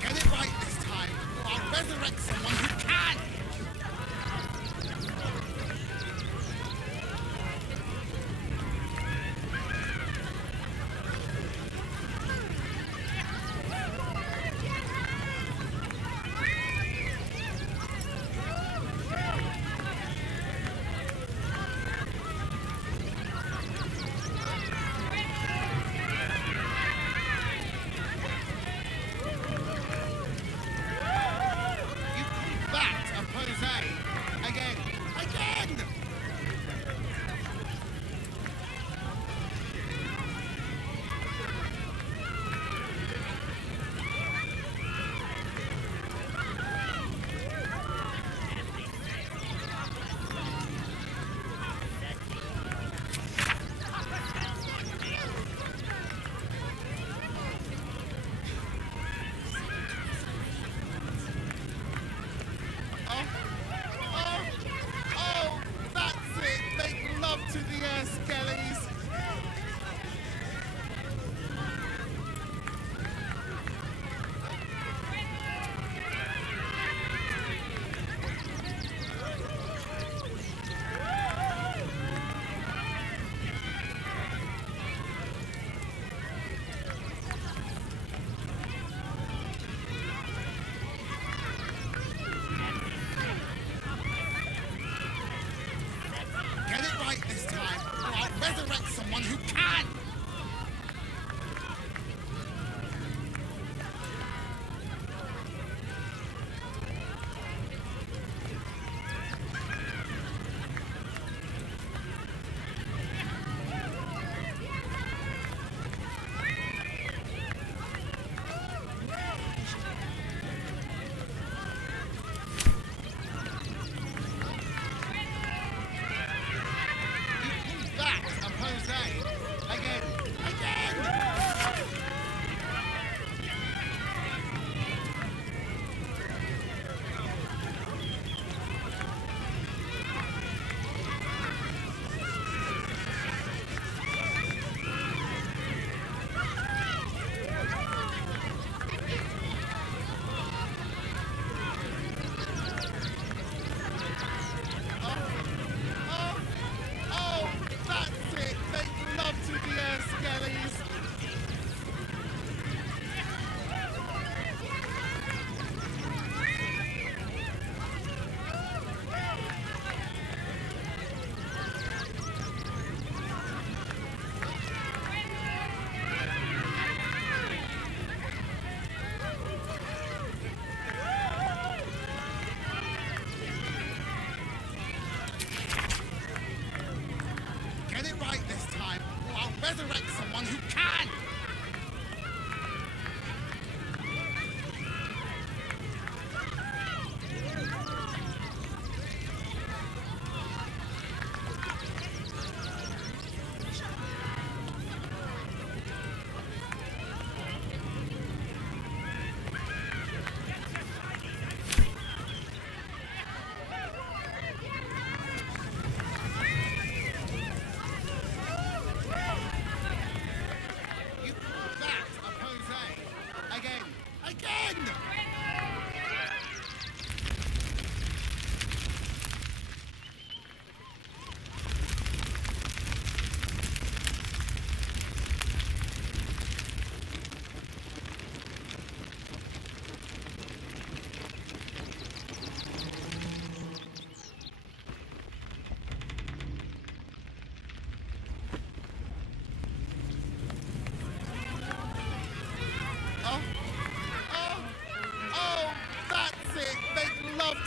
Get it right this time, or I'll resurrect someone who can!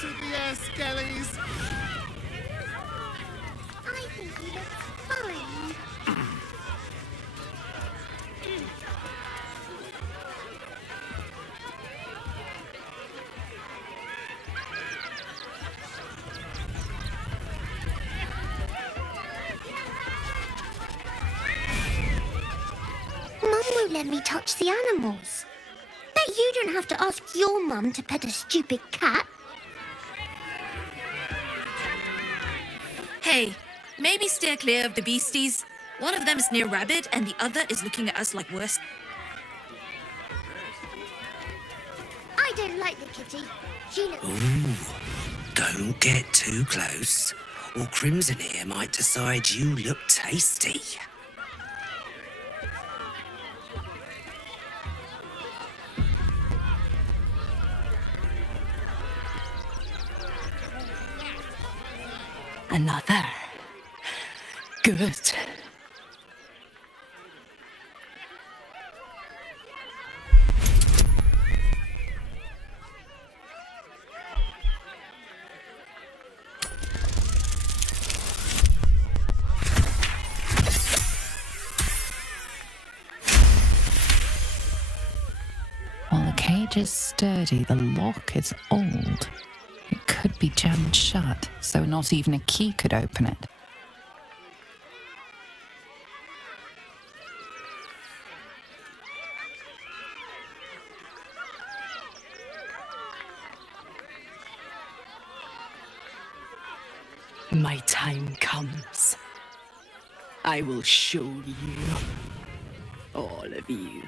to the air, skellies. I think he looks fine. Mum won't let me touch the animals. Bet you don't have to ask your mum to pet a stupid cat. Hey, maybe steer clear of the beasties. One of them is near Rabbit, and the other is looking at us like worse. I don't like the kitty. She looks... Ooh, don't get too close, or Crimson here might decide you look tasty. Another. Good. While the cage is sturdy, the lock is old. It could be jammed shut, so not even a key could open it. My time comes. I will show you. All of you.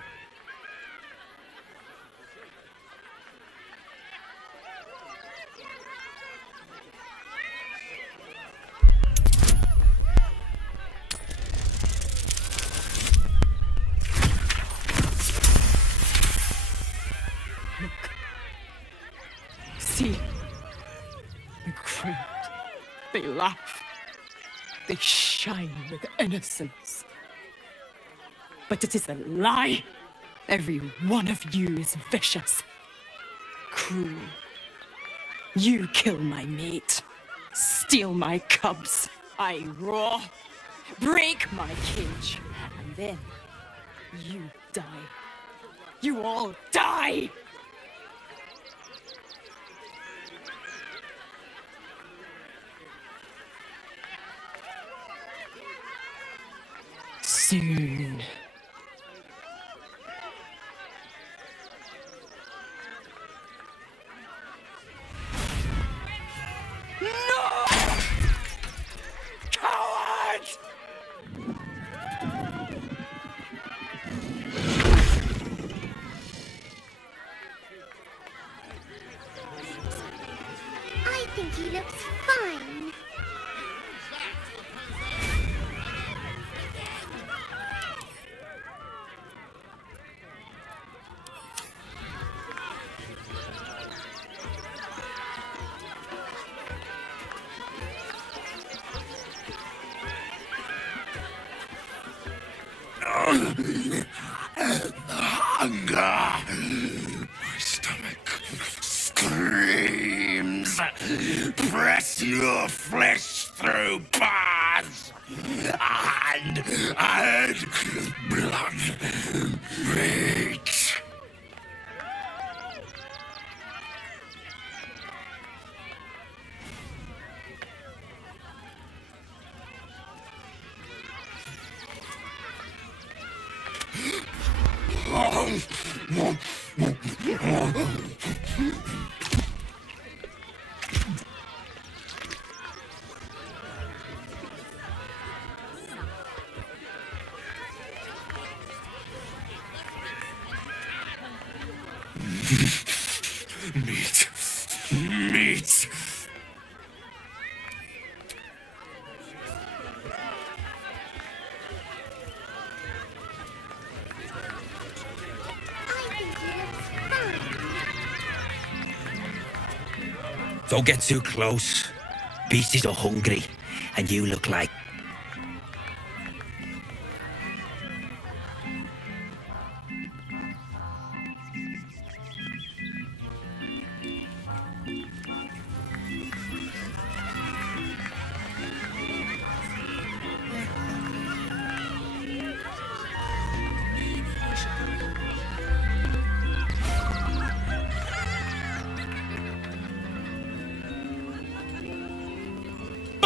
See, the crowd, they laugh, they shine with innocence. But it is a lie. Every one of you is vicious, cruel. You kill my mate, steal my cubs, I roar, break my cage, and then you die. You all die! Soon. No! Coward! I think he looks fine. Hunger! My stomach screams. Press your flesh through bars and add blood meat. Meat. Meat. Don't get too close. Beasties are hungry, and you look like...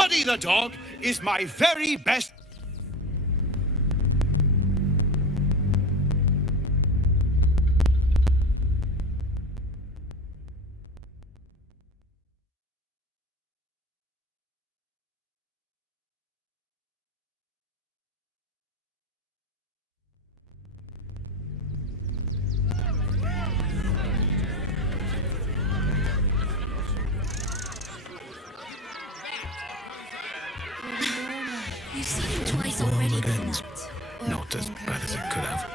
Buddy the dog is my very best. You've seen him twice already. It ends not as bad as it could have.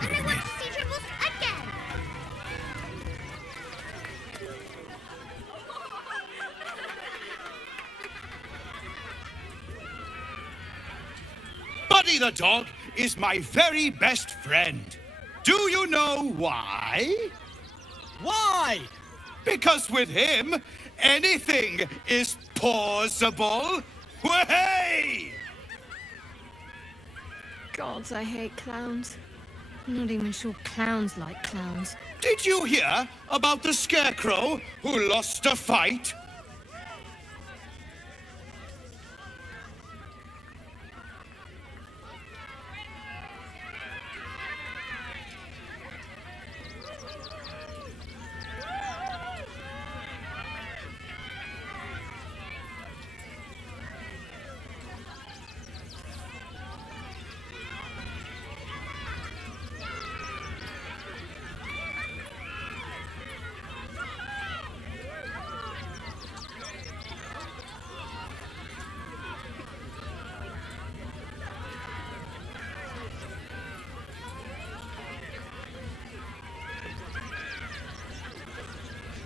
And I want to see Dribbles again. Buddy the dog is my very best friend. Do you know why? Why? Because with him, anything is possible. Way! God, I hate clowns. I'm not even sure clowns like clowns. Did you hear about the scarecrow who lost a fight?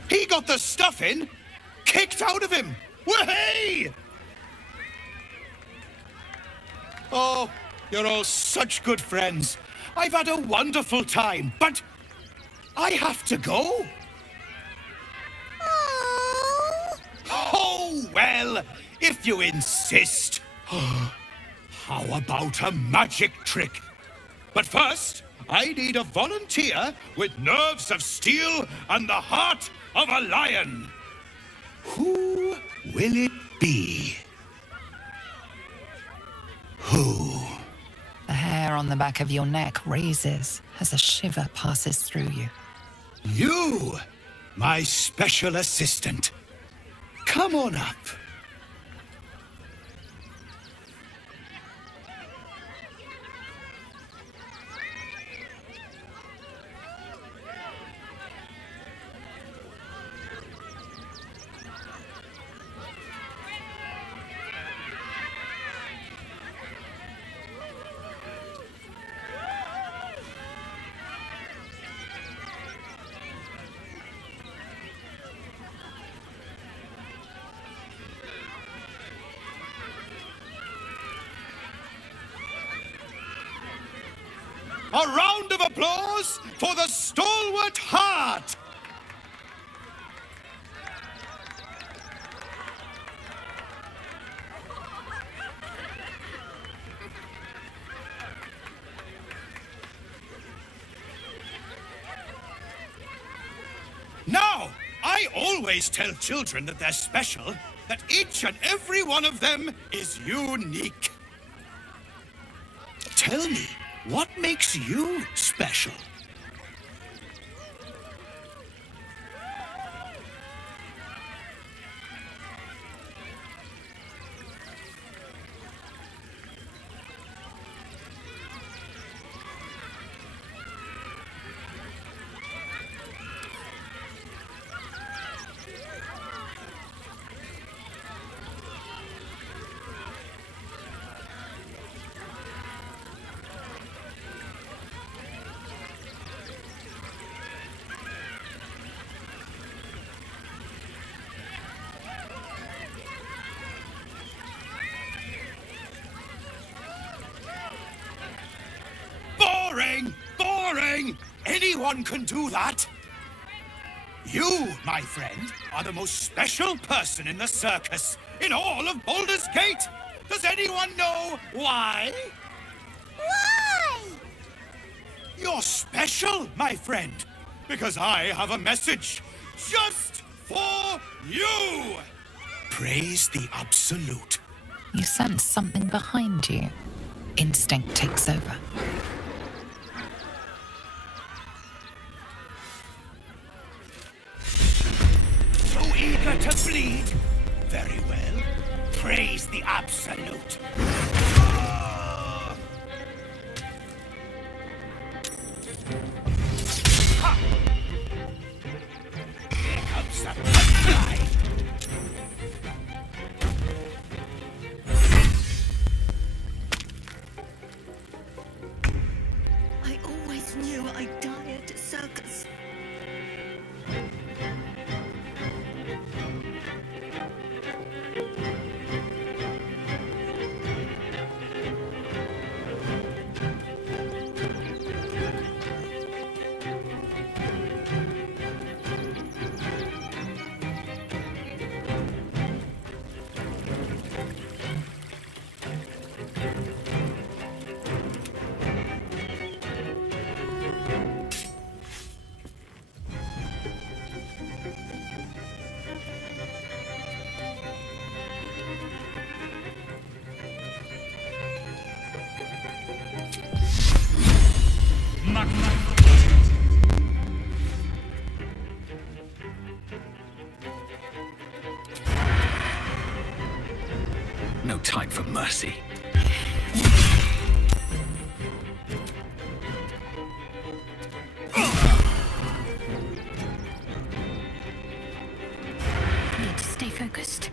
He got the stuffing kicked out of him. Way! Oh, you're all such good friends. I've had a wonderful time, but I have to go. Oh, well, if you insist. How about a magic trick? But first, I need a volunteer with nerves of steel and the heart of a lion. Who will it be? Who? The hair on the back of your neck raises as a shiver passes through you. You, my special assistant. Come on up. A round of applause for the stalwart heart! Now, I always tell children that they're special, that each and every one of them is unique. Tell me, what makes you special? Boring! Boring! Anyone can do that. You, my friend, are the most special person in the circus, in all of Baldur's Gate. Does anyone know why? Why? You're special, my friend, because I have a message just for you. Praise the Absolute. You sense something behind you. Instinct takes over. So eager to bleed? Very well. Praise the Absolute. Ha! Here comes the butterfly. I always knew I'd die at a circus. No time for mercy. Need to stay focused.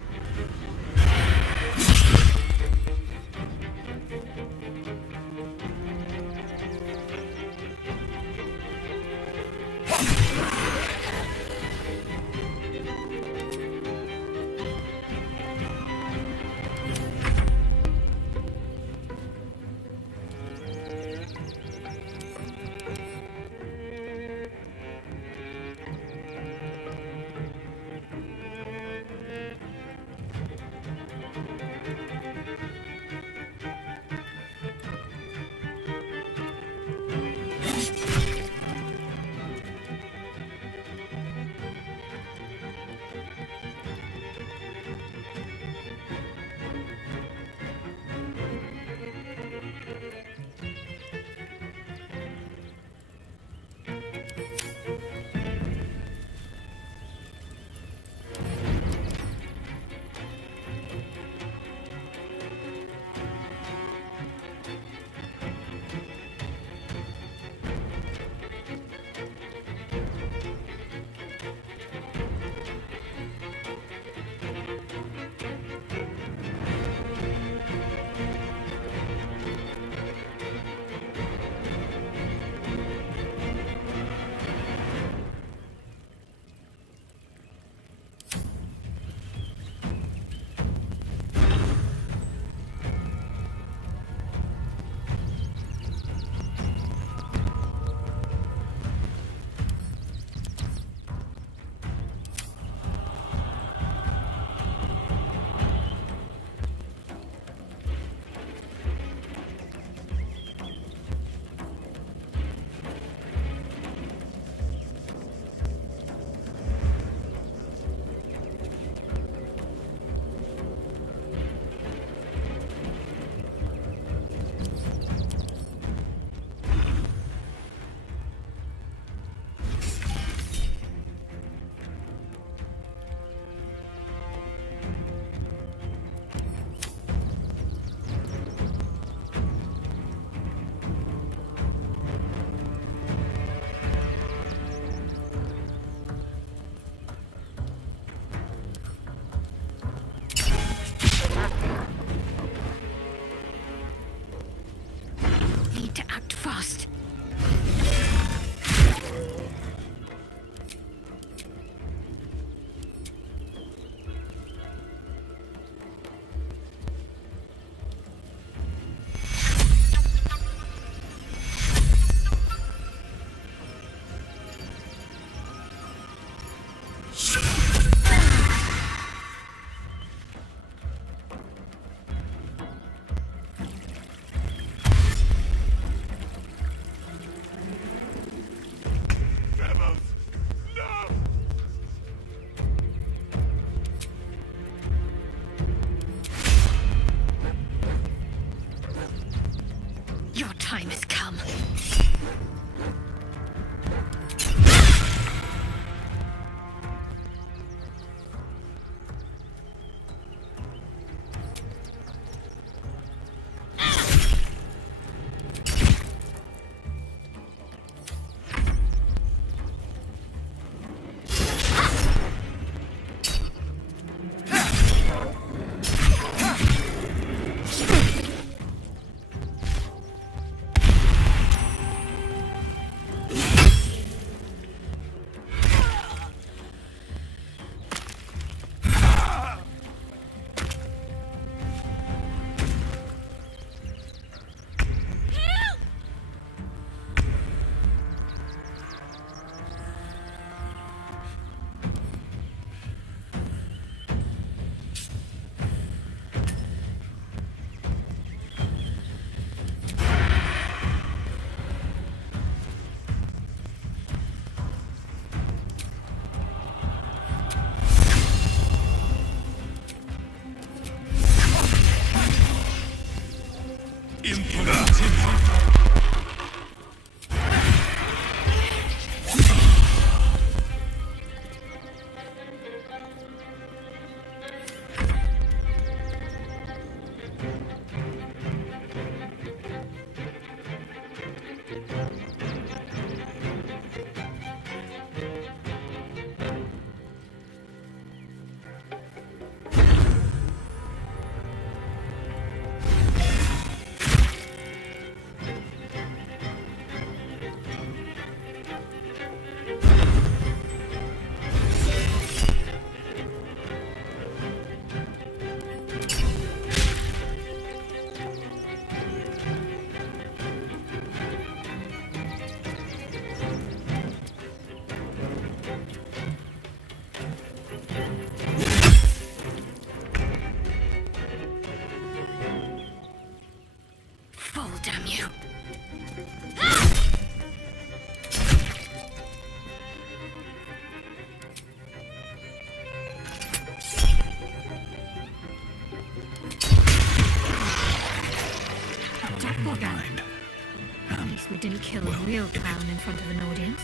we didn't kill a real clown in front of an audience.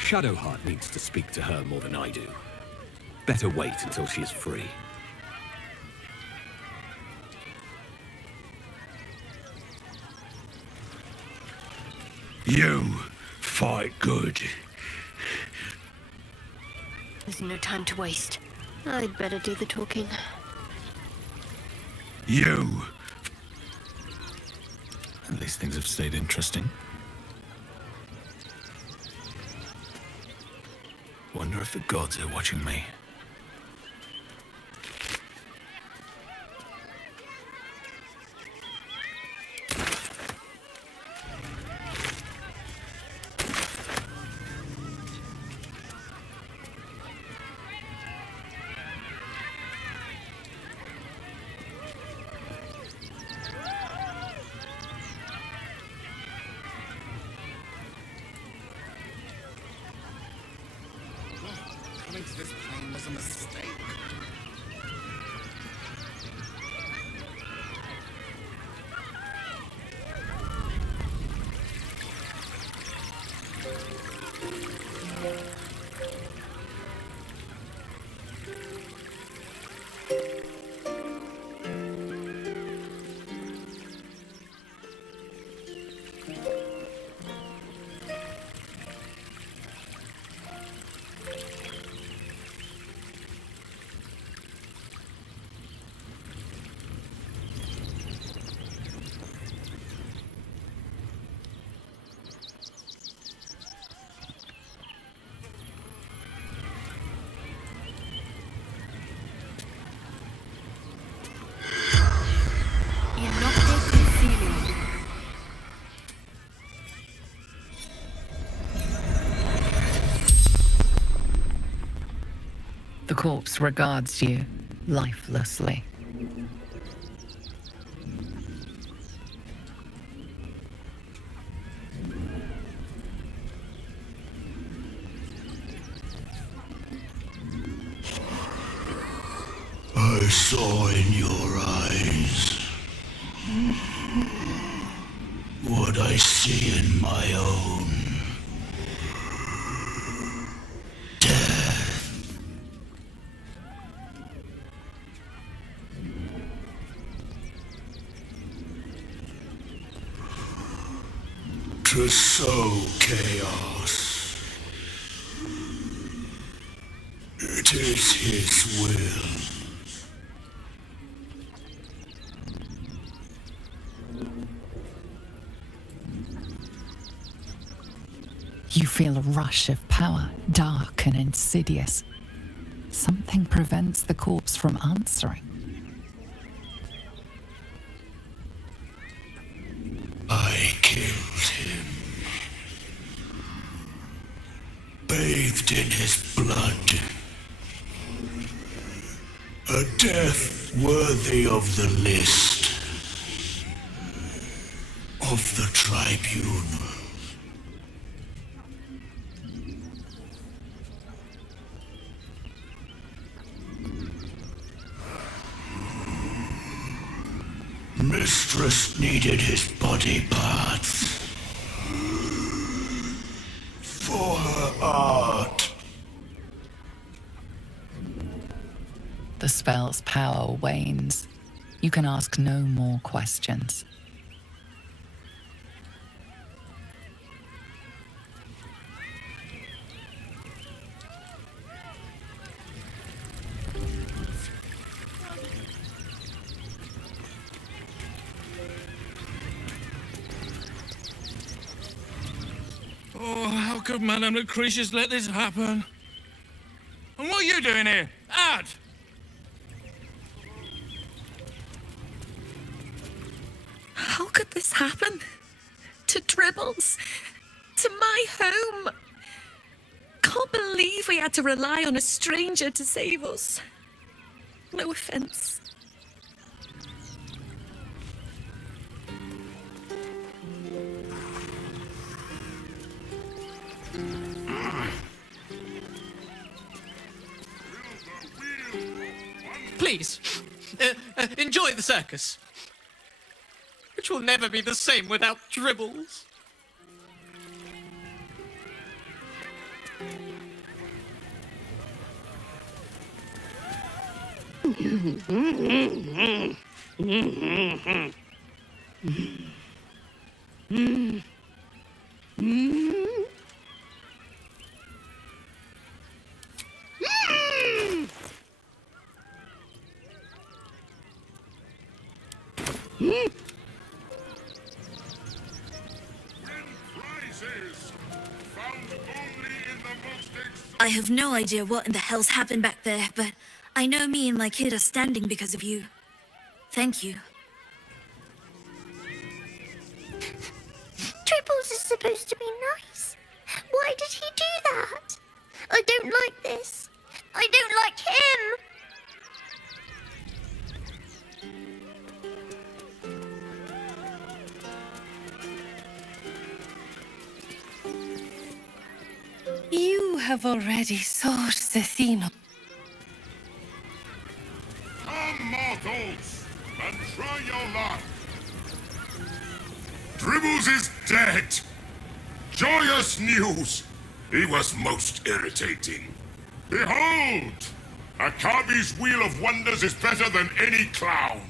Shadowheart needs to speak to her more than I do. Better wait until she is free. You fight good. There's no time to waste. I'd better do the talking. You. At least things have stayed interesting. Wonder if the gods are watching me. Coming to this plane was a mistake. The corpse regards you lifelessly. I saw in your eyes what I see in my own. To sow chaos. It is his will. You feel a rush of power, dark and insidious. Something prevents the corpse from answering. I killed him. Bathed in his blood. A death worthy of the list. Of the tribunal. Mistress needed his body parts for her art. The spell's power wanes. You can ask no more questions. Oh, how could Madame Lucretius let this happen? And what are you doing here? Out! How could this happen? To Dribbles? To my home? Can't believe we had to rely on a stranger to save us. No offense. Please, enjoy the circus, which will never be the same without Dribbles. I have no idea what in the hell's happened back there, but I know me and my kid are standing because of you. Thank you. Triples is supposed to be nice. Why did he do that? I don't like this. I don't like him. You have already sought the Theno. Come, mortals, and try your luck. Dribbles is dead. Joyous news. He was most irritating. Behold! Akabi's Wheel of Wonders is better than any clown.